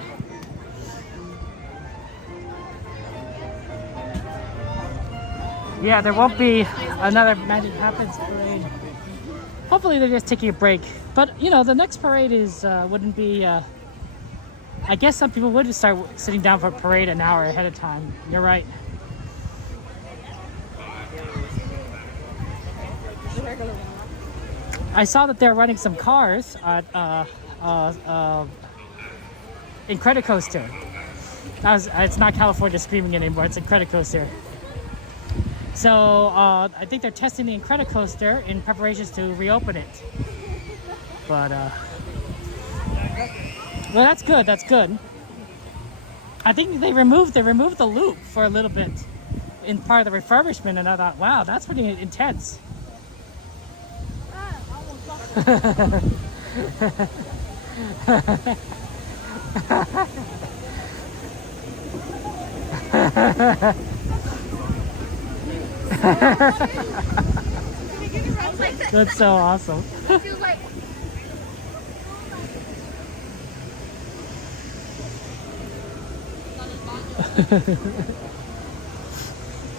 Yeah, there won't be another Magic Happens parade. Hopefully they're just taking a break. But you know, the next parade wouldn't be. I guess some people would start sitting down for a parade an hour ahead of time. You're right. I saw that they're running some cars at Incredicoaster. It's not California Screaming anymore. It's Incredicoaster. So I think they're testing the Incredicoaster in preparations to reopen it. But well, that's good. That's good. I think they removed the loop for a little bit in part of the refurbishment, and I thought, wow, that's pretty intense. That's so awesome.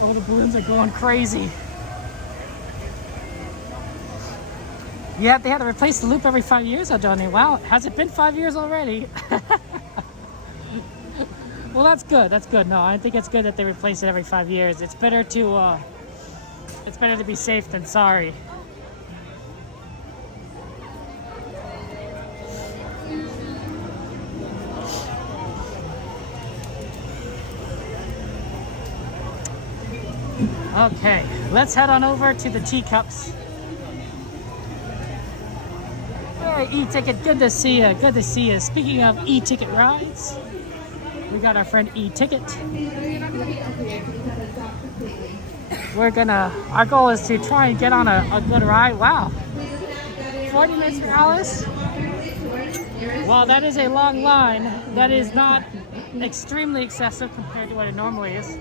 All the balloons are going crazy. Yeah, they had to replace the loop every 5 years, Johnny. Wow, has it been 5 years already? Well, that's good. That's good. No, I think it's good that they replace it every 5 years. It's better to be safe than sorry. Okay, let's head on over to the Teacups. Hey, E-Ticket, good to see you. Good to see you. Speaking of E-Ticket rides, we got our friend E-Ticket. Our goal is to try and get on a good ride. Wow, 40 minutes for Alice. Well, that is a long line. That is not extremely excessive compared to what it normally is.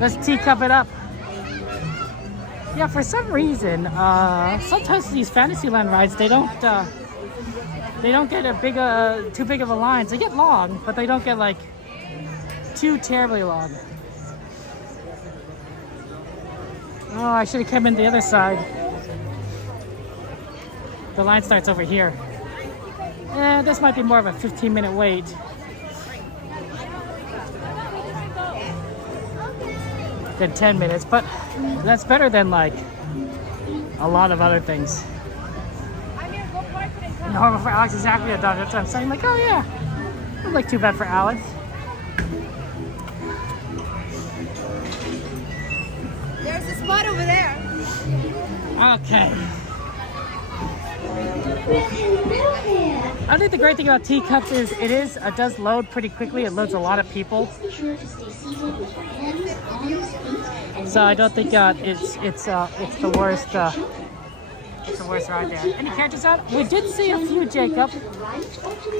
Let's teacup it up. Yeah, for some reason, sometimes these Fantasyland rides, they don't get too big of a line. They get long, but they don't get like too terribly long. Oh, I should have come in the other side. The line starts over here. This might be more of a 15-minute wait. Than 10 minutes, but that's better than like a lot of other things. Normal for Alex, exactly. That's what I'm saying. Like, oh yeah, not like too bad for Alex. There's a spot over there. Okay. I think the great thing about Teacups is it does load pretty quickly. It loads a lot of people. So I don't think it's the worst. It's the worst ride there. Any characters out? We did see a few, Jacob.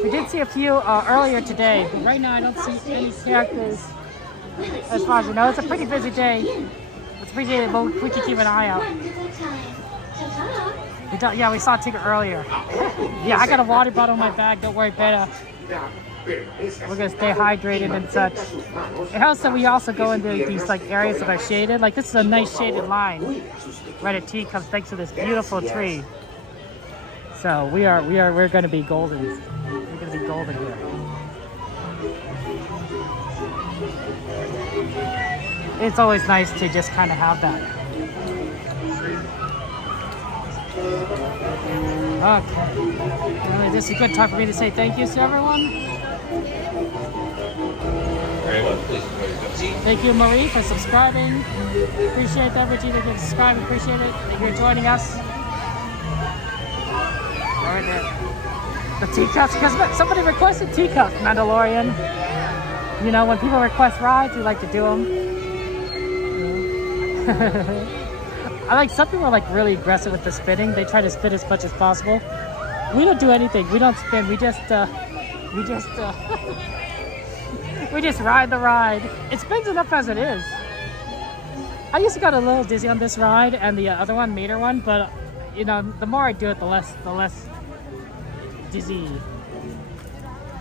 We did see a few earlier today. But right now I don't see any characters. As far as we know, it's a pretty busy day. It's pretty busy, but we can keep an eye out. We saw a ticket earlier. Yeah, I got a water bottle in my bag. Don't worry, Beta. We're gonna stay hydrated and such. It helps that we also go into these like areas that are shaded. Like this is a nice shaded line right at Teacups thanks to this beautiful tree. So we're gonna be golden. We're gonna be golden here. It's always nice to just kind of have that. Okay. Well, this is a good time for me to say thank you to everyone. Thank you, Marie, for subscribing. Appreciate that, Regina, for subscribing. Appreciate it that you're joining us. Right there. The Teacups, because somebody requested Teacups, Mandalorian. You know, when people request rides, we like to do them. I like, some people are like really aggressive with the spinning. They try to spin as much as possible. We don't do anything. We don't spin. We just we just ride the ride. It spins enough as it is. I used to get a little dizzy on this ride and the other one, Mater one, but you know, the more I do it, the less dizzy.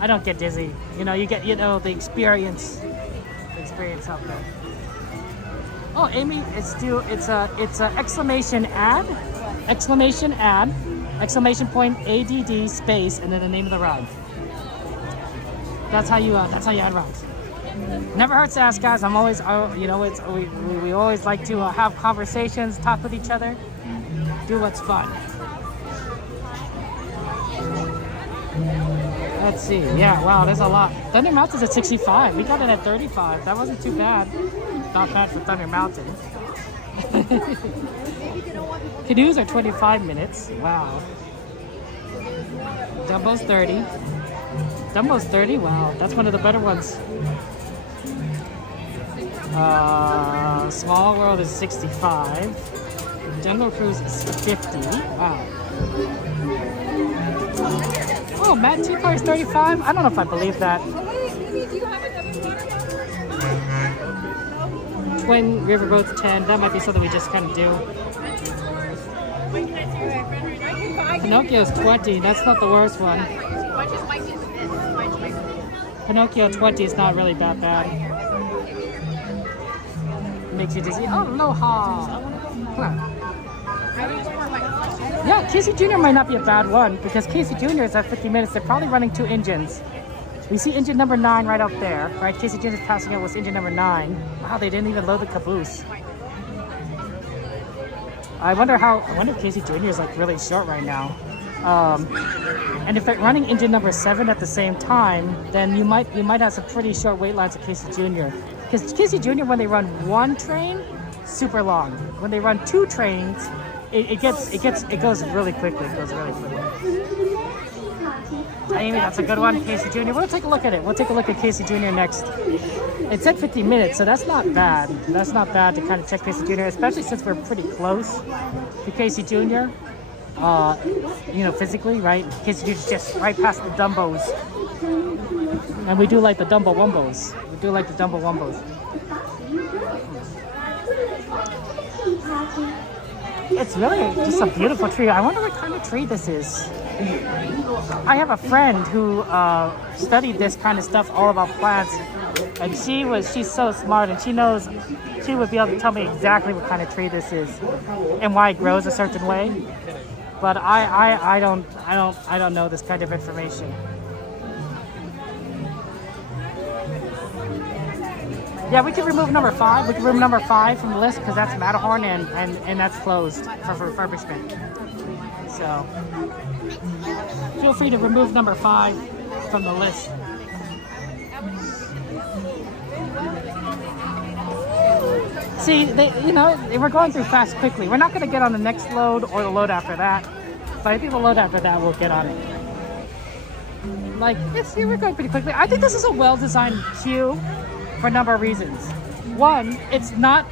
I don't get dizzy. You know, you get, you know, the experience out there. Oh, Amy, it's a exclamation ad, exclamation point ADD space, and then the name of the ride. That's how you add rides. Never hurts to ask, guys. I'm always, you know, we always like to have conversations, talk with each other, do what's fun. Let's see. Yeah, wow, there's a lot. Thunder Mountain's at 65. We got it at 35. That wasn't too bad. Not bad for Thunder Mountain. Canoes are 25 minutes. Wow. Dumbo's 30. Dumbo's 30. Wow, that's one of the better ones. Small World is 65. Jungle Cruise is 50. Wow. Oh, Mad Tea Car is 35? I don't know if I believe that. Twin Riverboat's 10. That might be something we just kind of do. Pinocchio's 20. That's not the worst one. Pinocchio 20 is not really that bad. Makes you dizzy. Oh, aloha! Huh. Yeah, Casey Jr. might not be a bad one because Casey Jr. is at 50 minutes. They're probably running 2 engines. We see engine number 9 right up there, right? Casey Jr. is passing out with engine number 9. Wow, they didn't even load the caboose. I wonder if Casey Jr. is like really short right now. And if they're running engine number 7 at the same time, then you might have some pretty short wait lines at Casey Jr. Because Casey Jr. when they run 1 train, super long. When they run 2 trains, it goes really quickly. It goes really quickly. Amy, that's a good one. Casey Jr. We'll take a look at it. We'll take a look at Casey Jr. next. It said 50 minutes, so that's not bad. That's not bad to kind of check Casey Jr., especially since we're pretty close to Casey Jr. You know, physically, right? Casey Jr. is just right past the Dumbos. And we do like the Dumbo Wumbos. We do like the Dumbo Wumbos. It's really just a beautiful tree. I wonder what kind of tree this is. I have a friend who studied this kind of stuff, all about plants, and she's so smart, and she would be able to tell me exactly what kind of tree this is and why it grows a certain way. But I don't know this kind of information. Yeah, we could remove number 5. We could remove number 5 from the list because that's Matterhorn and that's closed for refurbishment. So feel free to remove number 5 from the list. See, we're going through fast quickly. We're not going to get on the next load or the load after that, but I think the load after that will get on it. Like, we're going pretty quickly. I think this is a well-designed queue for a number of reasons. One, it's not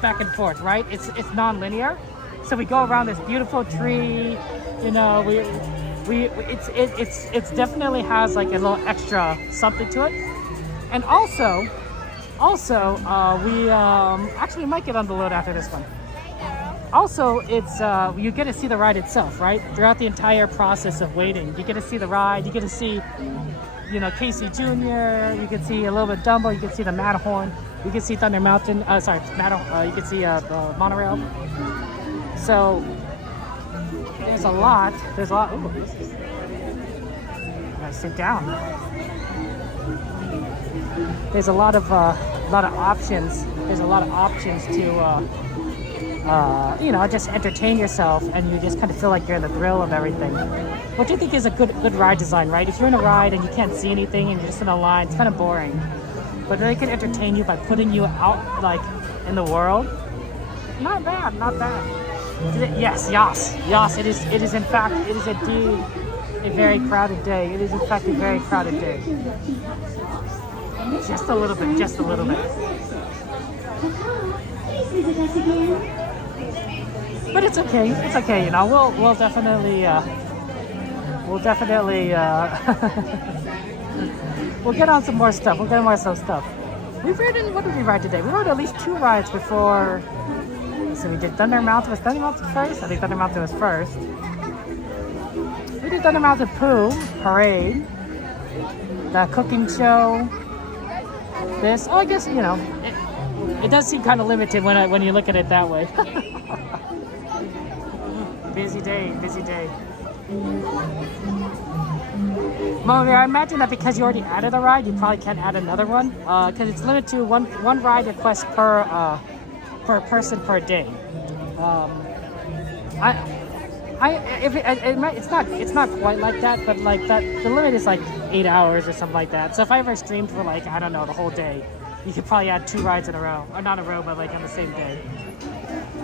back and forth, right? It's non-linear. So we go around this beautiful tree. You know, it's definitely has like a little extra something to it. And also we actually might get on the load after this one. Also, it's you get to see the ride itself, right? Throughout the entire process of waiting, you get to see the ride. You get to see, you know, Casey Jr. You can see a little bit Dumbo. You can see the Matterhorn. You can see Thunder Mountain. You can see the Monorail. So there's a lot. Ooh, I gotta sit down. there's a lot of options. There's a lot of options to you know, just entertain yourself, and you just kind of feel like you're in the thrill of everything, which I think is a good ride design, right? If you're in a ride and you can't see anything and you're just in a line, it's kind of boring. But they can entertain you by putting you out like in the world. Not bad, not bad. Yes. It is in fact, it is indeed a very crowded day. It is in fact a very crowded day. Just a little bit, just a little bit. But it's okay. It's okay. You know, we'll definitely we'll get on some more stuff. We'll get on some stuff. We've ridden. What did we ride today? We rode at least 2 rides before. So we did Thunder Mountain. Was Thunder Mountain first? I think Thunder Mountain was first. We did Thunder Mountain Pooh Parade, the cooking show. This. Oh, I guess you know. It does seem kind of limited when you look at it that way. Busy day, busy day. Monorail, I imagine that because you already added a ride, you probably can't add another one, because it's limited to one ride request per person per day. It's not quite like that, but like that the limit is like 8 hours or something like that. So if I ever streamed for like I don't know the whole day, you could probably add 2 rides in a row, or not a row, but like on the same day.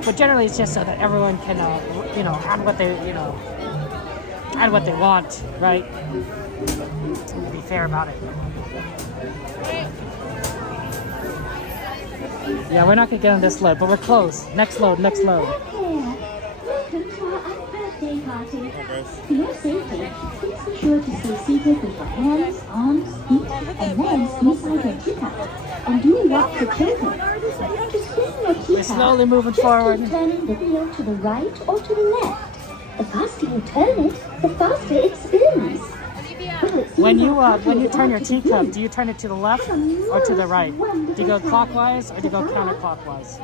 But generally, it's just so that everyone can, you know, add what they want, right? To be fair about it. Yeah, we're not gonna get on this load, but we're close. Next load, next load. For your safety, please be sure to stay seated with your hands, arms, feet, and legs inside your teacup. And do not for children. To spin your teacup, we're slowly moving forward. Keep turning the wheel to the right or to the left. The faster you turn it, the faster it spins. When you turn your teacup, do you turn it to the left or to the right? Do you go clockwise or do you go counterclockwise?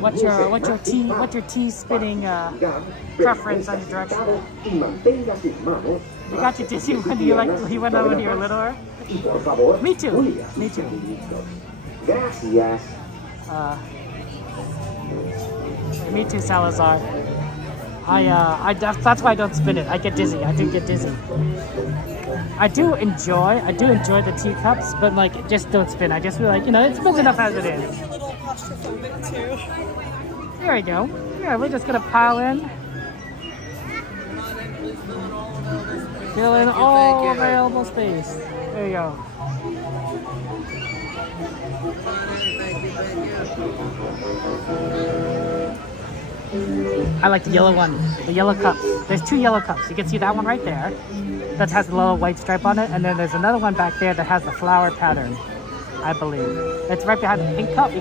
What's your tea spinning preference on your direction? You got your Disney when you went on when you were littler? Me too. Me too. Me too, Salazar. That's why I don't spin it. I get dizzy. I do get dizzy. I do enjoy the teacups, but like just don't spin. I just feel like, you know, it spins enough as it is. There we go. Yeah, we're just gonna pile in. Fill in all available space. There you go. I like the yellow one, the yellow cup. There's 2 yellow cups. You can see that one right there that has the little white stripe on it, and then there's another one back there that has the flower pattern, I believe. It's right behind the pink cup. You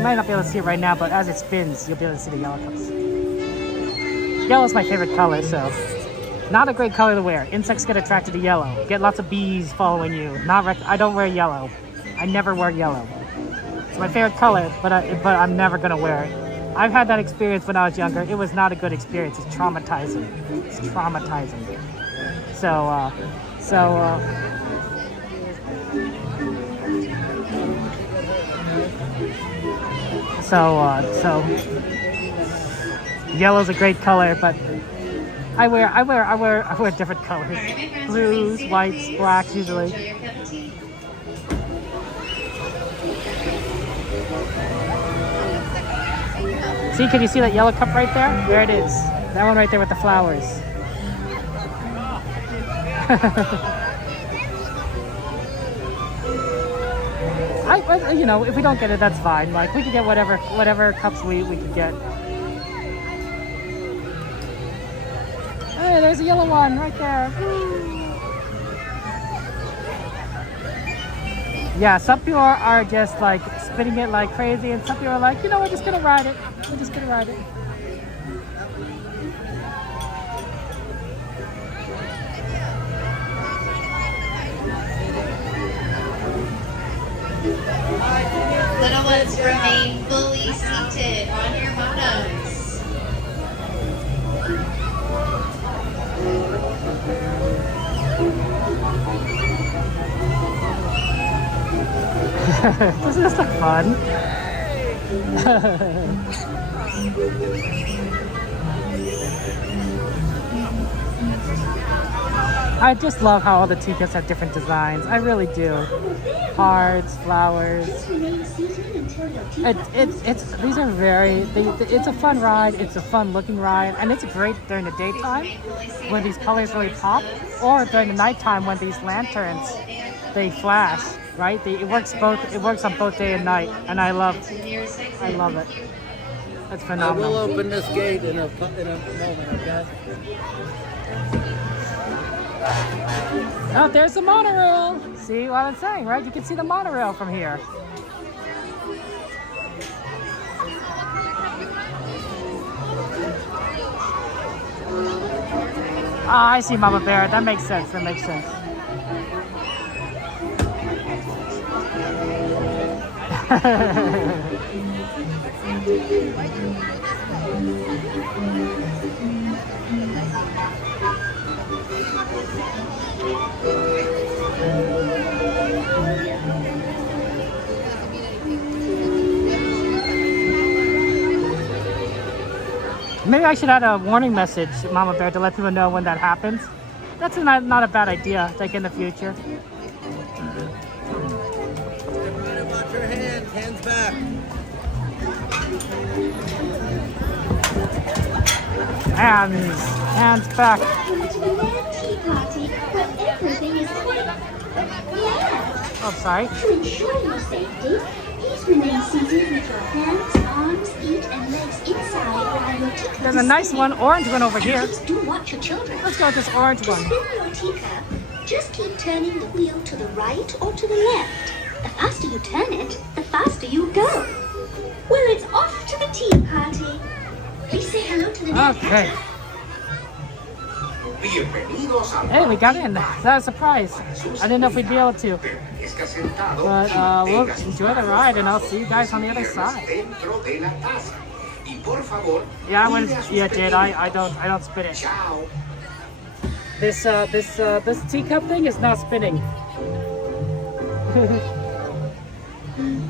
might not be able to see it right now, but as it spins, you'll be able to see the yellow cups. Yellow's my favorite color, so not a great color to wear. Insects get attracted to yellow. Get lots of bees following you. I don't wear yellow. I never wear yellow. It's my favorite color, but I'm never gonna wear it. I've had that experience when I was younger. It was not a good experience. It's traumatizing. It's traumatizing. So yellow's a great color, but I wear different colors. Blues, whites, blacks usually. See, can you see that yellow cup right there? There it is. That one right there with the flowers. You know, if we don't get it, that's fine. Like, we can get whatever cups we could get. Hey, there's a yellow one right there. Yeah, some people are just like spinning it like crazy, and some people are like, you know, we're just gonna ride it. We're just gonna ride it. Little ones remain fully seated on your monos. This is fun. I just love how all the teacups have different designs. I really do. Hearts, flowers. These are it's a fun ride. It's a fun looking ride, and it's great during the daytime when these colors really pop, or during the nighttime when these lanterns they flash. Right? It works on both day and night, and I love it. It's phenomenal. I will open this gate in a moment, okay? Oh, there's the monorail. See what I'm saying, right? You can see the monorail from here. Ah, I see, Mama Bear. That makes sense. That makes sense. Maybe I should add a warning message, Mama Bear, to let people know when that happens. That's not a bad idea, like in the future. Watch your hands, hands back. Hands back. Tea party where everything is quick. Yeah. Oh, sorry. To ensure your safety, please remain seated with your hands, arms, feet, and legs inside while your teacup. There's a nice one, orange one over here. Please do watch your children. Let's go with this orange one. To spin your teacup, just keep turning the wheel to the right or to the left. The faster you turn it, the faster you go. Well, it's off to the tea party. Please say hello to the next. Okay. Hey, we got in. That was a surprise. I didn't know if we'd be able to. But we'll enjoy the ride, and I'll see you guys on the other side. Yeah, JEDI. I don't spin it. This teacup thing is not spinning.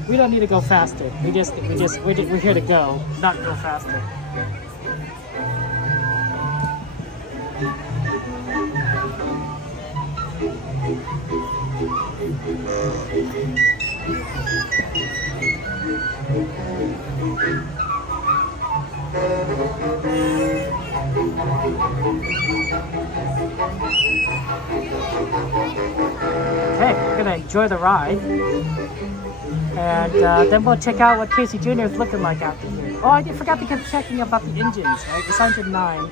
We don't need to go faster. We're here to go, not go faster. Okay, we're gonna enjoy the ride, and then we'll check out what Casey Jr. is looking like after here. Oh, I forgot to keep checking about the engines, right? It's 109.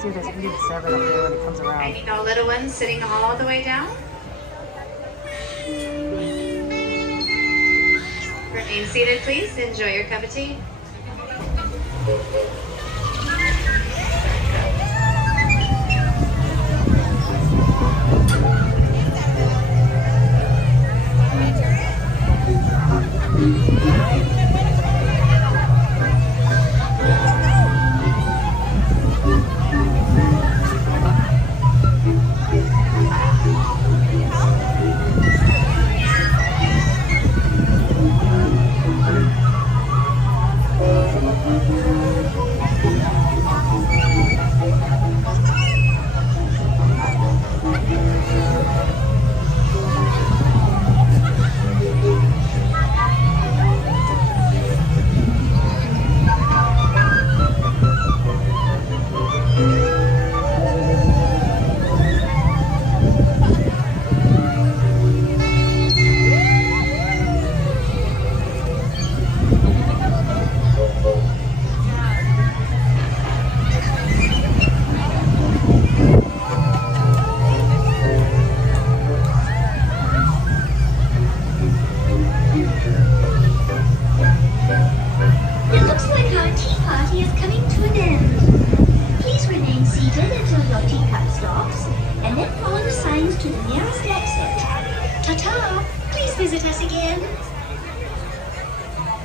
See if there's engine 7 up there when it comes around. Any no little ones sitting all the way down? Remain seated, please. Enjoy your cup of tea.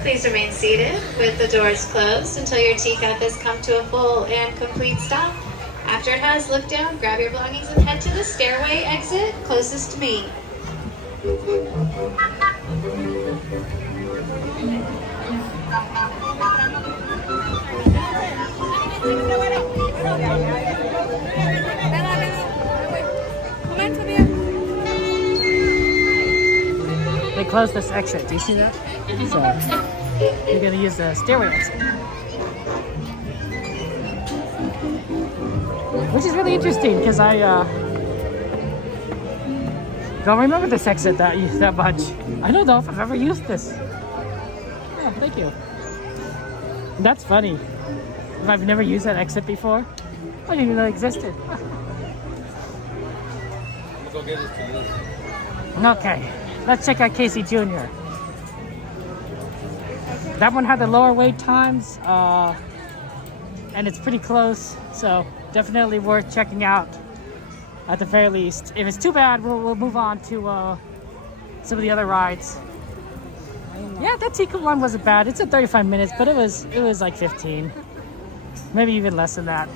Please remain seated with the doors closed until your teacup has come to a full and complete stop. After it has, look down, grab your belongings, and head to the stairway exit closest to me. They closed this exit. Do you see that? So you're gonna use the stairway exit, which is really interesting because I don't remember this exit that much. I don't know if I've ever used this. Yeah, thank you. That's funny. If I've never used that exit before, I didn't even know it existed. I'm gonna go get this to you. Okay, let's check out Casey Jr. That one had the lower wait times, and it's pretty close, so definitely worth checking out at the very least. If it's too bad, we'll move on to some of the other rides. Yeah, that Teacup one wasn't bad. It's at 35 minutes, but it was like 15, maybe even less than that.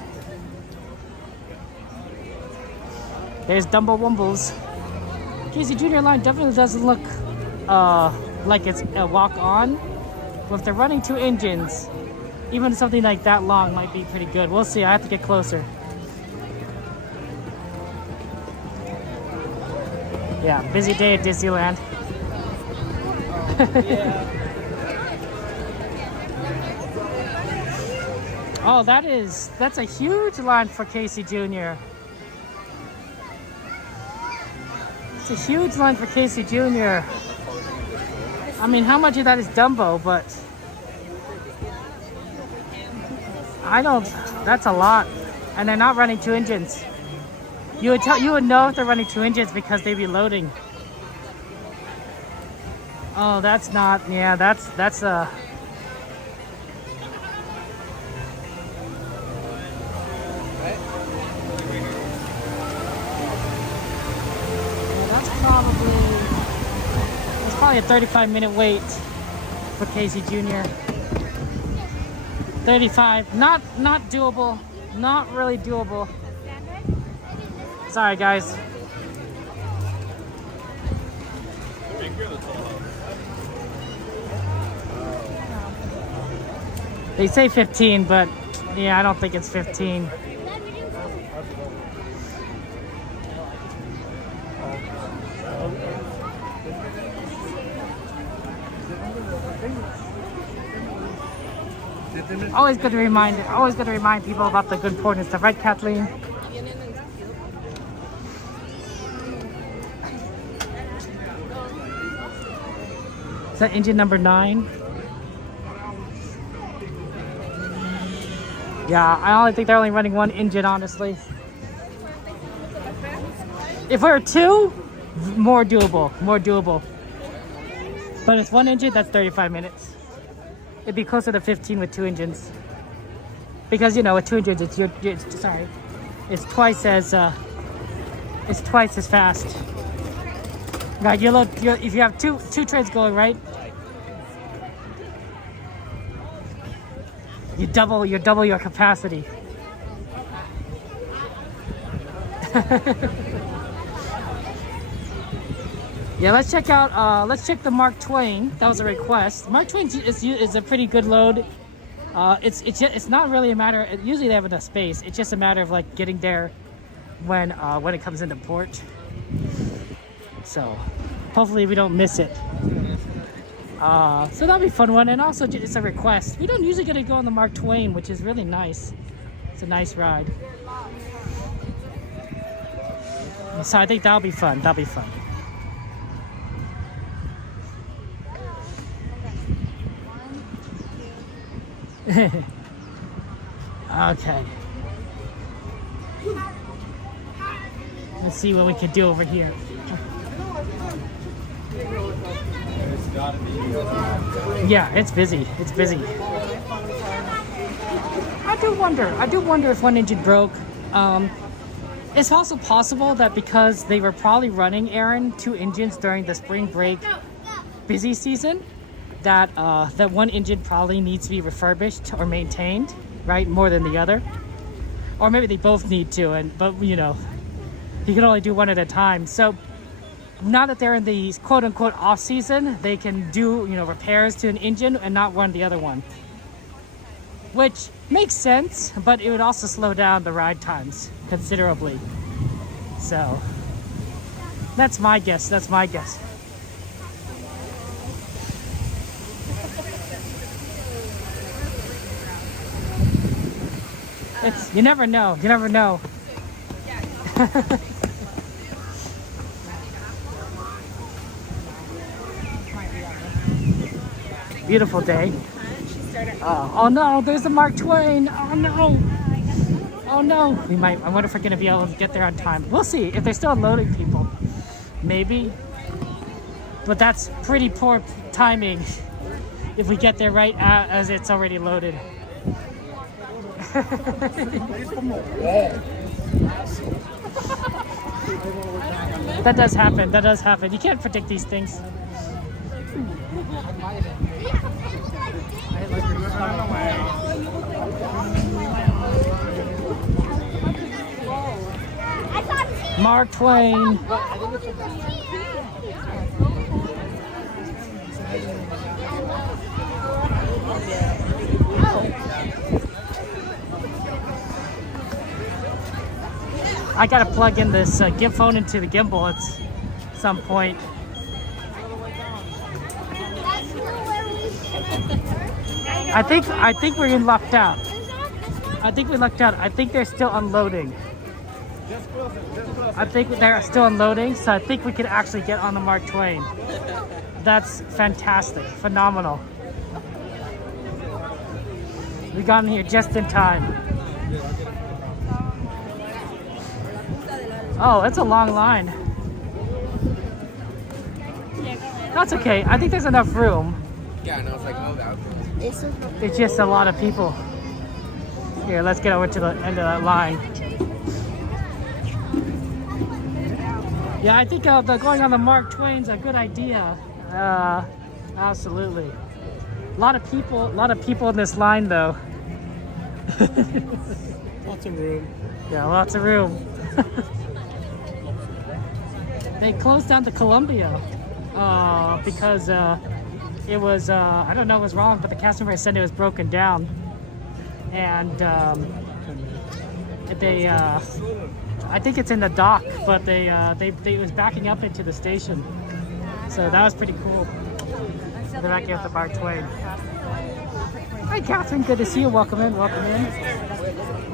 There's Dumbo Wumbles. Casey Jr. line definitely doesn't look like it's a walk-on. But if they're running 2 engines, even something like that long might be pretty good. We'll see. I have to get closer. Yeah, busy day at Disneyland. Oh, that's a huge line for Casey Jr. It's a huge line for Casey Jr. I mean, how much of that is Dumbo, but that's a lot. And they're not running 2 engines. You would know if they're running 2 engines because they'd be loading. Oh, that's not, yeah, that's a... That's probably a 35-minute wait for Casey Jr. 35, not doable, not really doable. Sorry, guys. They say 15, but yeah, I don't think it's 15. Always good to remind people about the good important stuff, right, Kathleen? Is that engine number 9? Yeah, I only think they're only running 1 engine, honestly. If we're 2, more doable. But it's 1 engine, that's 35 minutes. It'd be closer to 15 with 2 engines. Because, you know, with 2 engines, it's twice as fast. Right, if you have two trains going, right? You double your capacity. Yeah, let's check the Mark Twain. That was a request. Mark Twain is a pretty good load. It's not really a matter. Usually they have enough space. It's just a matter of like getting there when it comes into port. So hopefully we don't miss it. So that'll be a fun one. And also it's a request. We don't usually get to go on the Mark Twain, which is really nice. It's a nice ride. So I think that'll be fun. Okay. Let's see what we can do over here. Yeah, it's busy. I do wonder if 1 engine broke. It's also possible that because they were probably running, Aaron, 2 engines during the spring break busy season, that 1 engine probably needs to be refurbished or maintained, right, more than the other. Or maybe they both need to, but you know, you can only do 1 at a time. So now that they're in the quote-unquote off-season, they can do, you know, repairs to an engine and not run the other one. Which makes sense, but it would also slow down the ride times considerably. So, that's my guess, that's my guess. It's, you never know, you never know. Beautiful day. Oh no, there's the Mark Twain. Oh no. Oh no. We might, I wonder if we're gonna be able to get there on time. We'll see if they're still unloading people. Maybe. But that's pretty poor timing if we get there right as it's already loaded. That does happen, that does happen. You can't predict these things. Mark Twain. I gotta plug in this gimbal phone into the gimbal at some point. I think we're in lucked out. I think we lucked out. I think they're still unloading. I think they're still unloading, so I think we could actually get on the Mark Twain. That's fantastic, phenomenal. We got in here just in time. Oh, it's a long line. That's okay. I think there's enough room. Yeah, no, it's like, oh, that. It's just a lot of people. Here, let's get over to the end of that line. Yeah, I think the going on the Mark Twain's a good idea. Absolutely. A lot of people in this line though. Lots of room. Yeah, lots of room. They closed down the Columbia because it was, I don't know what was wrong, but the cast member said it was broken down. And they, I think it's in the dock, but they was backing up into the station. So that was pretty cool. They're backing up the Mark Twain. Hi, Catherine. Good to see you. Welcome in. Welcome in.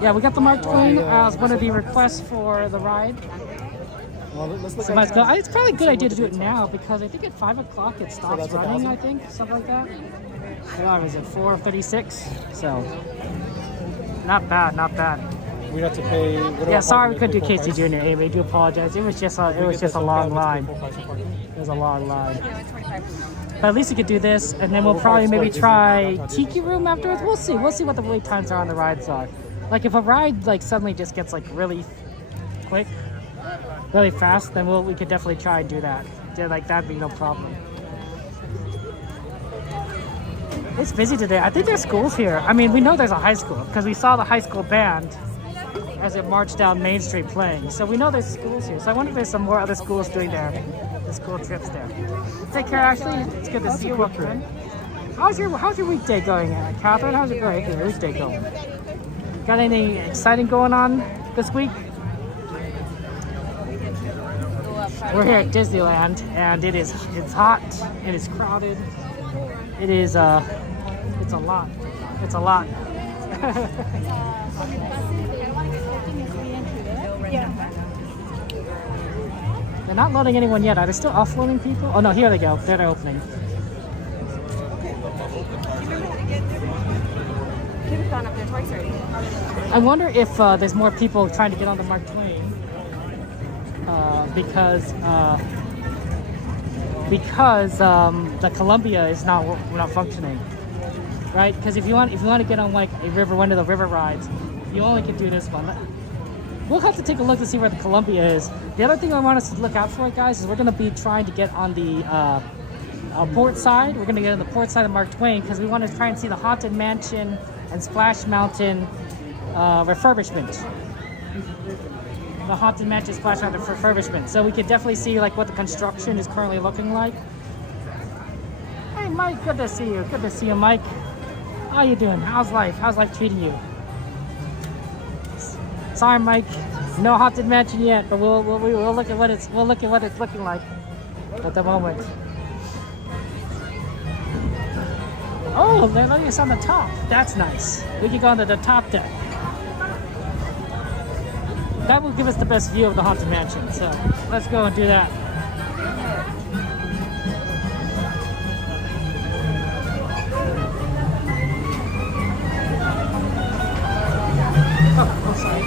Yeah, we got the Mark Twain as one of the requests for the ride. So let's go. It's probably a good idea to do it now because I think at 5 o'clock it stops running. I think something like that. What is it? 4:36. So not bad. Not bad. We'd have to pay. Yeah, sorry we couldn't do Casey Jr. Amy. I do apologize. It was just a long line. It was a long line. But at least we could do this, and then we'll probably maybe try Tiki Room afterwards. We'll see. We'll see what the wait times are on the rides are. Like if a ride like suddenly just gets like really quick, really fast, then we could definitely try and do that. Like that'd be no problem. It's busy today. I think there's schools here. I mean, we know there's a high school because we saw the high school band as it marched down Main Street playing. So we know there's schools here. So I wonder if there's some more other schools doing their school trips there. Take care, Ashley. It's good to see you. Welcome in. How's your weekday going, Catherine? How's your weekday going? Got anything exciting going on this week? We're here at Disneyland, and it's hot. It is crowded. It is it's a lot. It's a lot. They're not loading anyone yet. Are they still offloading people? Oh no, here they go. They're opening. I wonder if there's more people trying to get on the Mark Twain because the Columbia is not functioning, right? Because if you want to get on like one of the river rides, you only can do this one. We'll have to take a look to see where the Columbia is. The other thing I want us to look out for, guys, is we're going to be trying to get on the port side. We're going to get on the port side of Mark Twain because we want to try and see the Haunted Mansion and Splash Mountain refurbishment. the Haunted Mansion Splash Pad refurbishment, so we could definitely see like what the construction is currently looking like. Hey Mike, good to see you. Good to see you, Mike. How you doing? How's life? How's life treating you? Sorry, Mike. No Haunted Mansion yet, but we'll look at what it's looking like at the moment. Oh, they're letting us on the top. That's nice. We can go onto the top deck. That will give us the best view of the Haunted Mansion. So let's go and do that. Oh, sorry.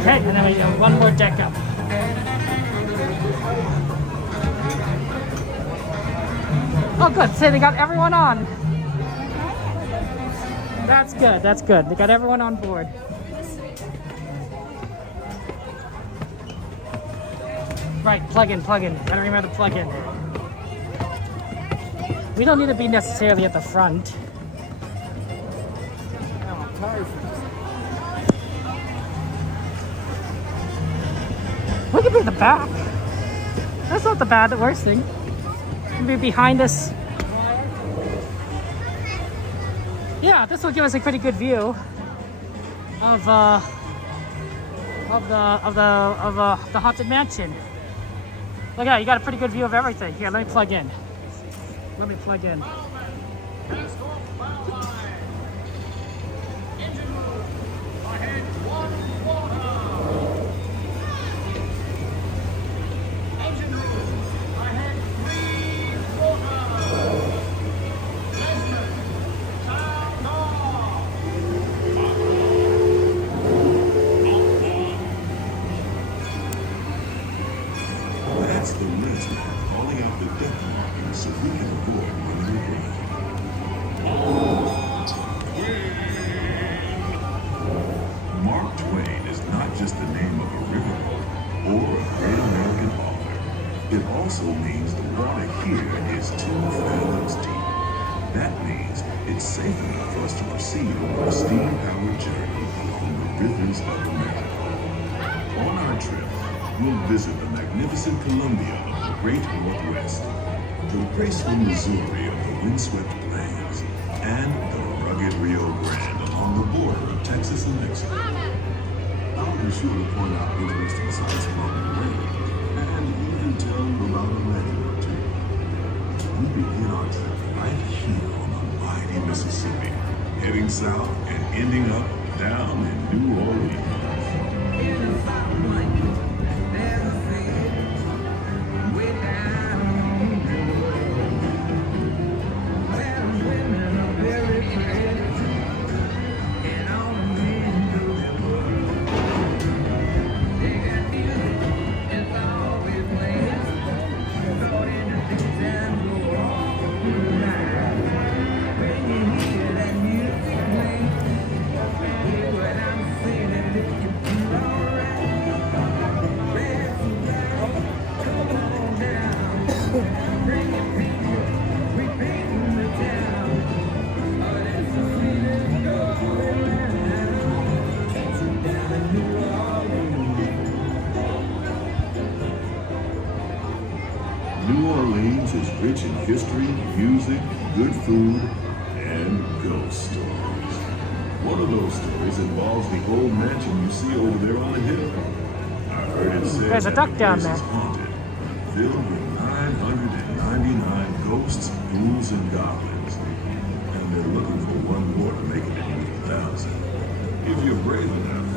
Okay, and then we have one more deck up. Oh, good. So they got everyone on. That's good. That's good. They got everyone on board. Right, plug in. Gotta remember to plug in. We don't need to be necessarily at the front. We could be at the back. That's not the worst thing. We could be behind us. Yeah, this will give us a pretty good view of the Haunted Mansion. Look at that, you got a pretty good view of everything. Here, let me plug in. That's the list calling out the deck markings so we can avoid running aground. Mark Twain is not just the name of a riverboat or a great American author. It also means the water here is 2 fathoms deep. That means it's safe enough for us to proceed on a steam-powered journey along the rivers of America. On our trip, we'll visit the magnificent Columbia of the Great Northwest, the graceful Missouri of the windswept plains, and the rugged Rio Grande along the border of Texas and Mexico. I'll be sure to point out interesting sights along the way, and even tell you about a legend or two. We begin our trip right here on the mighty Mississippi, heading south and ending up down in New Orleans. New Orleans is rich in history, music, good food, and ghost stories. One of those stories involves the old mansion you see over there on the hill. I heard it said there's a duck down there. Is haunted, filled with 999 ghosts, ghouls, and goblins. And they're looking for one more to make it into 1,000. If you're brave enough,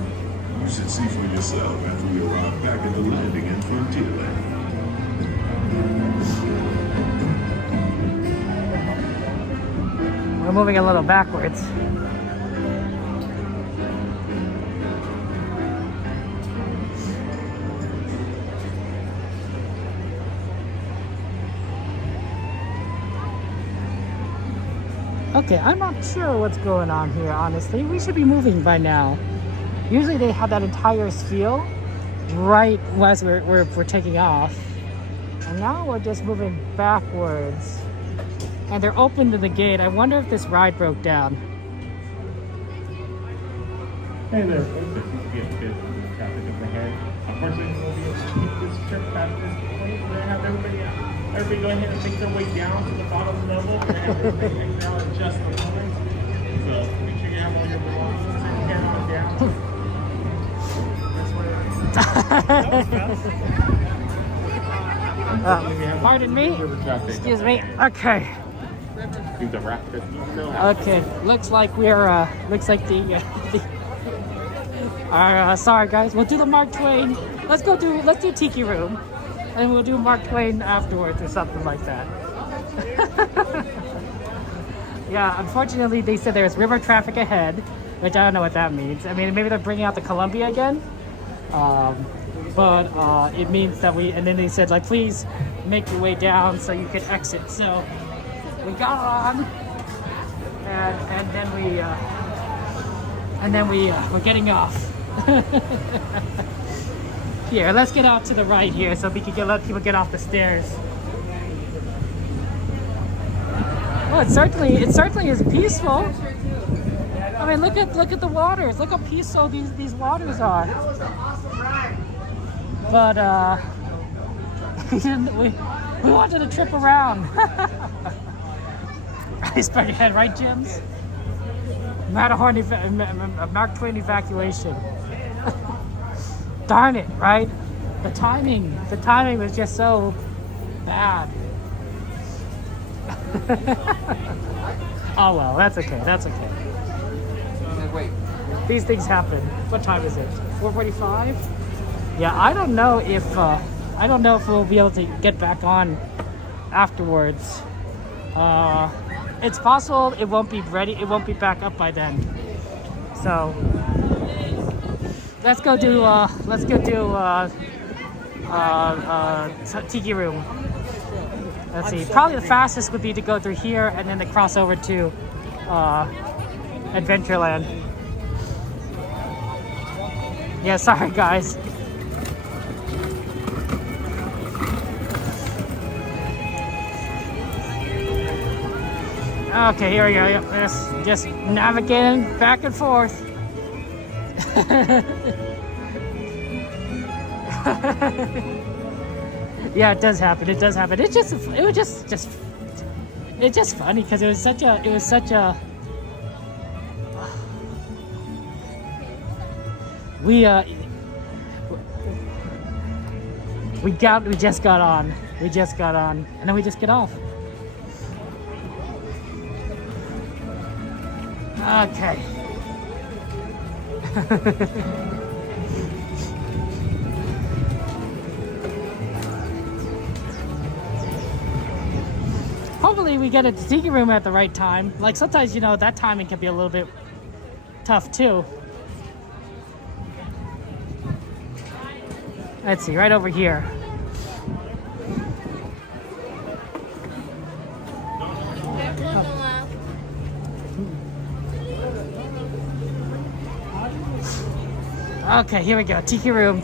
you should see for yourself after we arrive back at the landing in Frontierland. We're moving a little backwards. Okay, I'm not sure what's going on here, honestly. We should be moving by now. Usually they have that entire spiel right as we're taking off. And now we're just moving backwards. And they're open to the gate. I wonder if this ride broke down. Hey there, folks. If you get busy traffic up ahead, unfortunately, we'll be able to keep this trip past this point. We're going to have everybody go ahead and make their way down to the bottom level. We're going to have everybody exit out in just a moment. So make sure you have all your belongings and head on down. Pardon me? Excuse me. Okay. Okay. Looks like we're. Looks like the. Sorry guys. We'll do the Mark Twain. Let's do Tiki Room, and we'll do Mark Twain afterwards or something like that. Yeah. Unfortunately, they said there's river traffic ahead, which I don't know what that means. I mean, maybe they're bringing out the Columbia again. But it means that and then they said like, please make your way down so you can exit. So we got on, and then we're getting off. Here, let's get off to the right here so we can let people get off the stairs. Well, it certainly is peaceful. I mean, look at the waters. Look how peaceful these waters are. But we wanted to trip around. Raise back ahead, right, Jims? Mark Twain evacuation. Darn it, right? The timing was just so bad. Oh well, that's okay. Wait. These things happen. What time is it? 4:45? Yeah, I don't know if we'll be able to get back on afterwards. It's possible it won't be ready. It won't be back up by then. So let's go do Tiki Room. Let's see. Probably the fastest would be to go through here and then to cross over to Adventureland. Yeah, sorry guys. Okay, here we go. Yep, just navigating back and forth. Yeah, it does happen. It's just funny because it was such a. We just got on, and then we just get off. Okay. Hopefully we get a Tiki Room at the right time. Like sometimes, that timing can be a little bit tough too. Let's see, right over here. Okay, here we go. Tiki Room.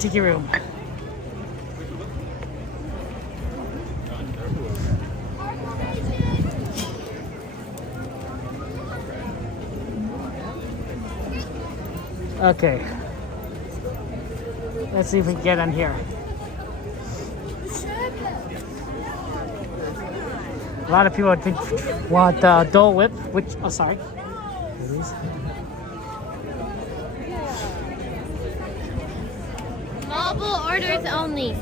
Okay. Let's see if we can get in here. A lot of people I think want Dole Whip, which sorry. Mobile orders only.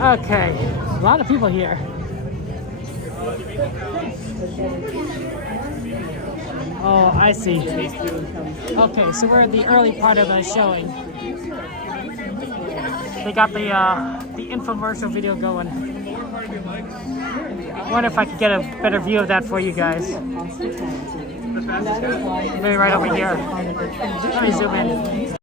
Okay, a lot of people here. Oh, I see. Okay, so we're at the early part of the showing. They got the infomercial video going. I wonder if I could get a better view of that for you guys. Maybe right over here. Let me zoom in.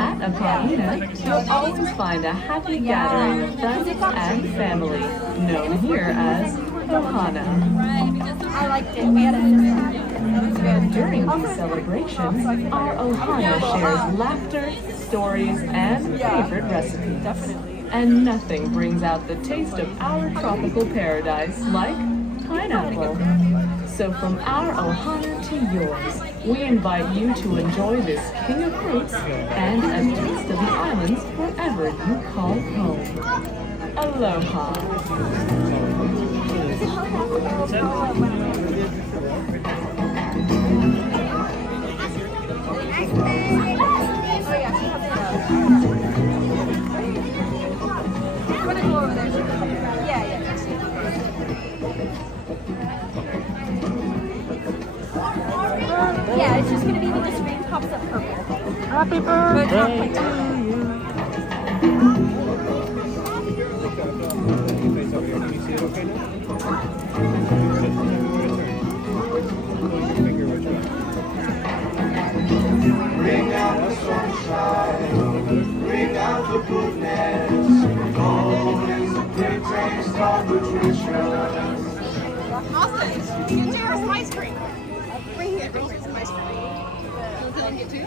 At Apollina, you'll always find a happy gathering of friends and family, known here as Ohana. liked it. We had a During these celebrations, our Ohana shares laughter, stories, and favorite recipes. Definitely. And nothing brings out the taste of our tropical paradise like pineapple. So from our Ohana to yours, we invite you to enjoy this king of fruits and a taste of the islands wherever you call home. Aloha. I'm gonna go over there. Yeah. Yeah, it's just gonna be when the screen pops up purple. Happy birthday to you. Bring out the sunshine, bring out the goodness, always a great taste of nutrition. Austin, get yours some ice cream. Bring here some ice cream. Can I get two?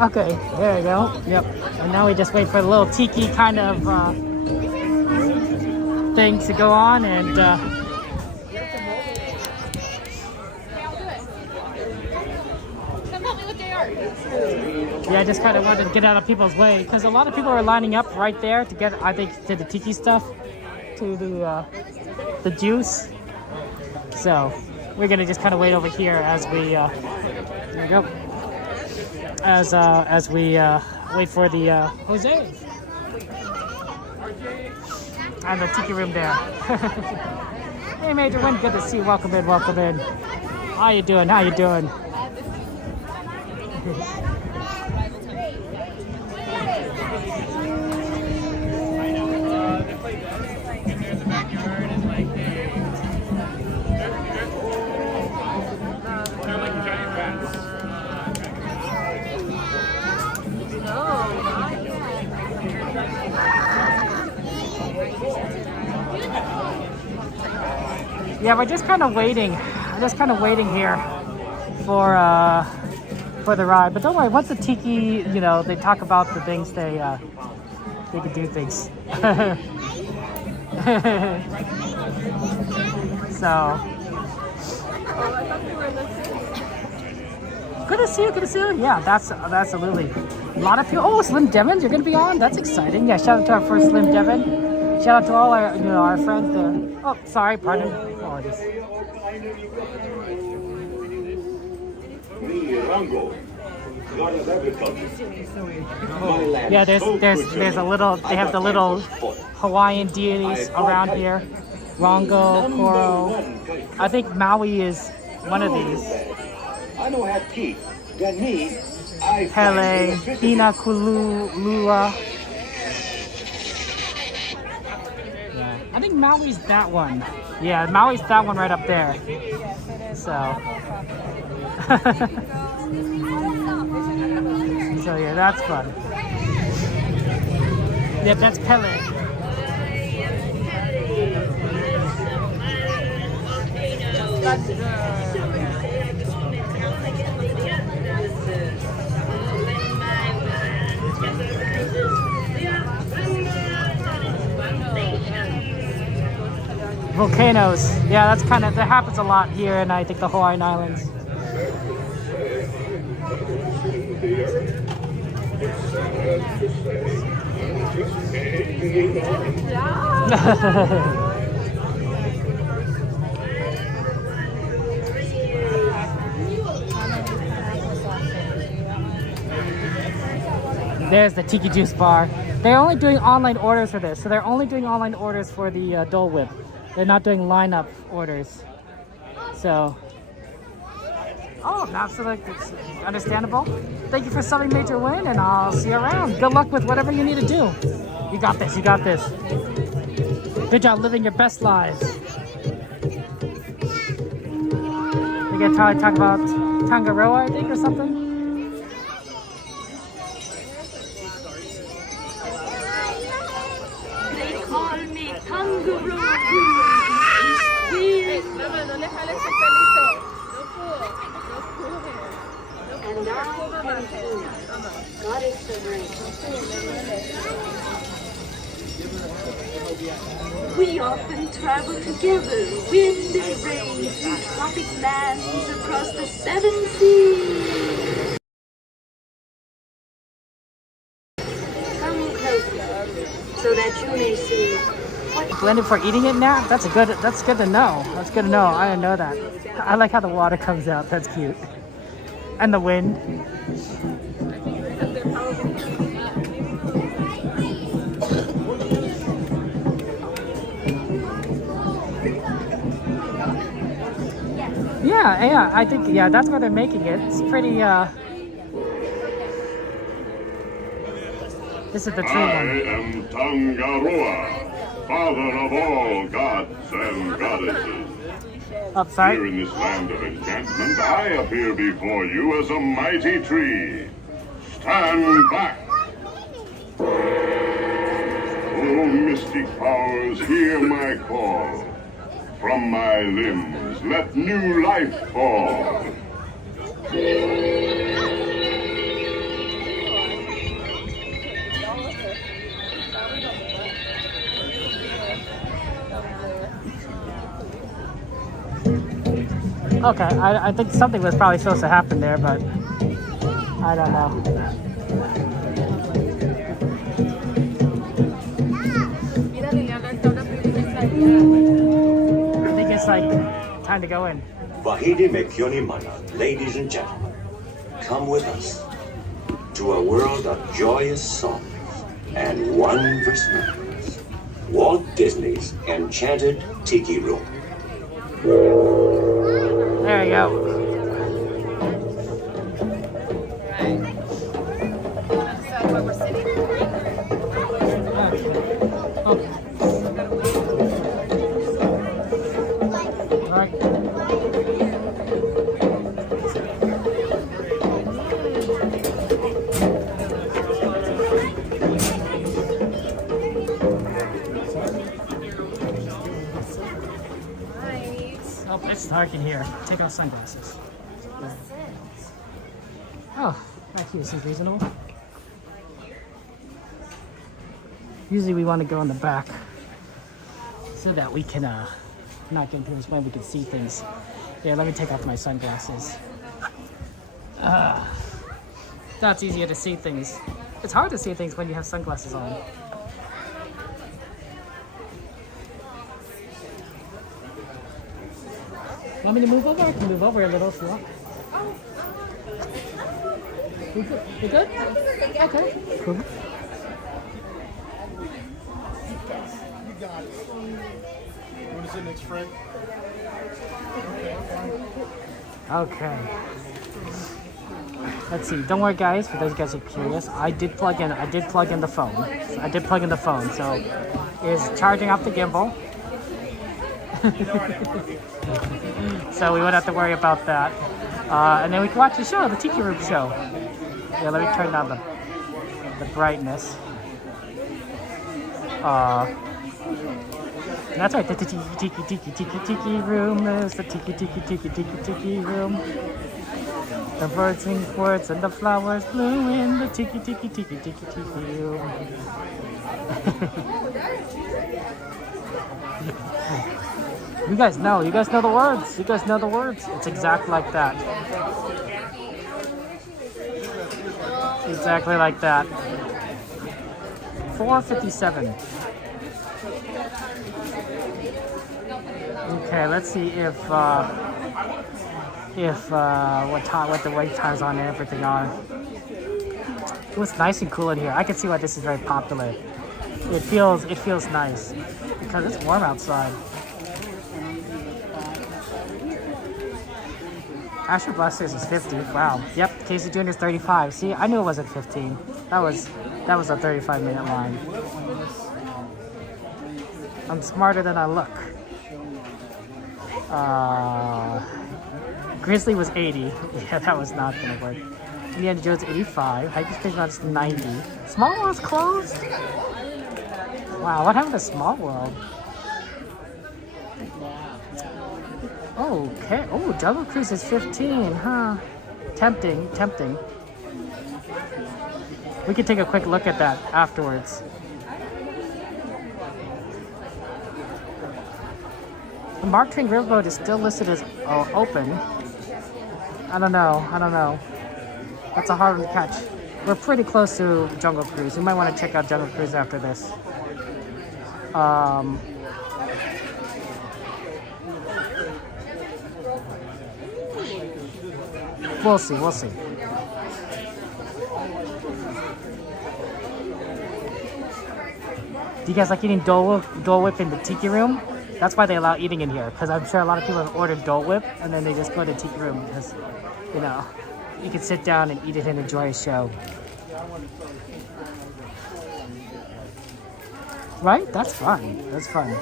Okay, there we go. Yep. And now we just wait for the little tiki kind of thing to go on, and yeah, I just kind of wanted to get out of people's way because a lot of people are lining up right there to get, I think, to the tiki stuff, to the juice. So we're gonna just kind of wait over here as we there we go. As we wait for the Jose and the Tiki Room there. Hey, Major Win, good to see you. Welcome in, welcome in. How you doing? How you doing? Yeah, we're just kind of waiting. I'm just kind of waiting here for the ride. But don't worry, once the tiki, you know, they talk about the things they can do things. So good to see you. Good to see you. Yeah, that's absolutely. A lot of people. Oh, Slim Devin, you're gonna be on. That's exciting. Yeah, shout out to our first Slim Devin. Shout out to all our, our friends there. Oh, sorry, pardon. Apologies. Yeah, there's a little. They have the little Hawaiian deities around here. Rongo, Koro. I think Maui is one of these. Pele, Hina Kulu, Lua. I think Maui's that one. Yeah, Maui's that one right up there. So. So yeah, that's fun. Yep, that's Pele. Volcanoes. Yeah, that's that happens a lot here in, I think, the Hawaiian Islands. There's the Tiki Juice Bar. They're only doing online orders for this. So they're only doing online orders for the Dole Whip. They're not doing lineup orders. So, oh, absolutely, it's understandable. Thank you for subbing, Major Win, and I'll see you around. Good luck with whatever you need to do. You got this, you got this. Good job living your best lives. We're gonna talk about Tangaroa, I think, or something. And I am Pooh, goddess of rain. We often travel together, wind and rain, through tropic lands across the 7 seas. Come closer, so that you may see what... Blended for eating it now? That's good to know. That's good to know. I didn't know that. I like how the water comes out. That's cute. And the wind. Yeah, I think, that's where they're making it. It's pretty, This is the true one. I am Tangaroa, father of all gods and goddesses. Upside. Here in this land of enchantment, I appear before you as a mighty tree. Stand back! Oh, mystic powers, hear my call. From my limbs, let new life fall. Okay, I think something was probably supposed to happen there, but I don't know. I think it's like time to go in. Vahidi Mekyoni Mana, ladies and gentlemen, come with us to a world of joyous songs and wondrous memories. Walt Disney's Enchanted Tiki Room. There you go. Oh, it's dark in here. Take off sunglasses. Oh, back here seems reasonable. Usually we want to go in the back so that we can not get into this way, we can see things. Yeah, let me take off my sunglasses. That's easier to see things. It's hard to see things when you have sunglasses on. Want me to move over? I can move over a little if you want. You good? You good? Okay. Cool. You got it. You want to sit next to Fred? Okay. Let's see. Don't worry, guys. For those of you guys who are curious, I did plug in the phone. So it's charging off the gimbal. So we won't have to worry about that. And then we can watch the show, the Tiki Room show. Yeah, let me turn down the brightness. That's right, the Tiki Room is the Tiki Room. The birds sing words and the flowers bloom in the Tiki Room. You guys know the words. It's exactly like that. Exactly like that. 4:57. Okay, let's see if what the wait times on and everything are. Oh, it's nice and cool in here. I can see why this is very popular. It feels nice because it's warm outside. Asher Blasters is 50. Wow. Yep. Casey Jr. is 35. See, I knew it wasn't 15. That was a 35-minute line. I'm smarter than I look. Grizzly was 80. Yeah, that was not gonna work. Indiana Jones 85. Hyperspace Mountain's 90. Small World's closed? Wow, what happened to Small World? Okay. Oh, Jungle Cruise is 15, huh? Tempting, tempting. We could take a quick look at that afterwards. The Mark Twain Riverboat is still listed as open. I don't know. That's a hard one to catch. We're pretty close to Jungle Cruise. We might want to check out Jungle Cruise after this. We'll see. Do you guys like eating Dole Whip in the Tiki Room? That's why they allow eating in here, because I'm sure a lot of people have ordered Dole Whip and then they just go to Tiki Room because, you know, you can sit down and eat it and enjoy a show. Right? That's fun. That's fun.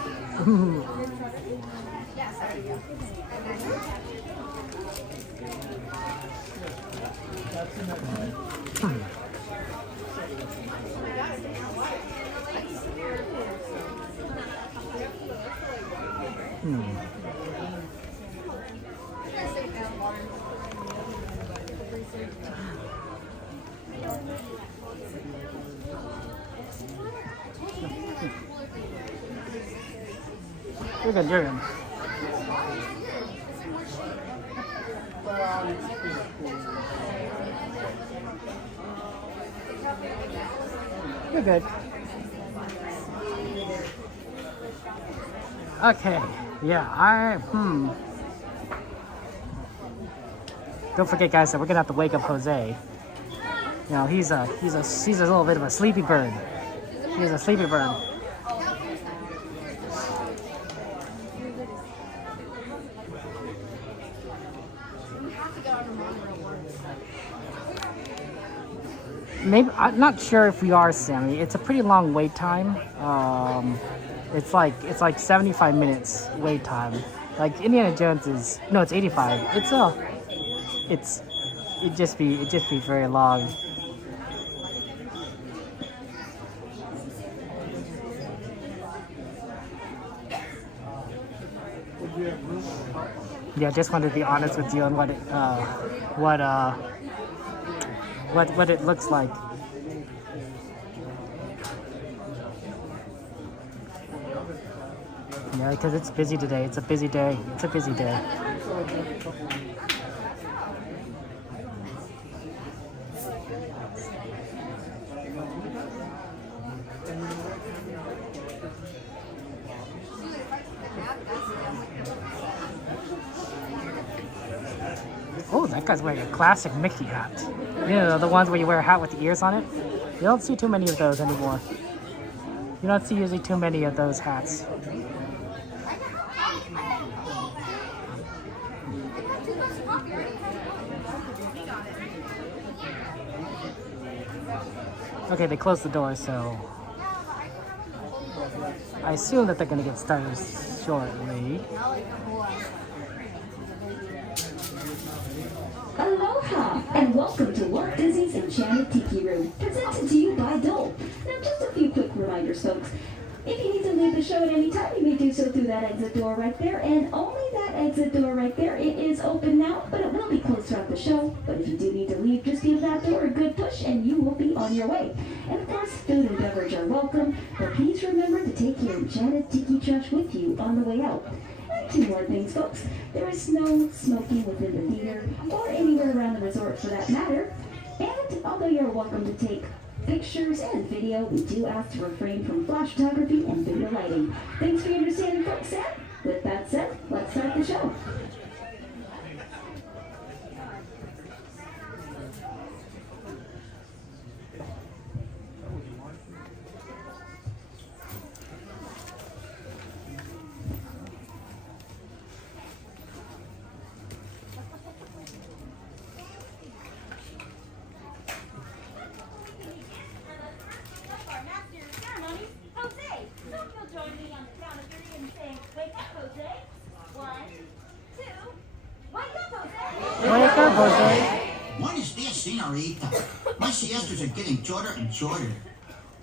You're good. You're good. Okay. Yeah, Don't forget, guys, that we're gonna have to wake up Jose. You know, he's a little bit of a sleepy bird. He's a sleepy bird. Maybe I'm not sure if we are, Sammy. It's a pretty long wait time. It's like 75 minutes wait time. Like Indiana Jones is it's 85. It'd just be very long. Yeah, just wanted to be honest with you on what it looks like. Yeah, because it's busy today. It's a busy day. Oh, that guy's wearing a classic Mickey hat. You know, the ones where you wear a hat with the ears on it? You don't see too many of those anymore. You don't see usually too many of those hats. Okay, they closed the door, so I assume that they're going to get started shortly. Aloha, and welcome to Walt Disney's Enchanted Tiki Room, presented to you by Dole. Now, just a few quick reminders, folks. If you need to leave the show at any time, you may do so through that exit door right there, and only that exit door right there. It is open now, but it will be closed throughout the show. But if you do need to leave, just give that door a good push, and you will be on your way. And of course, food and beverage are welcome, but please remember to take your Enchanted Tiki trash with you on the way out. And two more things, folks. There is no smoking within the theater, or anywhere around the resort for that matter. And although you're welcome to take pictures and video, we do ask to refrain from flash photography and video lighting. Thanks for your understanding, folks. And with that said, let's start the show. Buenos dias, senorita. My siestas are getting shorter and shorter.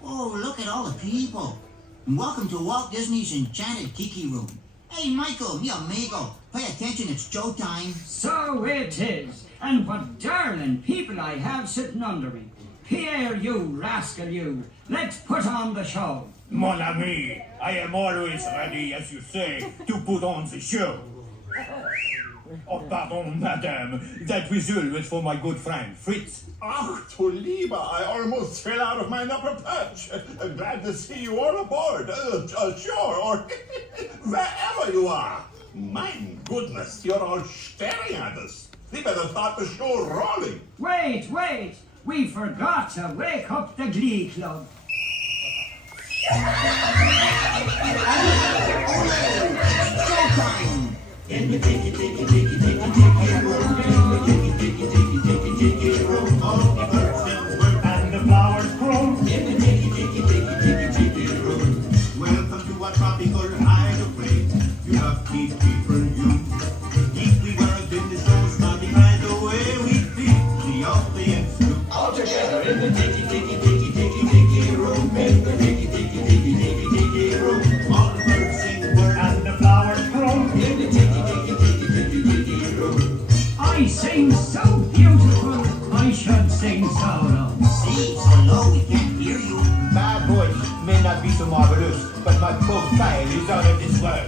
Oh, look at all the people. And welcome to Walt Disney's Enchanted Tiki Room. Hey, Michael, mi amigo. Pay attention, it's Joe time. So it is. And what darling people I have sitting under me. Pierre, you rascal, you. Let's put on the show. Mon ami, I am always ready, as you say, to put on the show. Oh, pardon, madame. That whistle was for my good friend, Fritz. Ach, du Lieber, I almost fell out of my upper perch. Glad to see you all aboard. Sure, or wherever you are. My goodness, you're all staring at us. We better start the show rolling. Wait. We forgot to wake up the Glee Club. Showtime! In the Tiki Room, all the birds and the flowers grow. in the Tiki Room. Welcome to our tropical hideaway. You have people you. If we were in the show starting right away, we'd be the audience too. All together in the Tiki Room, in the Tiki Room. All the birds sing words. And the flowers grow. In the Tiki Room. I sing so beautiful, I should sing so low. See, so low we can't hear you. My voice may not be so marvelous, but my profile is out of this world.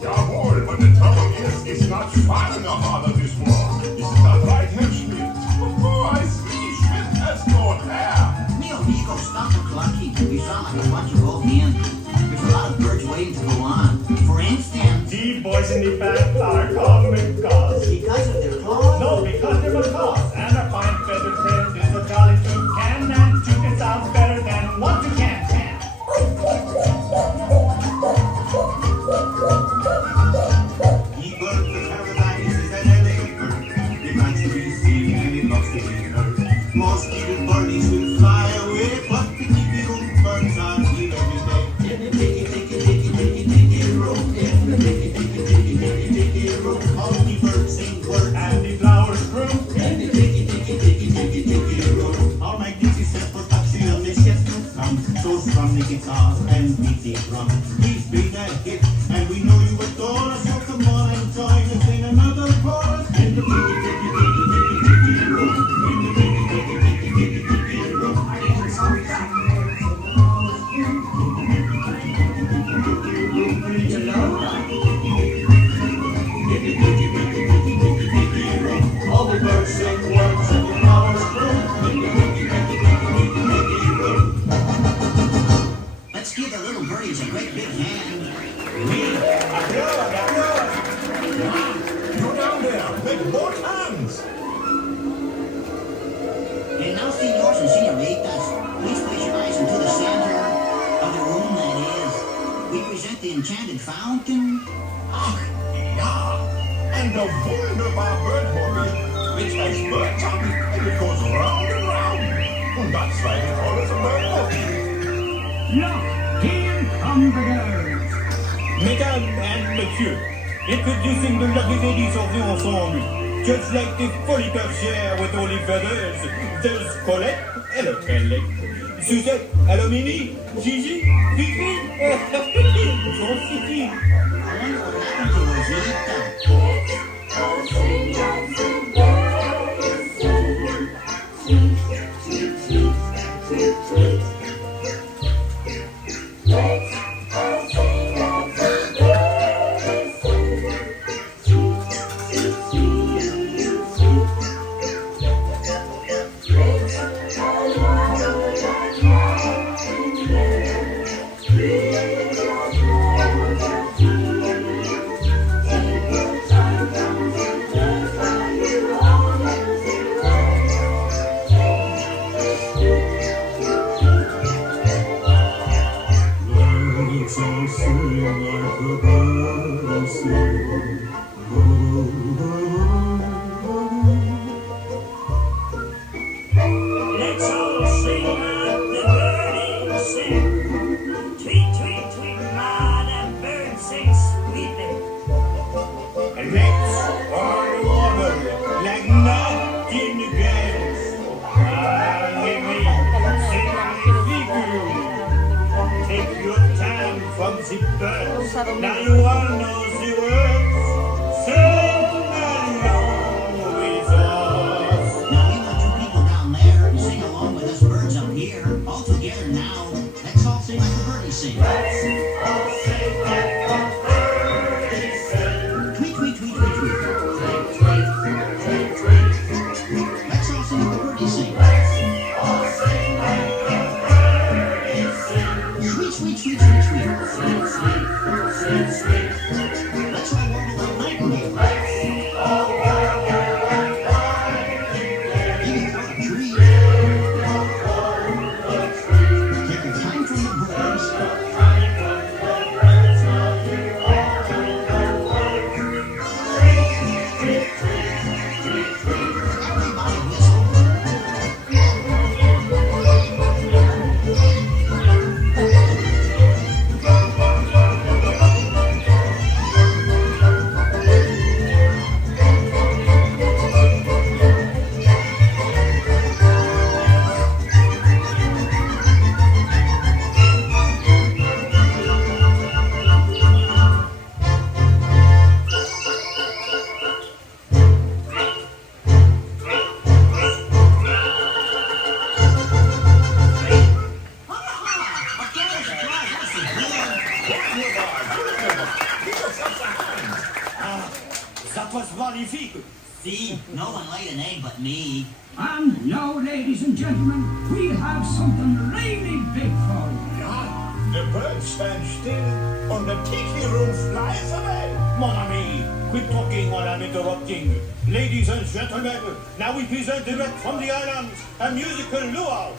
Jawohl, but the trouble is, it's not far enough out of this world. Isn't that right, Herr Schmidt? Oh, I see. Schmidt has no hair. Mi amigo, stop the clucking. You sound like a bunch of old men. There's a lot of birds waiting to go on. For instance, The boys in the back are comic cause. because of their clothes. No, because they're macaws. And a fine feather friend is a jolly toucan. And toucan sounds better than one toucan can. He bird the paradise is an elegant bird. It likes to be seen and it loves to be heard. Most little birdies will fly away, but the Tiki Room birds are here every day. In the Tiki Room, in the Tiki Room. All the birds sing words. And the flowers grow. In the Tiki Room. All my Dixie set production of this gets no sound. So strum the guitar and beat the drum. We've been a hit, and we know you adore us. So come on and join us in another chorus. In the Tiki Room. In the Tiki Room. All the birds sing words and the flowers grow. In the Tiki Room. Let's give the little birdies a great big hand. You down there, with both hands. And now, senors and senoritas, please place your eyes into the center of the room, that is. We present the enchanted fountain. Ach, ja. And the wunderbar Birdmobile, which has birds on it, and it goes round and round. And that's why we call it a Birdmobile. Look, here come the girls. Mesdames and messieurs, introducing the lovely ladies of the ensemble. Just like the fully bergère with all the feathers, there's Colette, hello Kelly. Suzette, hello Minnie, Gigi, Fifi, Son Fifi. I wonder what happened to Rosita. Let's all sing like the birdies sing. Tweet, tweet, tweet, my, that bird sings sweetly. Let's all warble like nothing else. Take your time from the birds. Now you all know the the words. Sing along with us. Now we want you people down there to sing along with us birds up here. All together now. Let's all sing like the birdies sing. Let's all sing like the birdies sing. Tweet, tweet, tweet, tweet, tweet. Tweet, tweet, tweet, tweet. Let's all sing like the birdies sing. Let's all sing like the birdies sing. Sweet, sweet, sweet, sweet, sweet. Sweet, sweet, sweet, sweet. Let's all warble like nightingale. Let's all warble like nightingale. Even for a tree. Even for a tree. Take your time from the birds. Time from the birds while you are in the woods. Tweet, tweet, tweet, tweet, tweet. Everybody whistle. That was magnifique. See, no one laid an egg but me. And now, ladies and gentlemen, we have something really big for you. Yeah, the bird stands still, and the Tiki Room flies away. Mon ami, quit talking while I'm interrupting. Ladies and gentlemen, now we present direct from the islands a musical luau.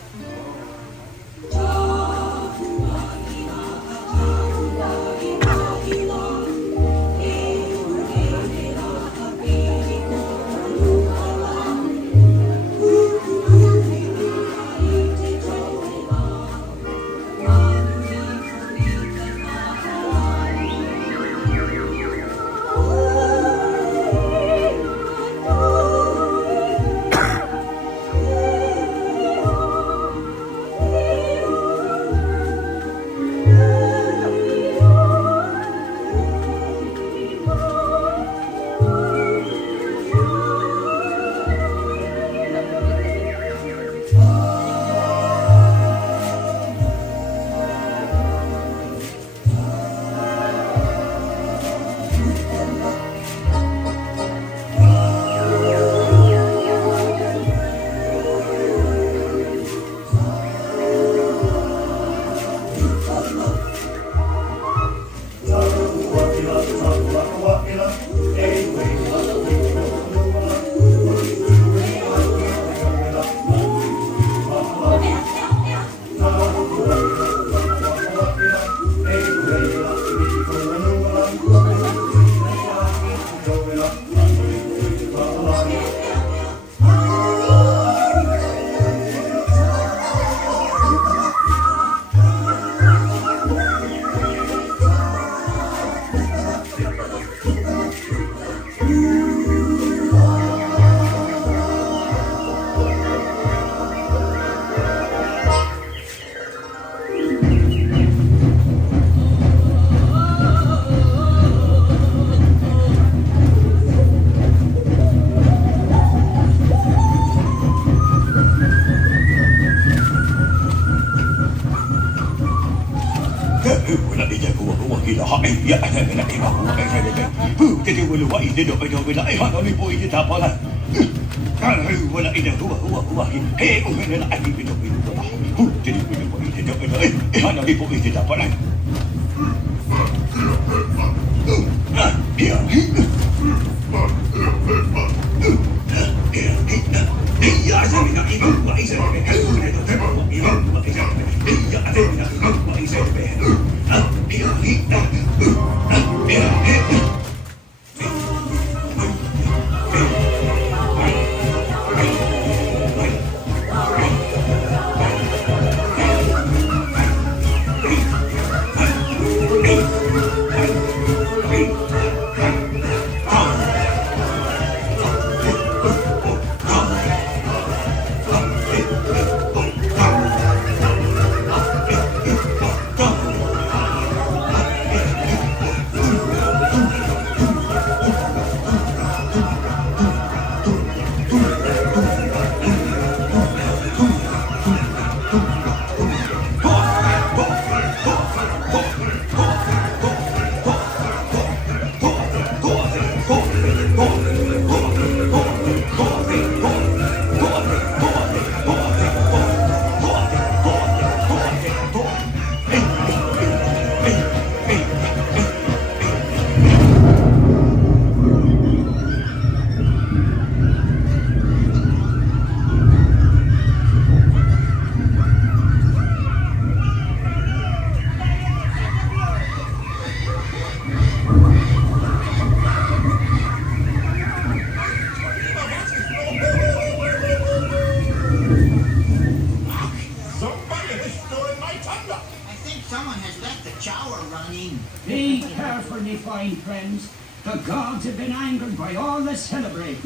running. Be careful, me fine friends. The gods have been angered by all the celebrating.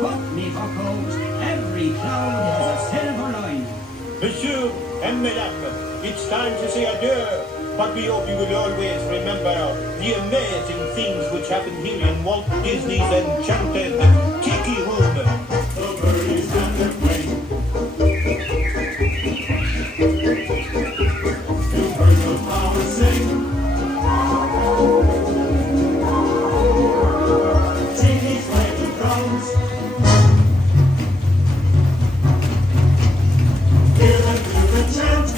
But, me buckos, every cloud has a silver lining. Monsieur and Madame, it's time to say adieu. But we hope you will always remember the amazing things which happen here in Walt Disney's enchanted Tiki Room. The birdies and the rain. You heard the flowers sing. Tiki's playing the drums. Hear them do the chant.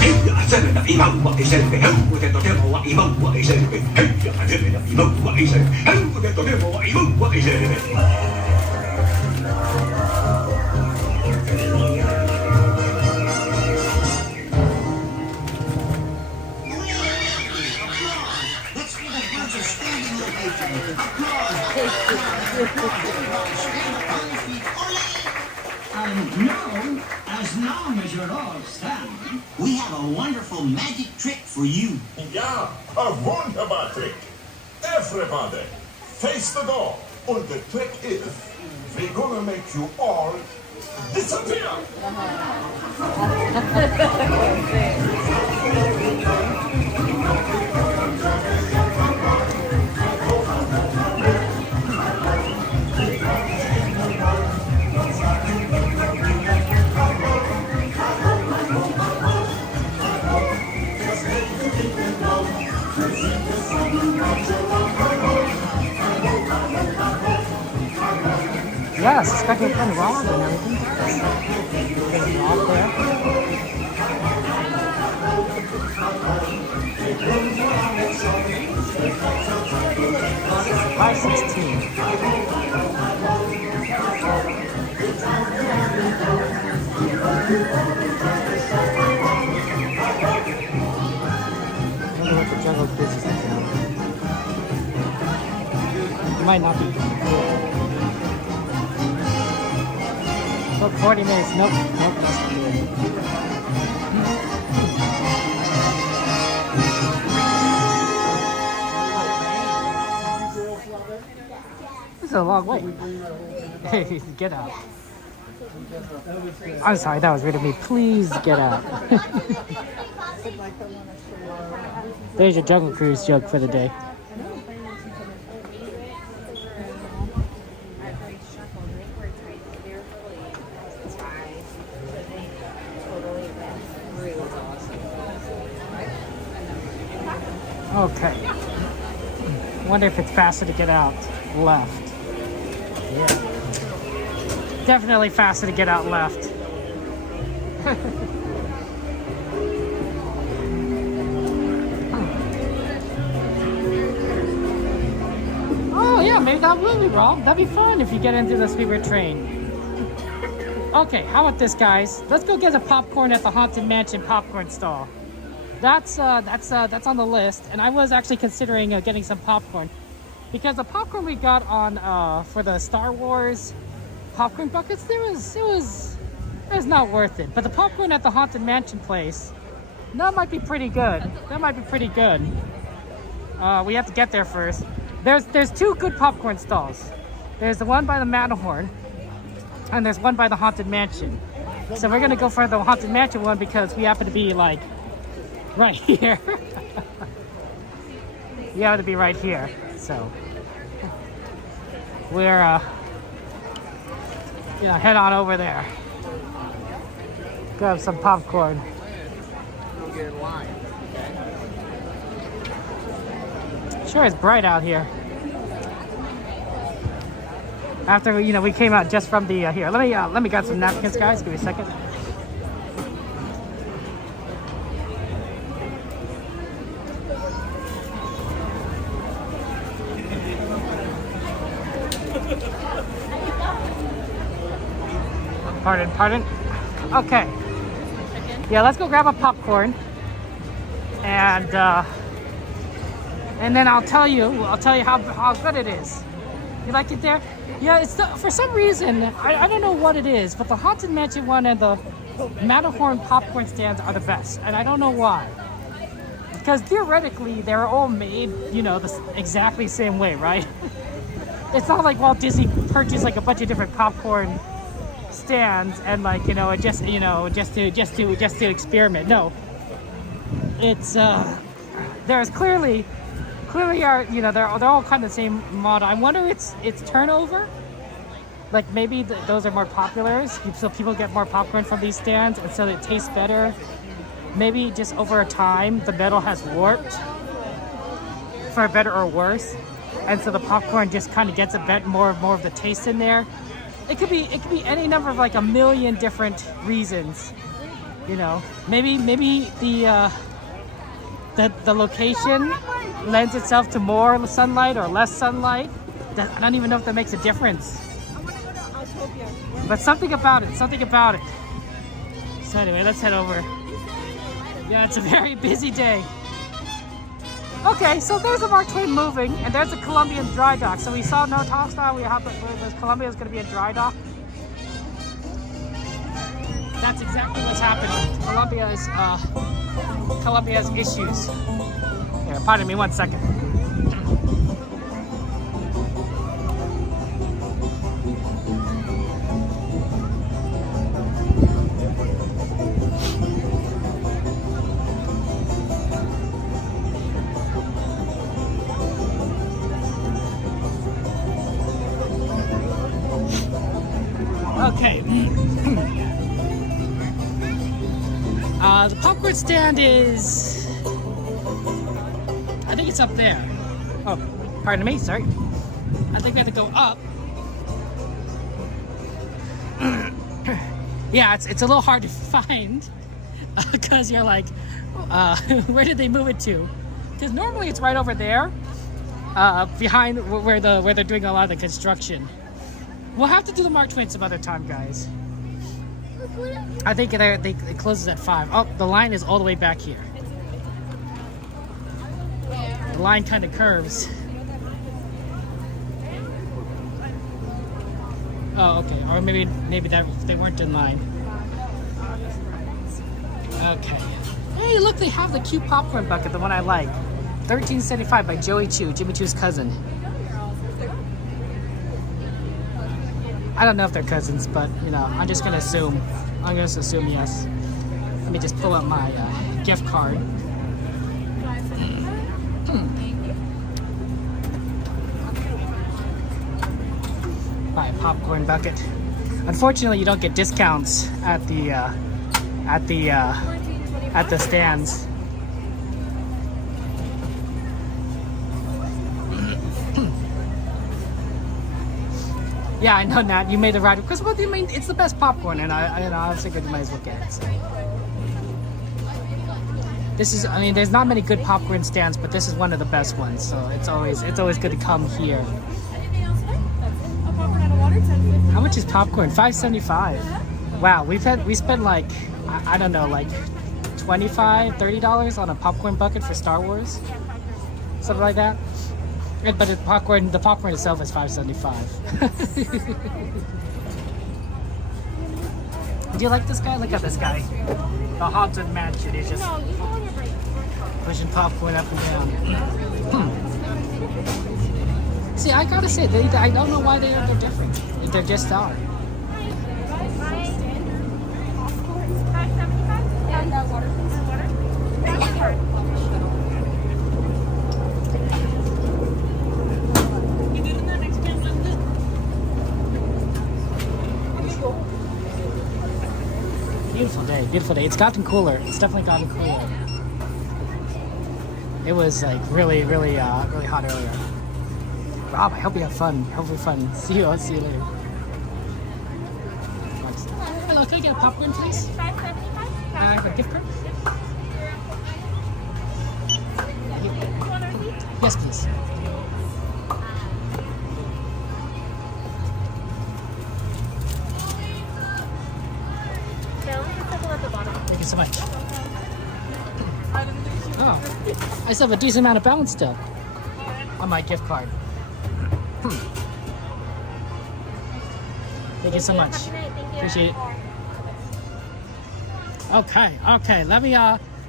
Hey, I said it, I what he said, hey, with the devil, what he wrote, what he said, hey, I said it, he wrote what he said, hey, with the devil, what he wrote, what he said. Let's give a bunch of standing ovations. Applause. And now, as long as you're all standing, We have a wonderful magic trick for you. Ja, a wunderbar trick. Everybody, face the door. And the trick is, we're gonna make you all disappear. Yes, it's got to be kind of wrong and everything. There's an off there. I wonder what the jungle kids is like now. It might not be. Oh, 40 minutes. Nope. Nope. That's good. This is a long way. Hey, get out. I'm sorry, that was rude of me. Please get out. There's your Jungle Cruise joke for the day. Okay. Wonder if it's faster to get out left. Yeah. Definitely faster to get out left. Oh yeah, maybe that will be wrong. That'd be fun if you get into the speedway train. Okay, how about this, guys? Let's go get a popcorn at the Haunted Mansion popcorn stall. That's on the list, and I was actually considering getting some popcorn because the popcorn we got on for the Star Wars popcorn buckets, it was not worth it. But the popcorn at the Haunted Mansion place, that might be pretty good. That might be pretty good. We have to get there first. There's two good popcorn stalls. There's the one by the Matterhorn, and there's one by the Haunted Mansion. So we're gonna go for the Haunted Mansion one because we happen to be like right here. You have to be right here, so we're head on over there. Grab some popcorn. Don't get in line. Sure, it's bright out here. After we came out just from the here. Let me grab some napkins, guys. Give me a second. Pardon. Okay. Yeah, let's go grab a popcorn, and then I'll tell you how good it is. You like it there? Yeah, it's for some reason I don't know what it is, but the Haunted Mansion one and the Matterhorn popcorn stands are the best, and I don't know why. Because theoretically, they're all made, you know, the exactly same way, right? It's not like Walt Disney purchased like a bunch of different popcorn stands and like, you know, just to experiment. No, it's there's clearly are, you know, they're all kind of the same model. I wonder it's turnover. Like maybe those are more popular, so people get more popcorn from these stands, and so it tastes better. Maybe just over a time, the metal has warped, for better or worse, and so the popcorn just kind of gets a bit more of the taste in there. It could be any number of like a million different reasons, you know. Maybe the location lends itself to more sunlight or less sunlight. I don't even know if that makes a difference. But something about it. So anyway, let's head over. Yeah, it's a very busy day. Okay, so there's the Mark Twain moving, and there's the Colombian dry dock. So we saw no top style. We have Colombia's going to be a dry dock. That's exactly what's happening. Colombia's issues. Here, pardon me 1 second. Okay. The popcorn stand is... I think it's up there. Oh, pardon me, sorry. I think we have to go up. Yeah, it's a little hard to find because you're like, where did they move it to? Because normally it's right over there, behind where they're doing a lot of the construction. We'll have to do the Mark Twain some other time, guys. I think it closes at 5. Oh, the line is all the way back here. The line kind of curves. Oh, okay. Or maybe that they weren't in line. Okay. Hey, look, they have the cute popcorn bucket, the one I like. $13.75 by Joey Chu, Jimmy Chu's cousin. I don't know if they're cousins, but you know, I'm just gonna assume. I'm gonna assume yes. Let me just pull up my gift card. Buy a popcorn bucket. Unfortunately, you don't get discounts at the stands. Yeah, I know, Nat. You made the right because what do you mean? It's the best popcorn, and I figured you might as well get it. So. This is, I mean, there's not many good popcorn stands, but this is one of the best ones. So it's always good to come here. How much is popcorn? $5.75. Wow, we spent like I don't know, like $25, $30 on a popcorn bucket for Star Wars, something like that. But the popcorn itself is $5.75. Do you like this guy? Look at this guy. The Haunted Mansion. He's just pushing popcorn up and down. See, I gotta say, I don't know why they're different. They're just are. Beautiful day. It's gotten cooler. It's definitely gotten cooler. It was like really hot earlier. Rob, I hope you have fun. Hopefully fun. See you later. Hello, can I get a popcorn, please? $5.75. I have a gift card. Yes, please. Thank you so much. Oh, I still have a decent amount of balance still on my gift card. Thank you so much. Appreciate it. Okay. Let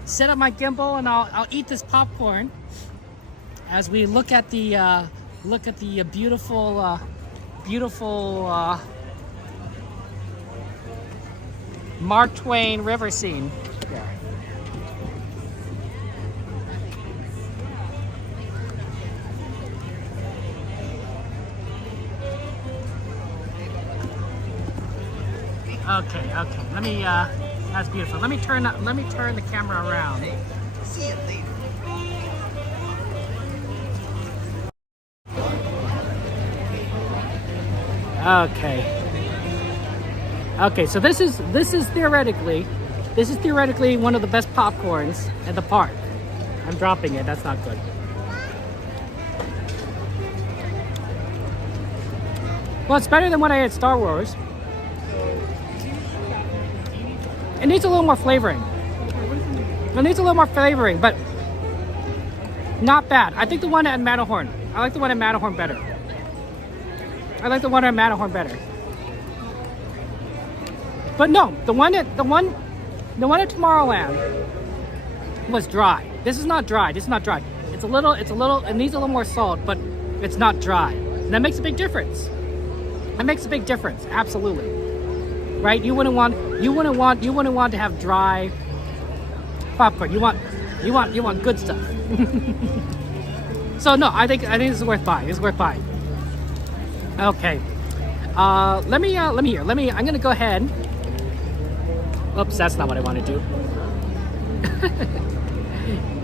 set up my gimbal and I'll eat this popcorn as we look at the beautiful Mark Twain river scene. Yeah. Okay. Let me. That's beautiful. Let me turn the camera around. See you later. Okay. So this is theoretically one of the best popcorns at the park. I'm dropping it. That's not good. Well, it's better than what I had at Star Wars. It needs a little more flavoring. But not bad. I think the one at Matterhorn. I like the one at Matterhorn better. But no, the one at Tomorrowland was dry. This is not dry. It's a little. It needs a little more salt, but it's not dry. And that makes a big difference. Absolutely. Right? You wouldn't want to have dry popcorn. You want good stuff. So no, I think this is worth buying. Okay. I'm gonna go ahead. Oops, that's not what I want to do.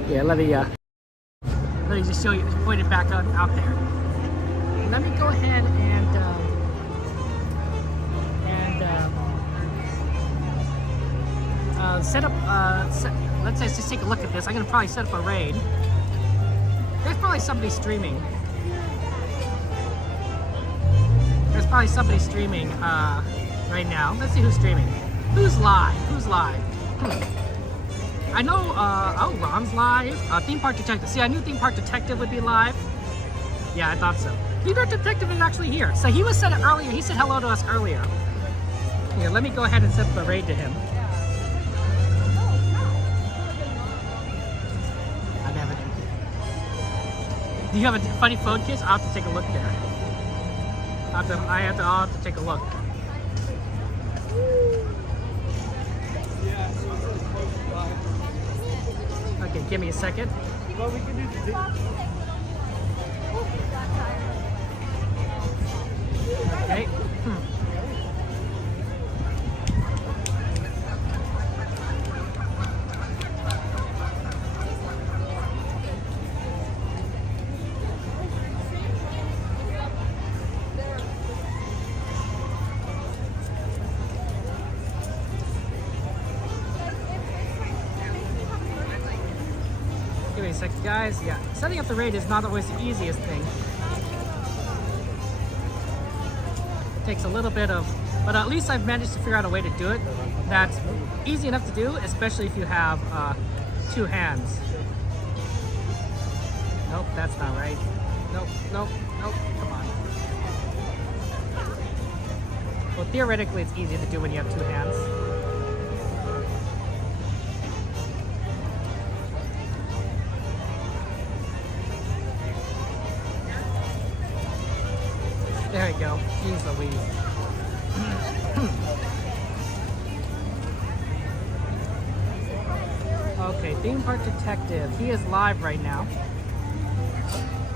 Yeah, let me just show you, point it back out there. Let me go ahead and set up, let's just take a look at this. I'm gonna probably set up a raid. There's probably somebody streaming. Right now. Let's see who's streaming. Who's live? I know, Ron's live. Theme Park Detective. See, I knew Theme Park Detective would be live. Yeah, I thought so. Theme Park Detective is actually here. So he said it earlier. He said hello to us earlier. Here, let me go ahead and set up a raid to him. Do you have a funny phone case? I'll have to take a look there. I'll have to take a look. Okay, give me a second. Well, we can do Okay. Give me a second, guys. Yeah, setting up the raid is not always the easiest thing. It takes a little bit of, but at least I've managed to figure out a way to do it that's easy enough to do, especially if you have two hands. Nope, that's not right. Nope, come on. Well, theoretically, it's easy to do when you have two hands. There we go. Jeez Louise. Okay, Theme Park Detective. He is live right now.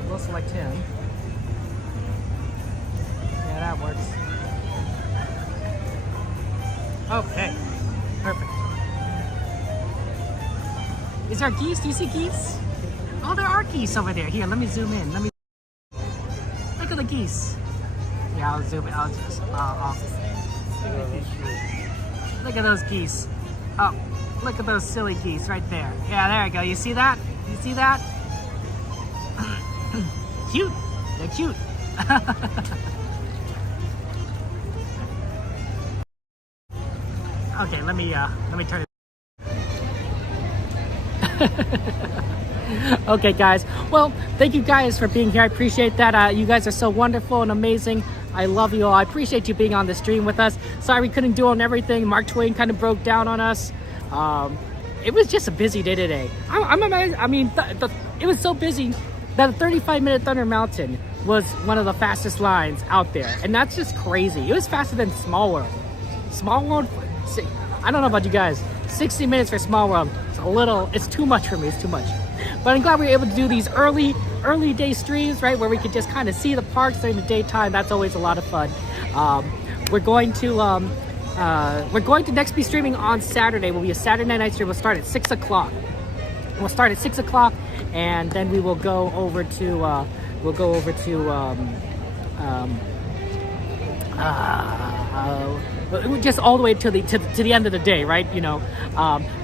We'll select him. Yeah, that works. Okay, perfect. Is there geese? Do you see geese? Oh, there are geese over there. Here, let me zoom in. Look at the geese. Yeah, I'll zoom in. Look at those geese. Oh, look at those silly geese right there. Yeah, there you go. You see that? Cute. They're cute. Okay, let me turn it. Okay, guys. Well, thank you guys for being here. I appreciate that. You guys are so wonderful and amazing. I love you all. I appreciate you being on the stream with us. Sorry we couldn't do on everything. Mark Twain kind of broke down on us. it was just a busy day today. I'm amazed. I mean, it was so busy that the 35-minute Thunder Mountain was one of the fastest lines out there, and that's just crazy. It was faster than Small World. Small World, I don't know about you guys, 60 minutes for Small World, it's too much for me, it's too much. But I'm glad we were able to do these early day streams, right, where we could just kind of see the parks during the daytime. That's always a lot of fun. We're going to next be streaming on Saturday. Will be a Saturday night stream. We'll start at 6 o'clock. We'll start at 6 o'clock, and then we will go over to just all the way to the end of the day, right? You know,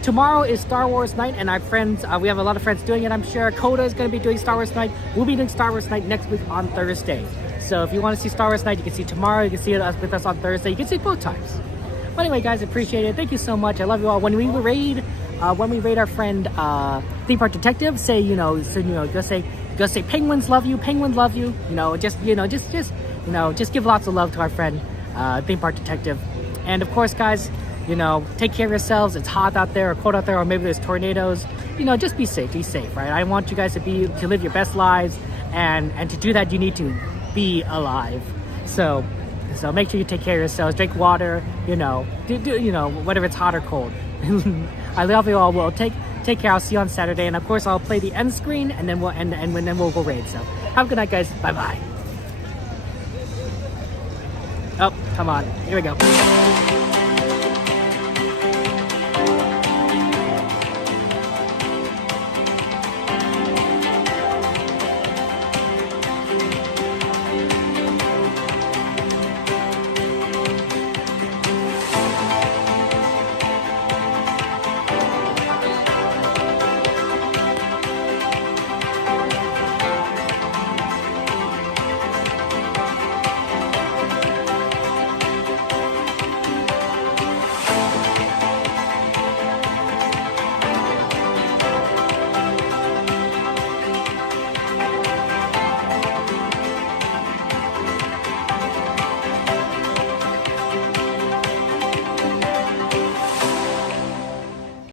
tomorrow is Star Wars night, and our friends, we have a lot of friends doing it. I'm sure Coda is going to be doing Star Wars night. We'll be doing Star Wars night next week on Thursday. So if you want to see Star Wars night, you can see tomorrow. You can see it with us on Thursday. You can see both times. But anyway, guys, appreciate it. Thank you so much. I love you all. When we raid our friend Theme Park Detective, say go say penguins love you. Penguins love you. Just give lots of love to our friend Theme Park Detective. And of course, guys, take care of yourselves. It's hot out there or cold out there, or maybe there's tornadoes. Just be safe, right? I want you guys to live your best lives, and to do that, you need to be alive. So make sure you take care of yourselves. Drink water. Whether it's hot or cold. I love you all. Well, take care. I'll see you on Saturday, and of course, I'll play the end screen, and then we'll go raid. So have a good night, guys. Bye bye. Oh, come on. Here we go.